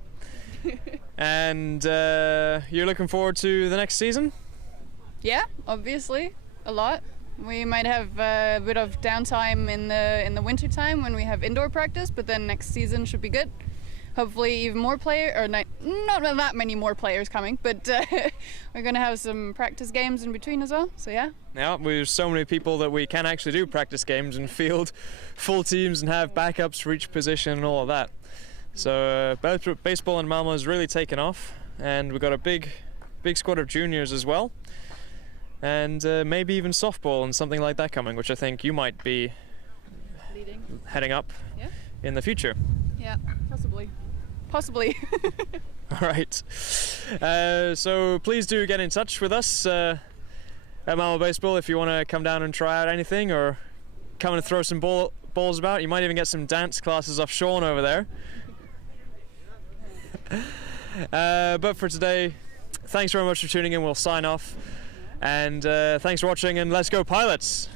And you're looking forward to the next season? Yeah, obviously, a lot. We might have a bit of downtime in the winter time when we have indoor practice, but then next season should be good. Hopefully even more not that many more players coming, but we're going to have some practice games in between as well, so yeah. Yeah, we're so many people that we can actually do practice games and field full teams and have backups for each position and all of that. So baseball in Malmö has really taken off, and we've got a big squad of juniors as well, and maybe even softball and something like that coming, which I think you might be heading up in the future. Yeah, possibly. All right. So please do get in touch with us at Malmö Baseball if you want to come down and try out anything or come and throw some balls about. You might even get some dance classes off Sean over there. But for today, thanks very much for tuning in. We'll sign off. And thanks for watching, and let's go Pilots!